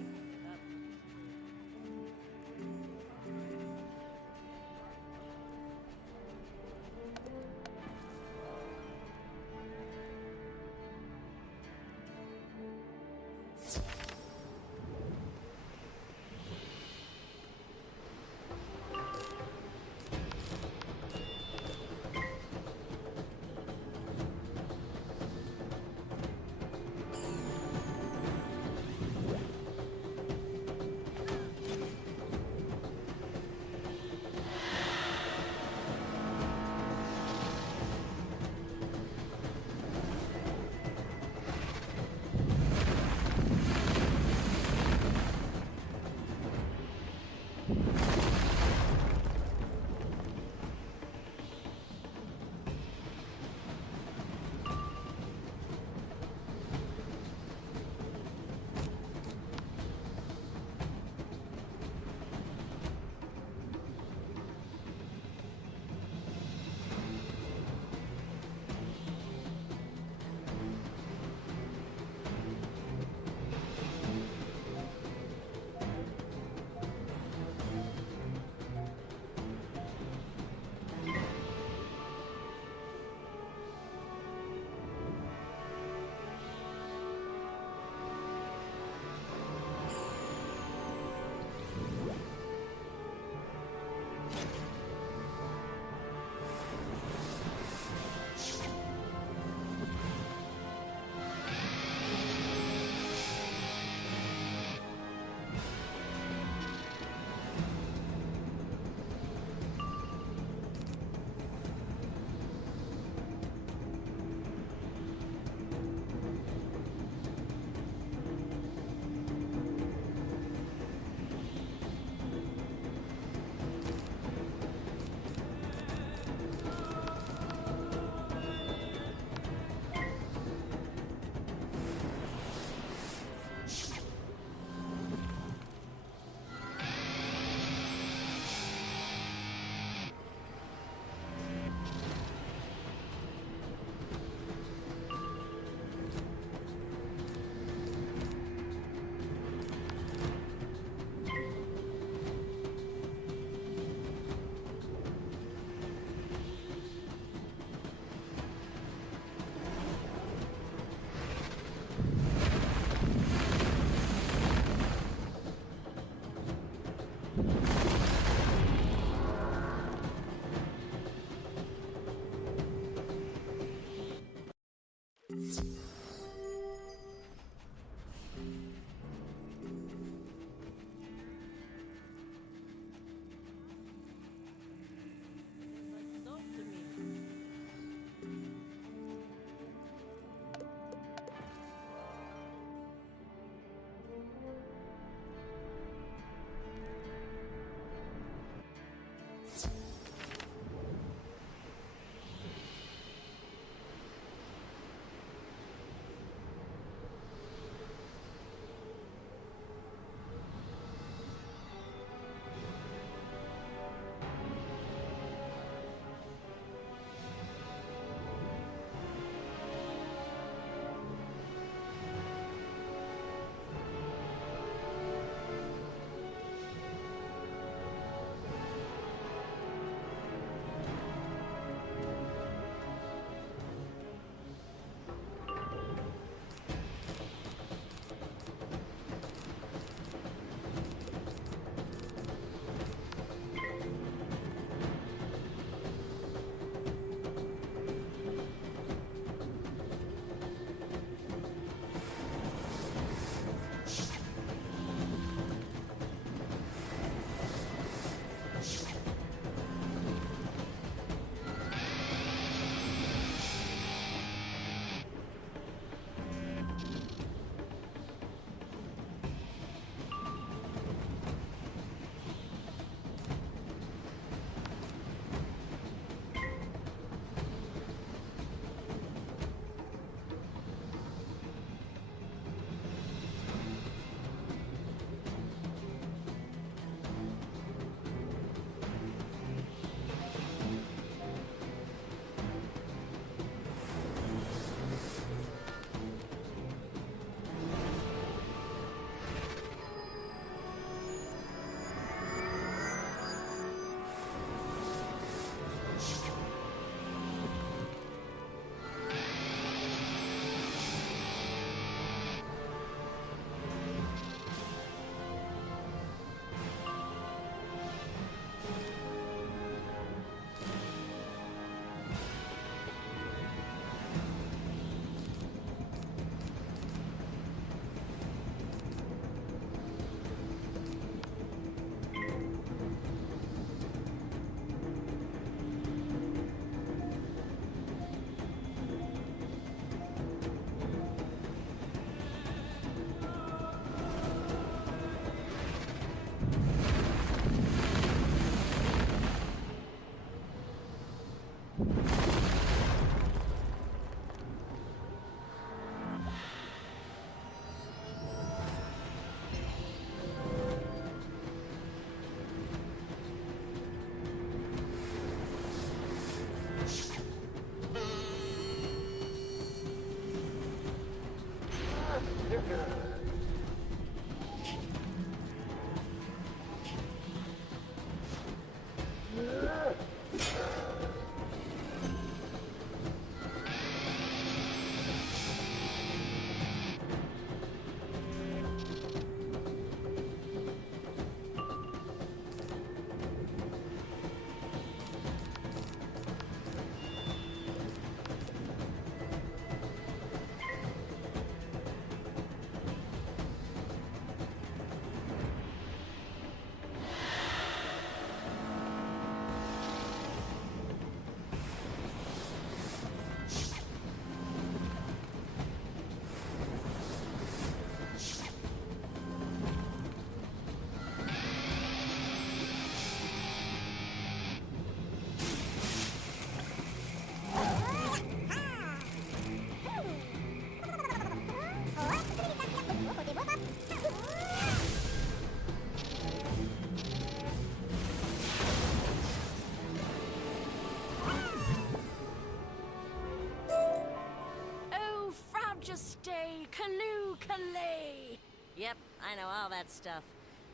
Yep, I know all that stuff.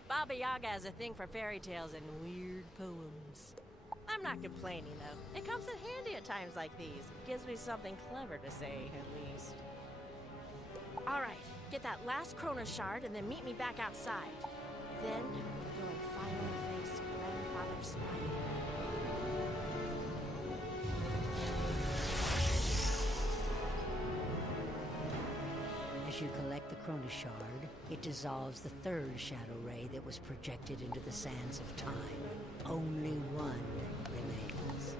Baba Yaga has a thing for fairy tales and weird poems. I'm not complaining, though. It comes in handy at times like these. Gives me something clever to say, at least. All right, get that last Cronus shard and then meet me back outside. Then we'll go and finally face Grandfather Spider. As you collect the Cronus shard, it dissolves the third shadow ray that was projected into the sands of time. Only one remains.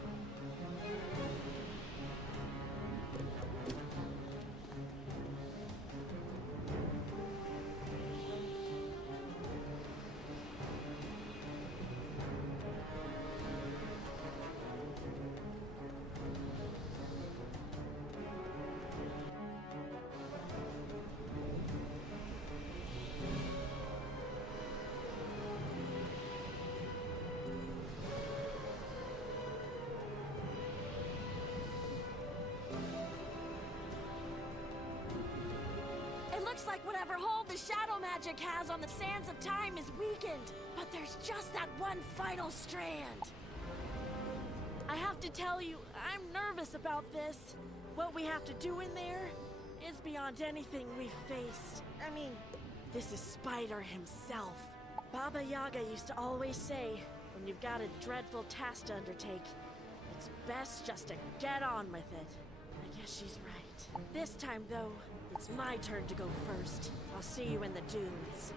Looks like whatever hold the shadow magic has on the sands of time is weakened. But there's just that one final strand. I have to tell you, I'm nervous about this. What we have to do in there is beyond anything we've faced. I mean, this is Spider himself. Baba Yaga used to always say, when you've got a dreadful task to undertake, it's best just to get on with it. I guess she's right. This time, though, it's my turn to go first. I'll see you in the dunes.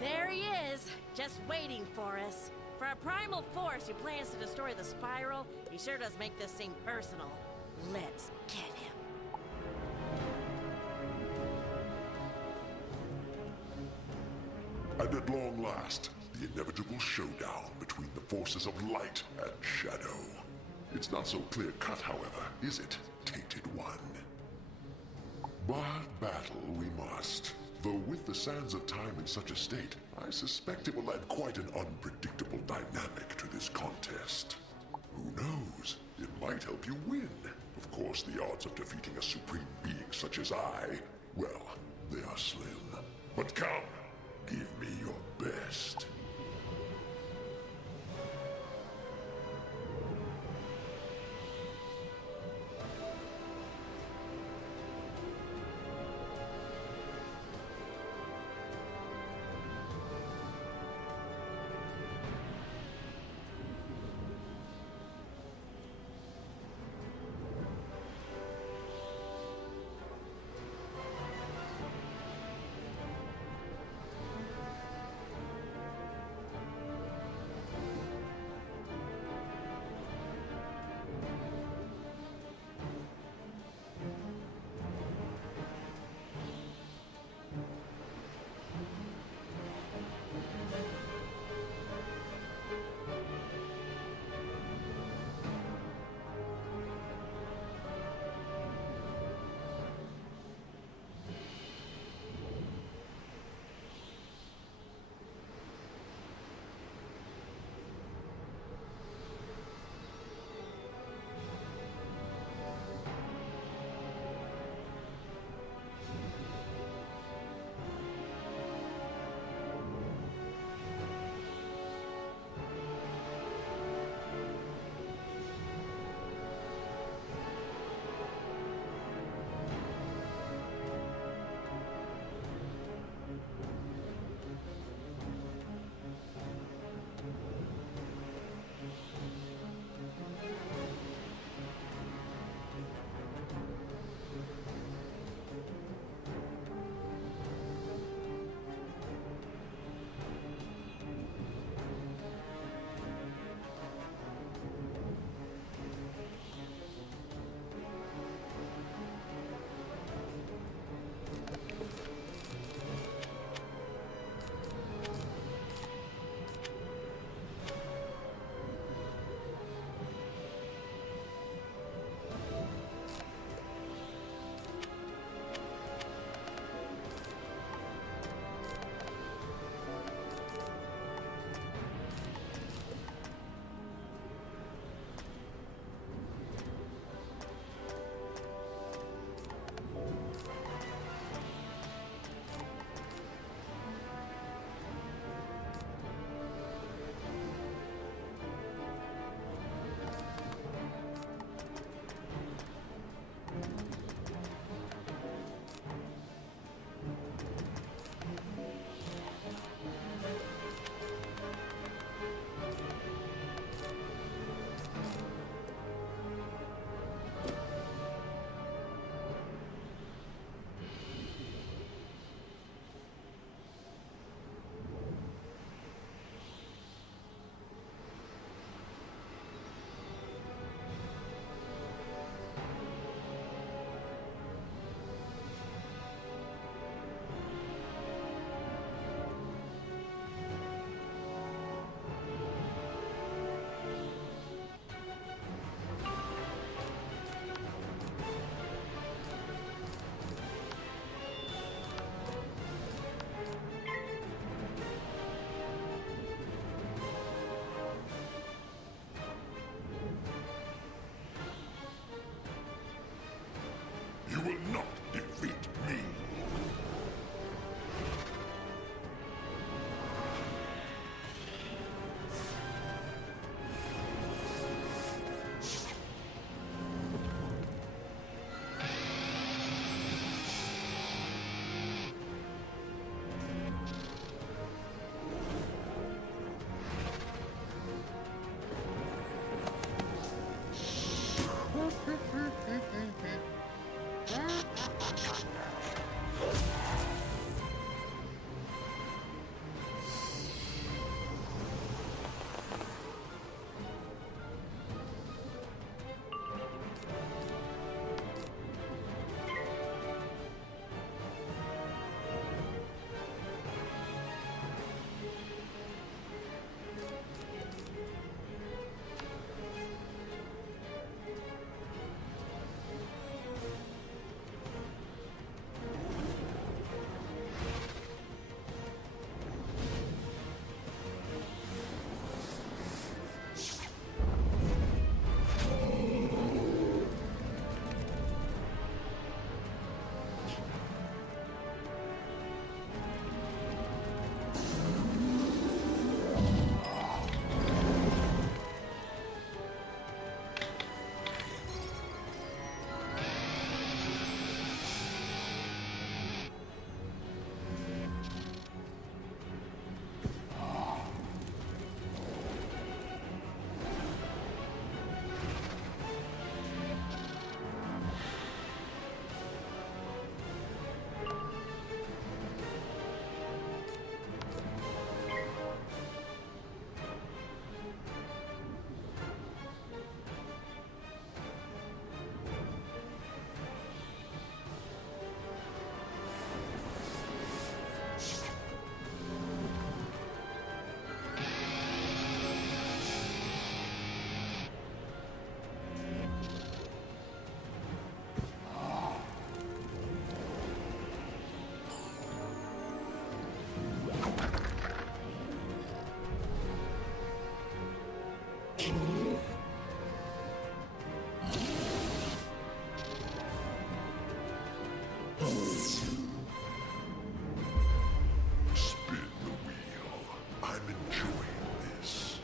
There he is, just waiting for us. For a primal force who plans to destroy the spiral, he sure does make this seem personal. Let's get him. And at long last, the inevitable showdown between the forces of light and shadow. It's not so clear-cut, however, is it, Tainted One? But battle we must. Though with the sands of time in such a state, I suspect it will add quite an unpredictable dynamic to this contest. Who knows? It might help you win. Of course, the odds of defeating a supreme being such as I, well, they are slim. But come, give me your best. Spin the wheel. I'm enjoying this.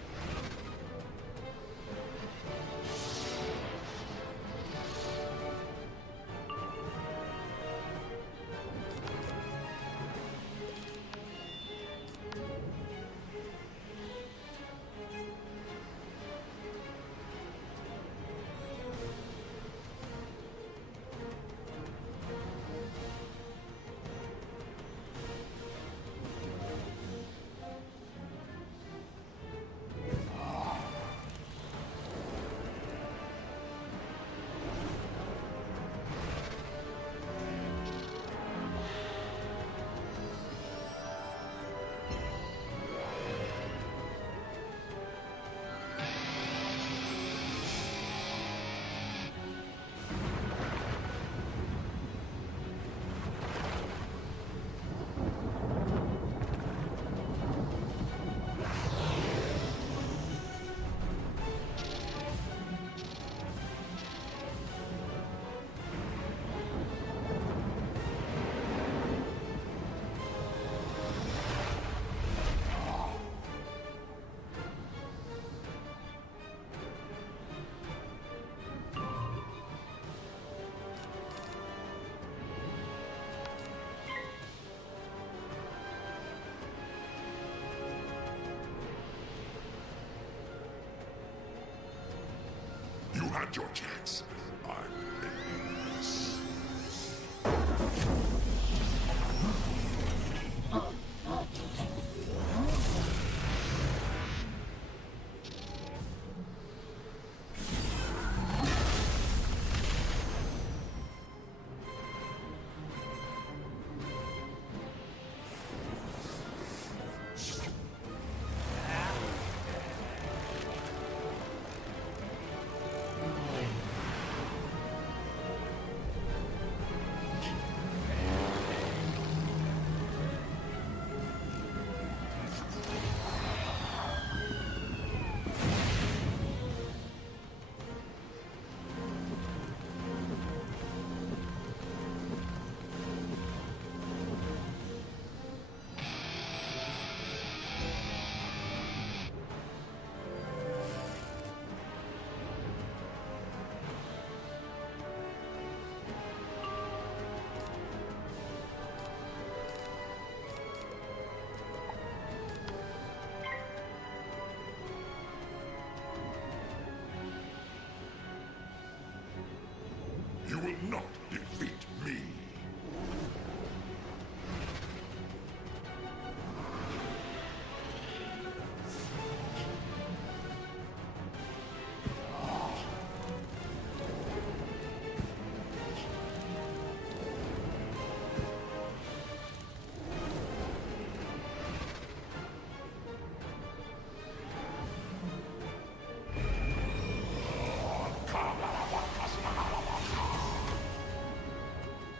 You had your chance. I'm ending this. You will not defeat me.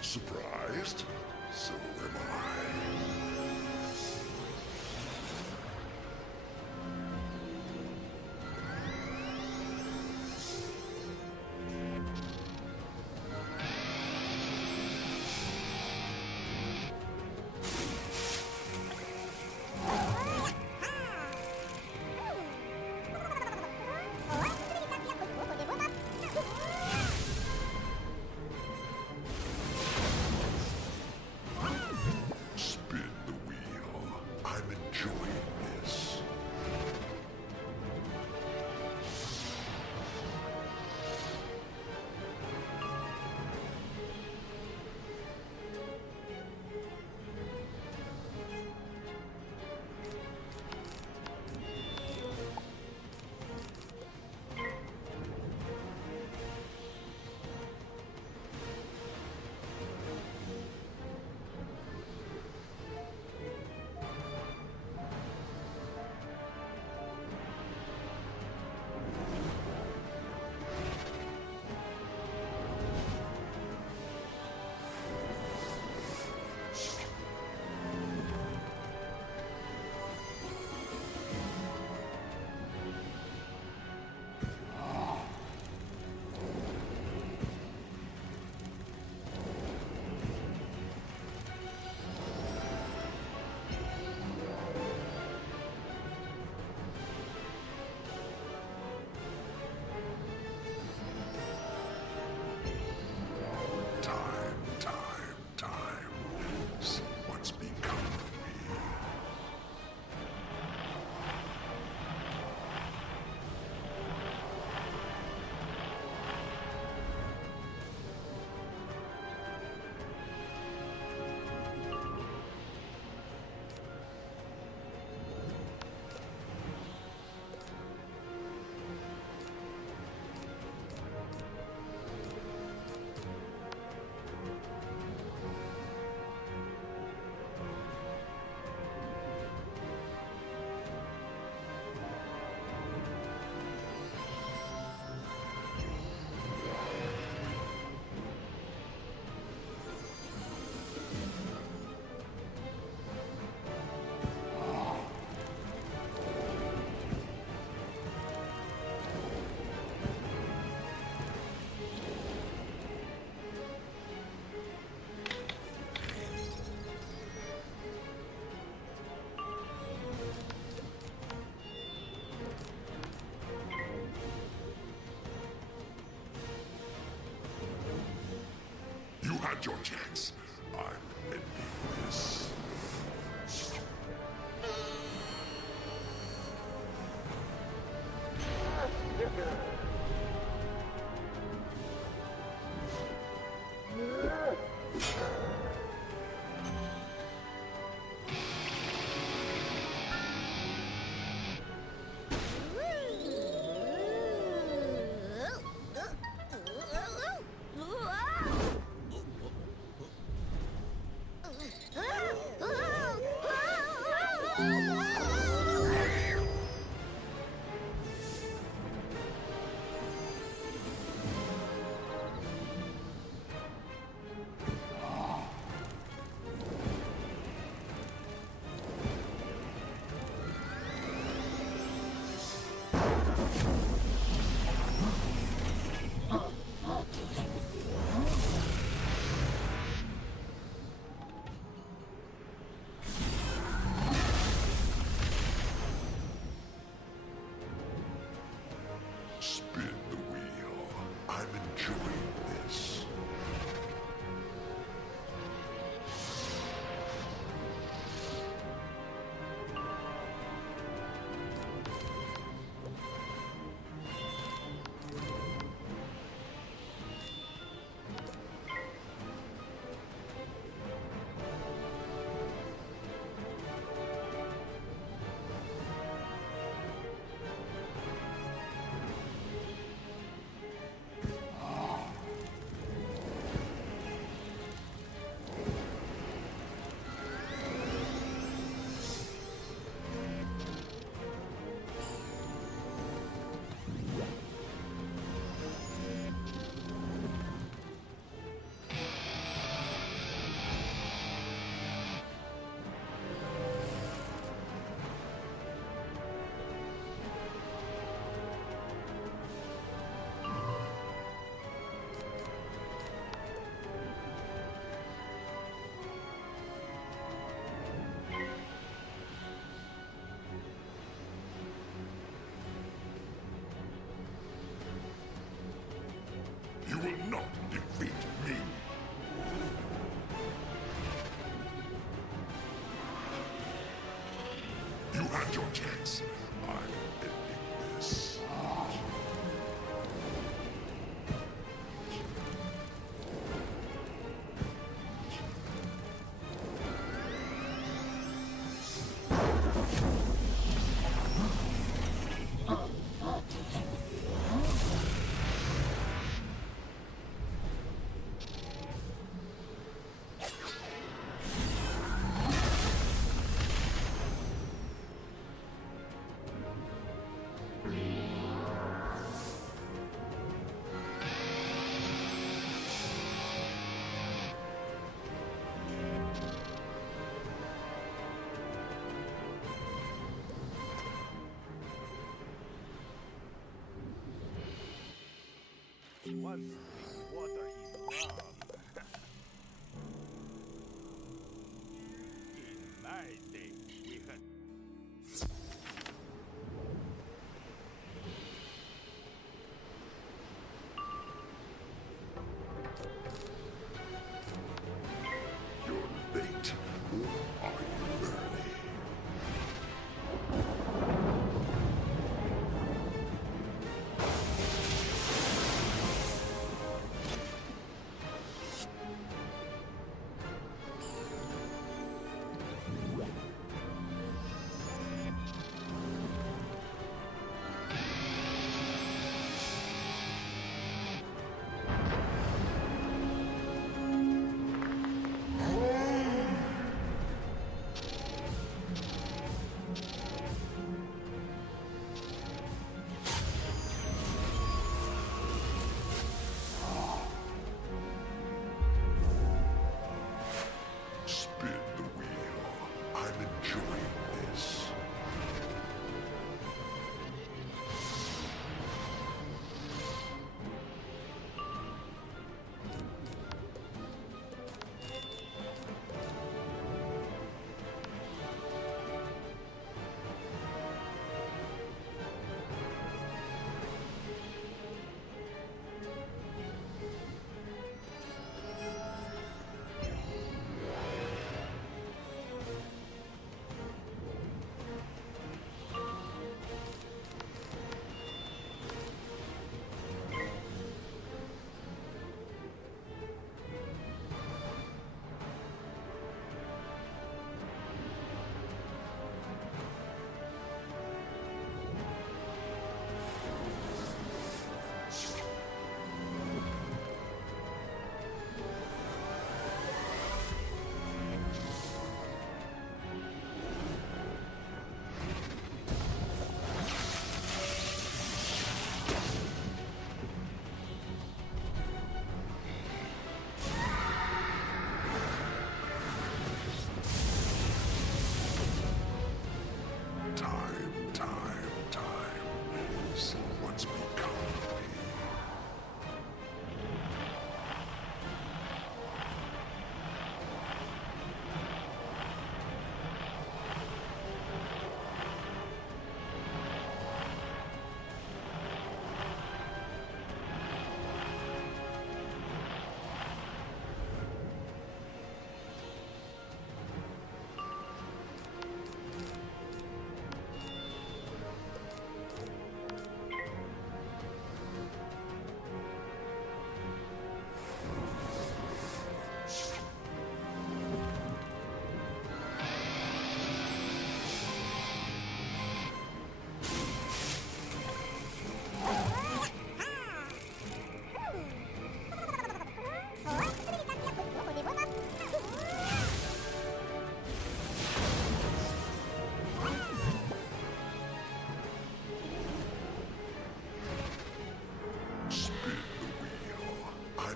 Surprised? So am I. had your chance. I'm ending this. Spin the wheel. I'm enjoying this. You will not defeat me. You had your chance. I'm ending this. One drink water is wrong. In my day, we had... You're late, or are you early?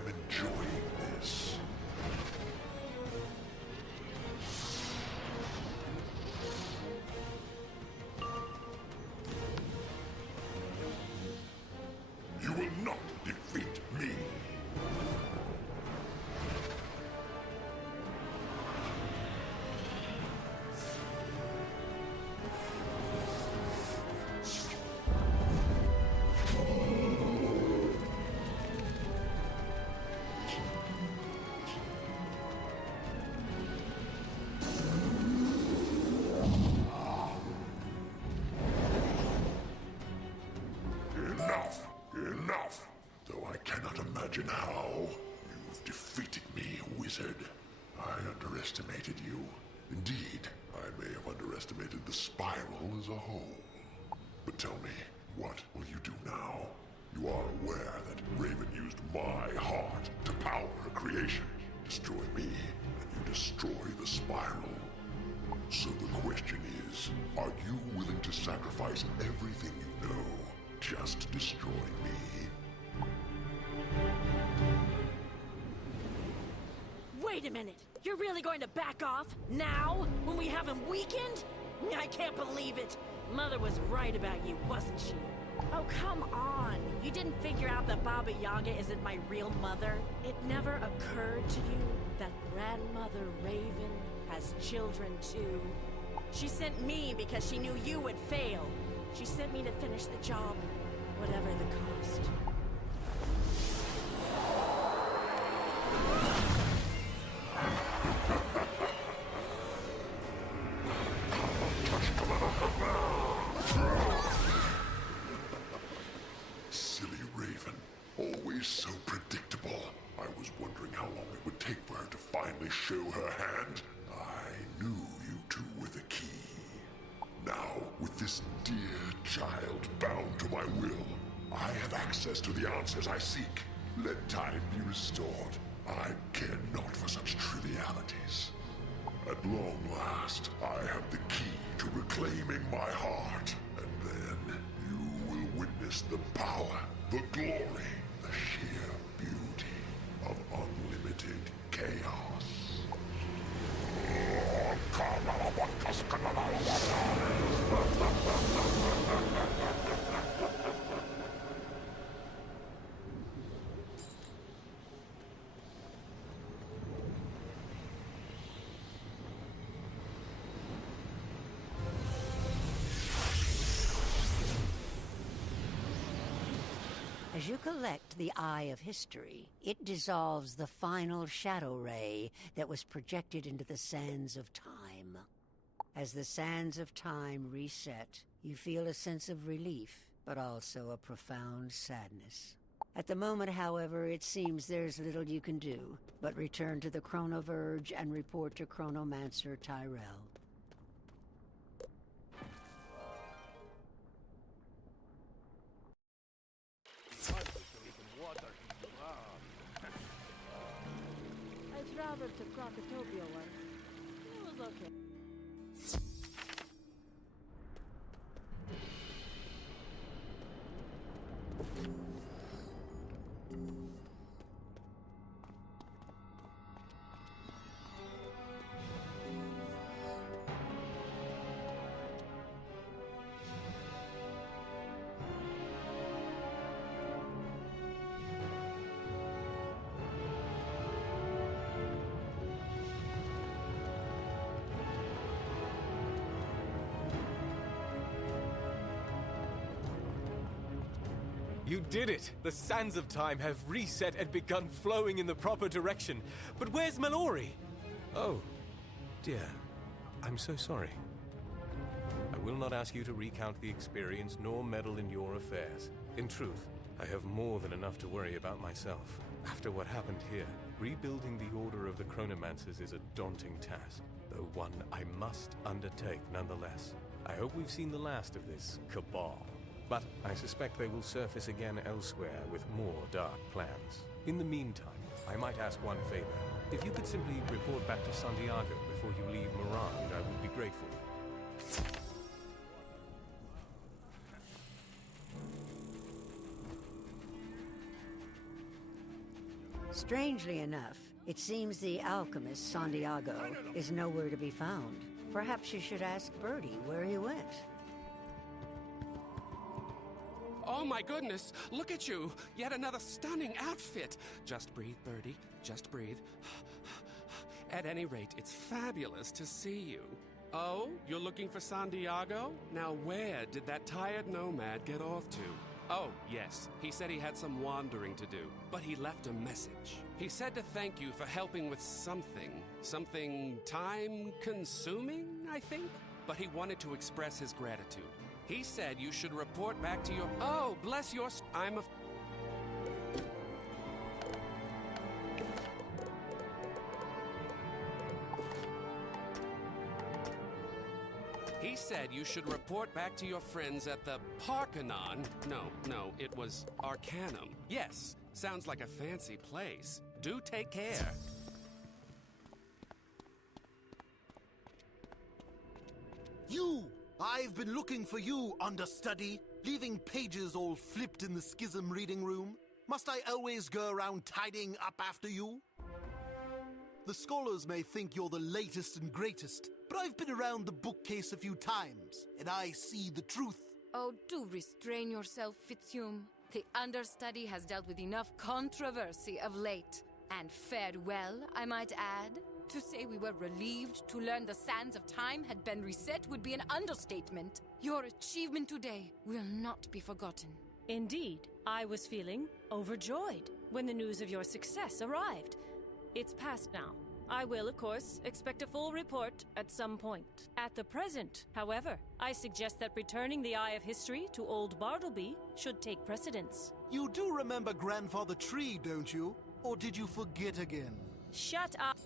am enjoying this. You will not defeat me. Enough! Enough! Though I cannot imagine how. You've defeated me, wizard. I underestimated you. Indeed, I may have underestimated the spiral as a whole. But tell me, what will you do now? You are aware that Raven used my heart to power her creation. Destroy me, and you destroy the spiral. So the question is, are you willing to sacrifice everything you know just to destroy me? Wait a minute! You're really going to back off? Now? When we haven't weakened? I can't believe it! Mother was right about you, wasn't she? Oh, come on! You didn't figure out that Baba Yaga isn't my real mother? It never occurred to you that Grandmother Raven has children too? She sent me because she knew you would fail. She sent me to finish the job, whatever the cost. Silly Raven. Always so predictable. I was wondering how long it would take for her to finally show her hand. I knew you two were the key. Now, with this dear child bound to my will, I have access to the answers I seek. Let time be restored. I care not for such trivialities. At long last, I have the key to reclaiming my heart. And then you will witness the power, the glory, the sheer beauty of unlimited chaos. As you collect the Eye of History, it dissolves the final shadow ray that was projected into the sands of time. As the sands of time reset, you feel a sense of relief, but also a profound sadness. At the moment, however, it seems there's little you can do, but return to the Chronoverge and report to Chronomancer Tyrell. I traveled to Krakatopia once. It was okay. You did it! The sands of time have reset and begun flowing in the proper direction. But where's Mallory? Oh, dear. I'm so sorry. I will not ask you to recount the experience nor meddle in your affairs. In truth, I have more than enough to worry about myself. After what happened here, rebuilding the Order of the Chronomancers is a daunting task, though one I must undertake nonetheless. I hope we've seen the last of this cabal. But I suspect they will surface again elsewhere with more dark plans. In the meantime, I might ask one favor. If you could simply report back to Santiago before you leave Mirage, I would be grateful. Strangely enough, it seems the alchemist Santiago is nowhere to be found. Perhaps you should ask Bertie where he went. Oh my goodness, look at you! Yet another stunning outfit! Just breathe, Birdie, just breathe. At any rate, it's fabulous to see you. Oh, you're looking for Santiago? Now where did that tired nomad get off to? Oh, yes, he said he had some wandering to do, but he left a message. He said to thank you for helping with something time-consuming, I think? But he wanted to express his gratitude. He said you should report back to your... Oh, bless your... I'm a... He said you should report back to your friends at the Parkanon. No, it was Arcanum. Yes, sounds like a fancy place. Do take care. You! I've been looking for you, understudy, leaving pages all flipped in the schism reading room. Must I always go around tidying up after you? The scholars may think you're the latest and greatest, but I've been around the bookcase a few times, and I see the truth. Oh, do restrain yourself, Fitzhume. The understudy has dealt with enough controversy of late, and fared well, I might add. To say we were relieved to learn the sands of time had been reset would be an understatement. Your achievement today will not be forgotten. Indeed, I was feeling overjoyed when the news of your success arrived. It's past now. I will, of course, expect a full report at some point. At the present, however, I suggest that returning the Eye of History to Old Bartleby should take precedence. You do remember Grandfather Tree, don't you? Or did you forget again? Shut up!